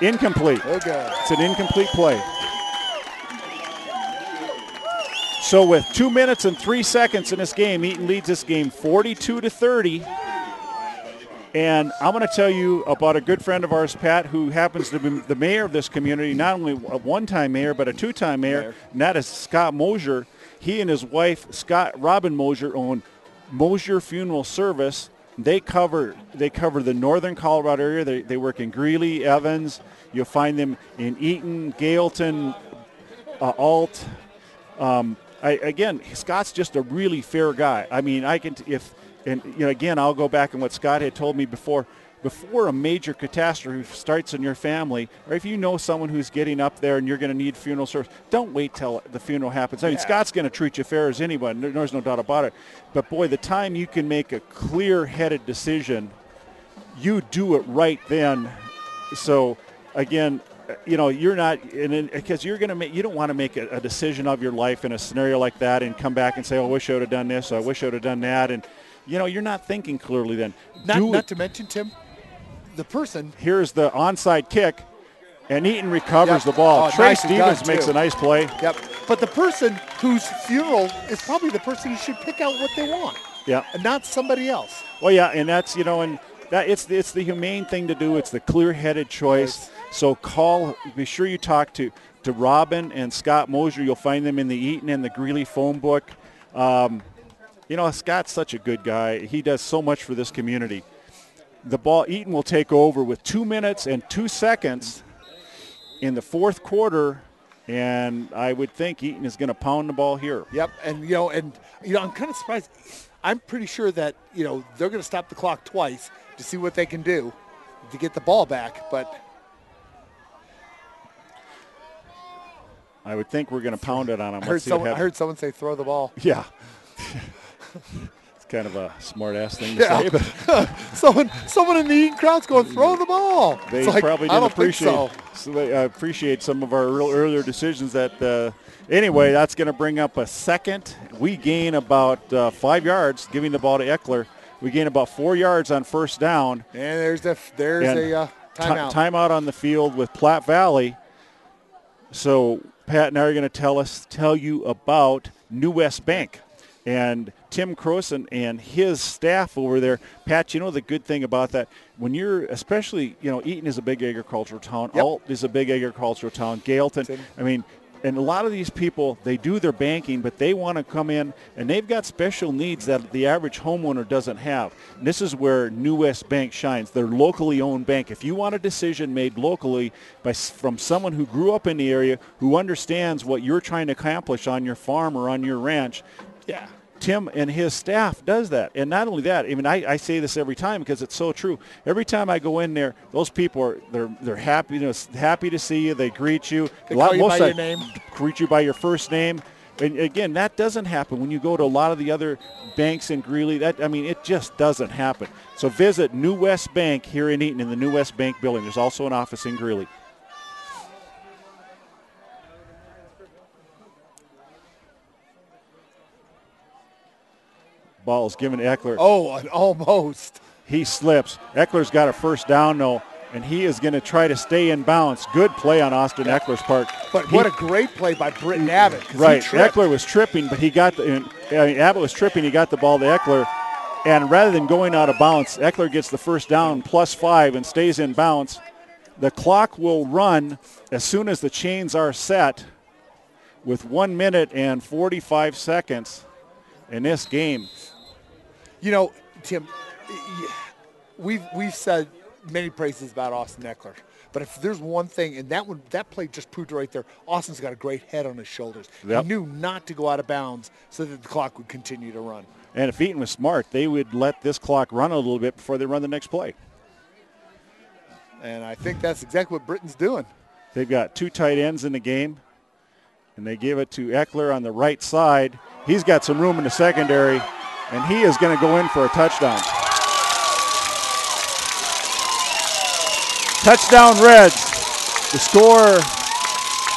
incomplete. Okay. It's an incomplete play. So with 2 minutes and 3 seconds in this game, Eaton leads this game 42-30. And I'm going to tell you about a good friend of ours, Pat, who happens to be the mayor of this community, not only a one-time mayor, but a 2-time mayor, and that is Scott Mosier. He and his wife, Robin Mosier, own Mosier Funeral Service. They cover the northern Colorado area. They work in Greeley, Evans. You'll find them in Eaton, Gailton, Alt. Again, Scott's just a really fair guy. I mean, again, I'll go back on what Scott had told me before. Before a major catastrophe starts in your family, or if you know someone who's getting up there and you're going to need funeral service, don't wait till the funeral happens. I mean, Scott's going to treat you fair as anyone. There's no doubt about it. But, boy, the time you can make a clear-headed decision, you do it right then. So, again, you're not because you don't want to make a decision of your life in a scenario like that and come back and say, oh, I wish I would have done this, or I wish I would have done that. And, you're not thinking clearly then. Not to mention, Tim, the person. Here's the onside kick, and Eaton recovers the ball. Trey Stevens makes a nice play. Yep. But the person whose funeral is probably the person who should pick out what they want. Yeah. And not somebody else. Well, yeah, and that's, it's the humane thing to do. It's the clear-headed choice. Right. So be sure you talk to Robin and Scott Mosier. You'll find them in the Eaton and the Greeley phone book. Scott's such a good guy. He does so much for this community. The ball, Eaton will take over with 2 minutes and 2 seconds in the fourth quarter, and I would think Eaton is going to pound the ball here. Yep, and I'm kind of surprised. I'm pretty sure that they're going to stop the clock twice to see what they can do to get the ball back, but I would think we're going to pound it on them. I heard someone say throw the ball. Yeah. It's kind of a smart-ass thing to say. But someone in the Eaton crowd's going, throw the ball. They probably didn't appreciate some of our earlier decisions. Anyway, that's going to bring up a second. We gain about 5 yards, giving the ball to Eckler. We gain about 4 yards on first down. And there's a timeout. Timeout on the field with Platte Valley. So Pat and I are going to tell you about New West Bank. And Tim Croson and his staff over there. Pat, the good thing about that, when you're especially, Eaton is a big agricultural town. Yep. Alt is a big agricultural town. Gailton, I mean, And a lot of these people, they do their banking, but they want to come in, and they've got special needs that the average homeowner doesn't have. And this is where New West Bank shines. They're locally owned bank. If you want a decision made locally from someone who grew up in the area, who understands what you're trying to accomplish on your farm or on your ranch, yeah, Tim and his staff does that. And not only that, I mean, I say this every time because it's so true. Every time I go in there, those people they're happy, happy to see you. They greet you. They call you by your name. Greet you by your first name. And again, that doesn't happen when you go to a lot of the other banks in Greeley. It just doesn't happen. So visit New West Bank here in Eaton in the New West Bank building. There's also an office in Greeley. Ball is given to Eckler. Oh, almost. He slips. Eckler's got a first down, though, and he is going to try to stay in bounds. Good play on Austin Eckler's part. But what a great play by Britton Abbott. Right. Eckler was tripping, but Abbott was tripping. He got the ball to Eckler. And rather than going out of bounds, Eckler gets the first down +5 and stays in bounds. The clock will run as soon as the chains are set with 1 minute and 45 seconds in this game. You know, Tim, we've said many praises about Austin Eckler, but if there's one thing, and that play just proved it right there, Austin's got a great head on his shoulders. Yep. He knew not to go out of bounds so that the clock would continue to run. And if Eaton was smart, they would let this clock run a little bit before they run the next play. And I think that's exactly what Britton's doing. They've got 2 tight ends in the game, and they give it to Eckler on the right side. He's got some room in the secondary, and he is going to go in for a touchdown. Touchdown Reds. The score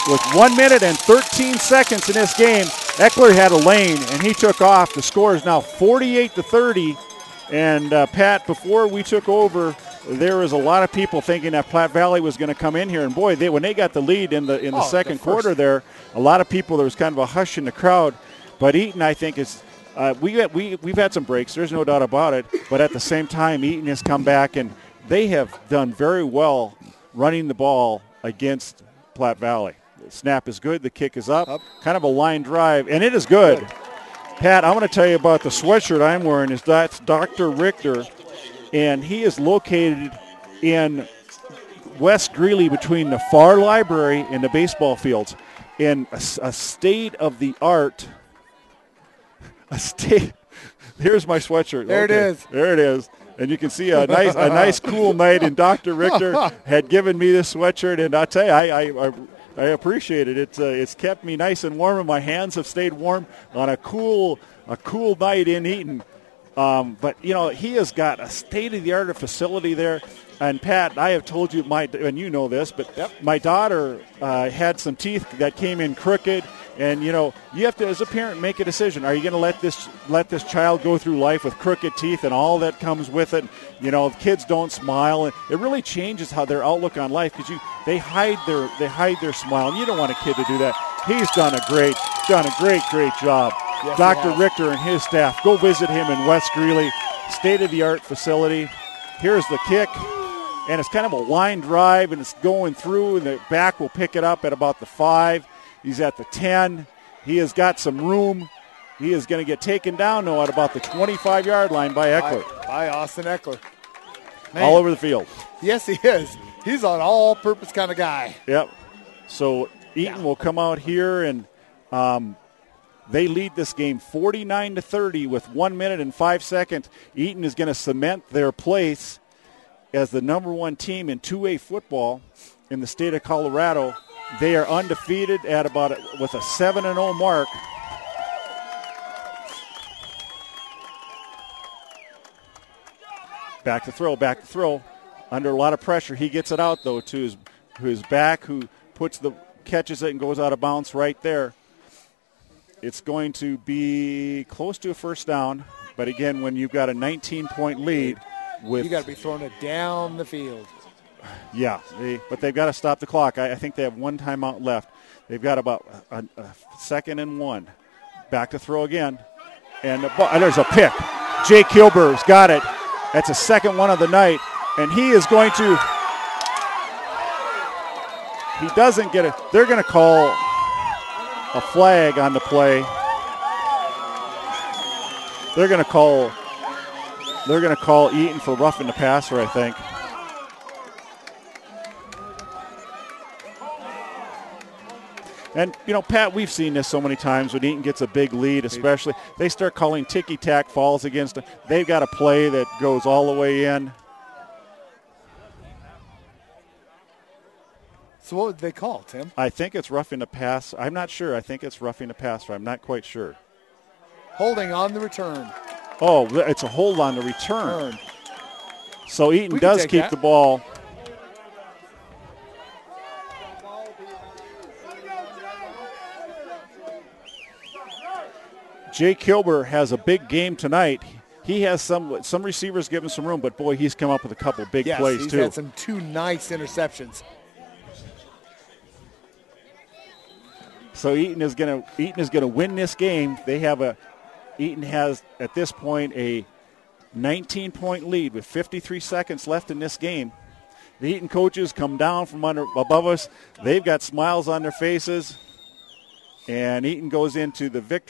with 1 minute and 13 seconds in this game. Eckler had a lane, and he took off. The score is now 48-30. And, Pat, before we took over, there was a lot of people thinking that Platte Valley was going to come in here. And, boy, when they got the lead in the second quarter there, a lot of people, there was kind of a hush in the crowd. But Eaton, I think, is we've had some breaks. There's no doubt about it. But at the same time, Eaton has come back, and they have done very well running the ball against Platte Valley. The snap is good. The kick is up. Kind of a line drive, and it is good. Pat, I want to tell you about the sweatshirt I'm wearing. That's Dr. Richter, and he is located in West Greeley between the Farr Library and the baseball fields in a state-of-the-art Here's my sweatshirt. There it is. There it is. And you can see a nice cool night. And Dr. Richter had given me this sweatshirt, and I'll tell you, I appreciate it. It's kept me nice and warm, and my hands have stayed warm on a cool night in Eaton. But he has got a state-of-the-art facility there. And Pat, I have told you, and you know this, but my daughter had some teeth that came in crooked. And you have to, as a parent, make a decision. Are you going to let this child go through life with crooked teeth and all that comes with it? Kids don't smile, and it really changes how their outlook on life because they hide their smile, and you don't want a kid to do that. He's done a great job. Yes, Dr. Richter and his staff. Go visit him in West Greeley, state-of-the-art facility. Here's the kick, and it's kind of a line drive, and it's going through, and the back will pick it up at about the 5. He's at the 10. He has got some room. He is going to get taken down, though, at about the 25-yard line by Eckler. By Austin Eckler. Man. All over the field. Yes, he is. He's an all-purpose kind of guy. Yep. So Eaton will come out here, and they lead this game 49-30 with 1 minute and 5 seconds. Eaton is going to cement their place as the number 1 team in 2A football in the state of Colorado. They are undefeated with a 7-0 mark. Back to throw. Under a lot of pressure. He gets it out, though, to his back, who catches it and goes out of bounds right there. It's going to be close to a first down. But, again, when you've got a 19-point lead. You got to be throwing it down the field. Yeah, but they've got to stop the clock. I think they have 1 timeout left. They've got about a 2nd and 1. Back to throw again. And there's a pick. Jake Kilber's got it. That's a second one of the night. And he is going to – he doesn't get it. They're going to call a flag on the play. They're going to call Eaton for roughing the passer, I think. And, Pat, we've seen this so many times when Eaton gets a big lead, especially. They start calling ticky-tack falls against them. They've got a play that goes all the way in. So what would they call, Tim? I think it's roughing the pass. I'm not sure. I think it's roughing the passer. I'm not quite sure. Holding on the return. Oh, it's a hold on the return. So Eaton does keep the ball. Jake Kilber has a big game tonight. He has some receivers giving some room, but boy, he's come up with a couple big plays he's too. Had some 2 nice interceptions. So Eaton is gonna win this game. Eaton has at this point a 19-point lead with 53 seconds left in this game. The Eaton coaches come down from above us. They've got smiles on their faces, and Eaton goes into the victory.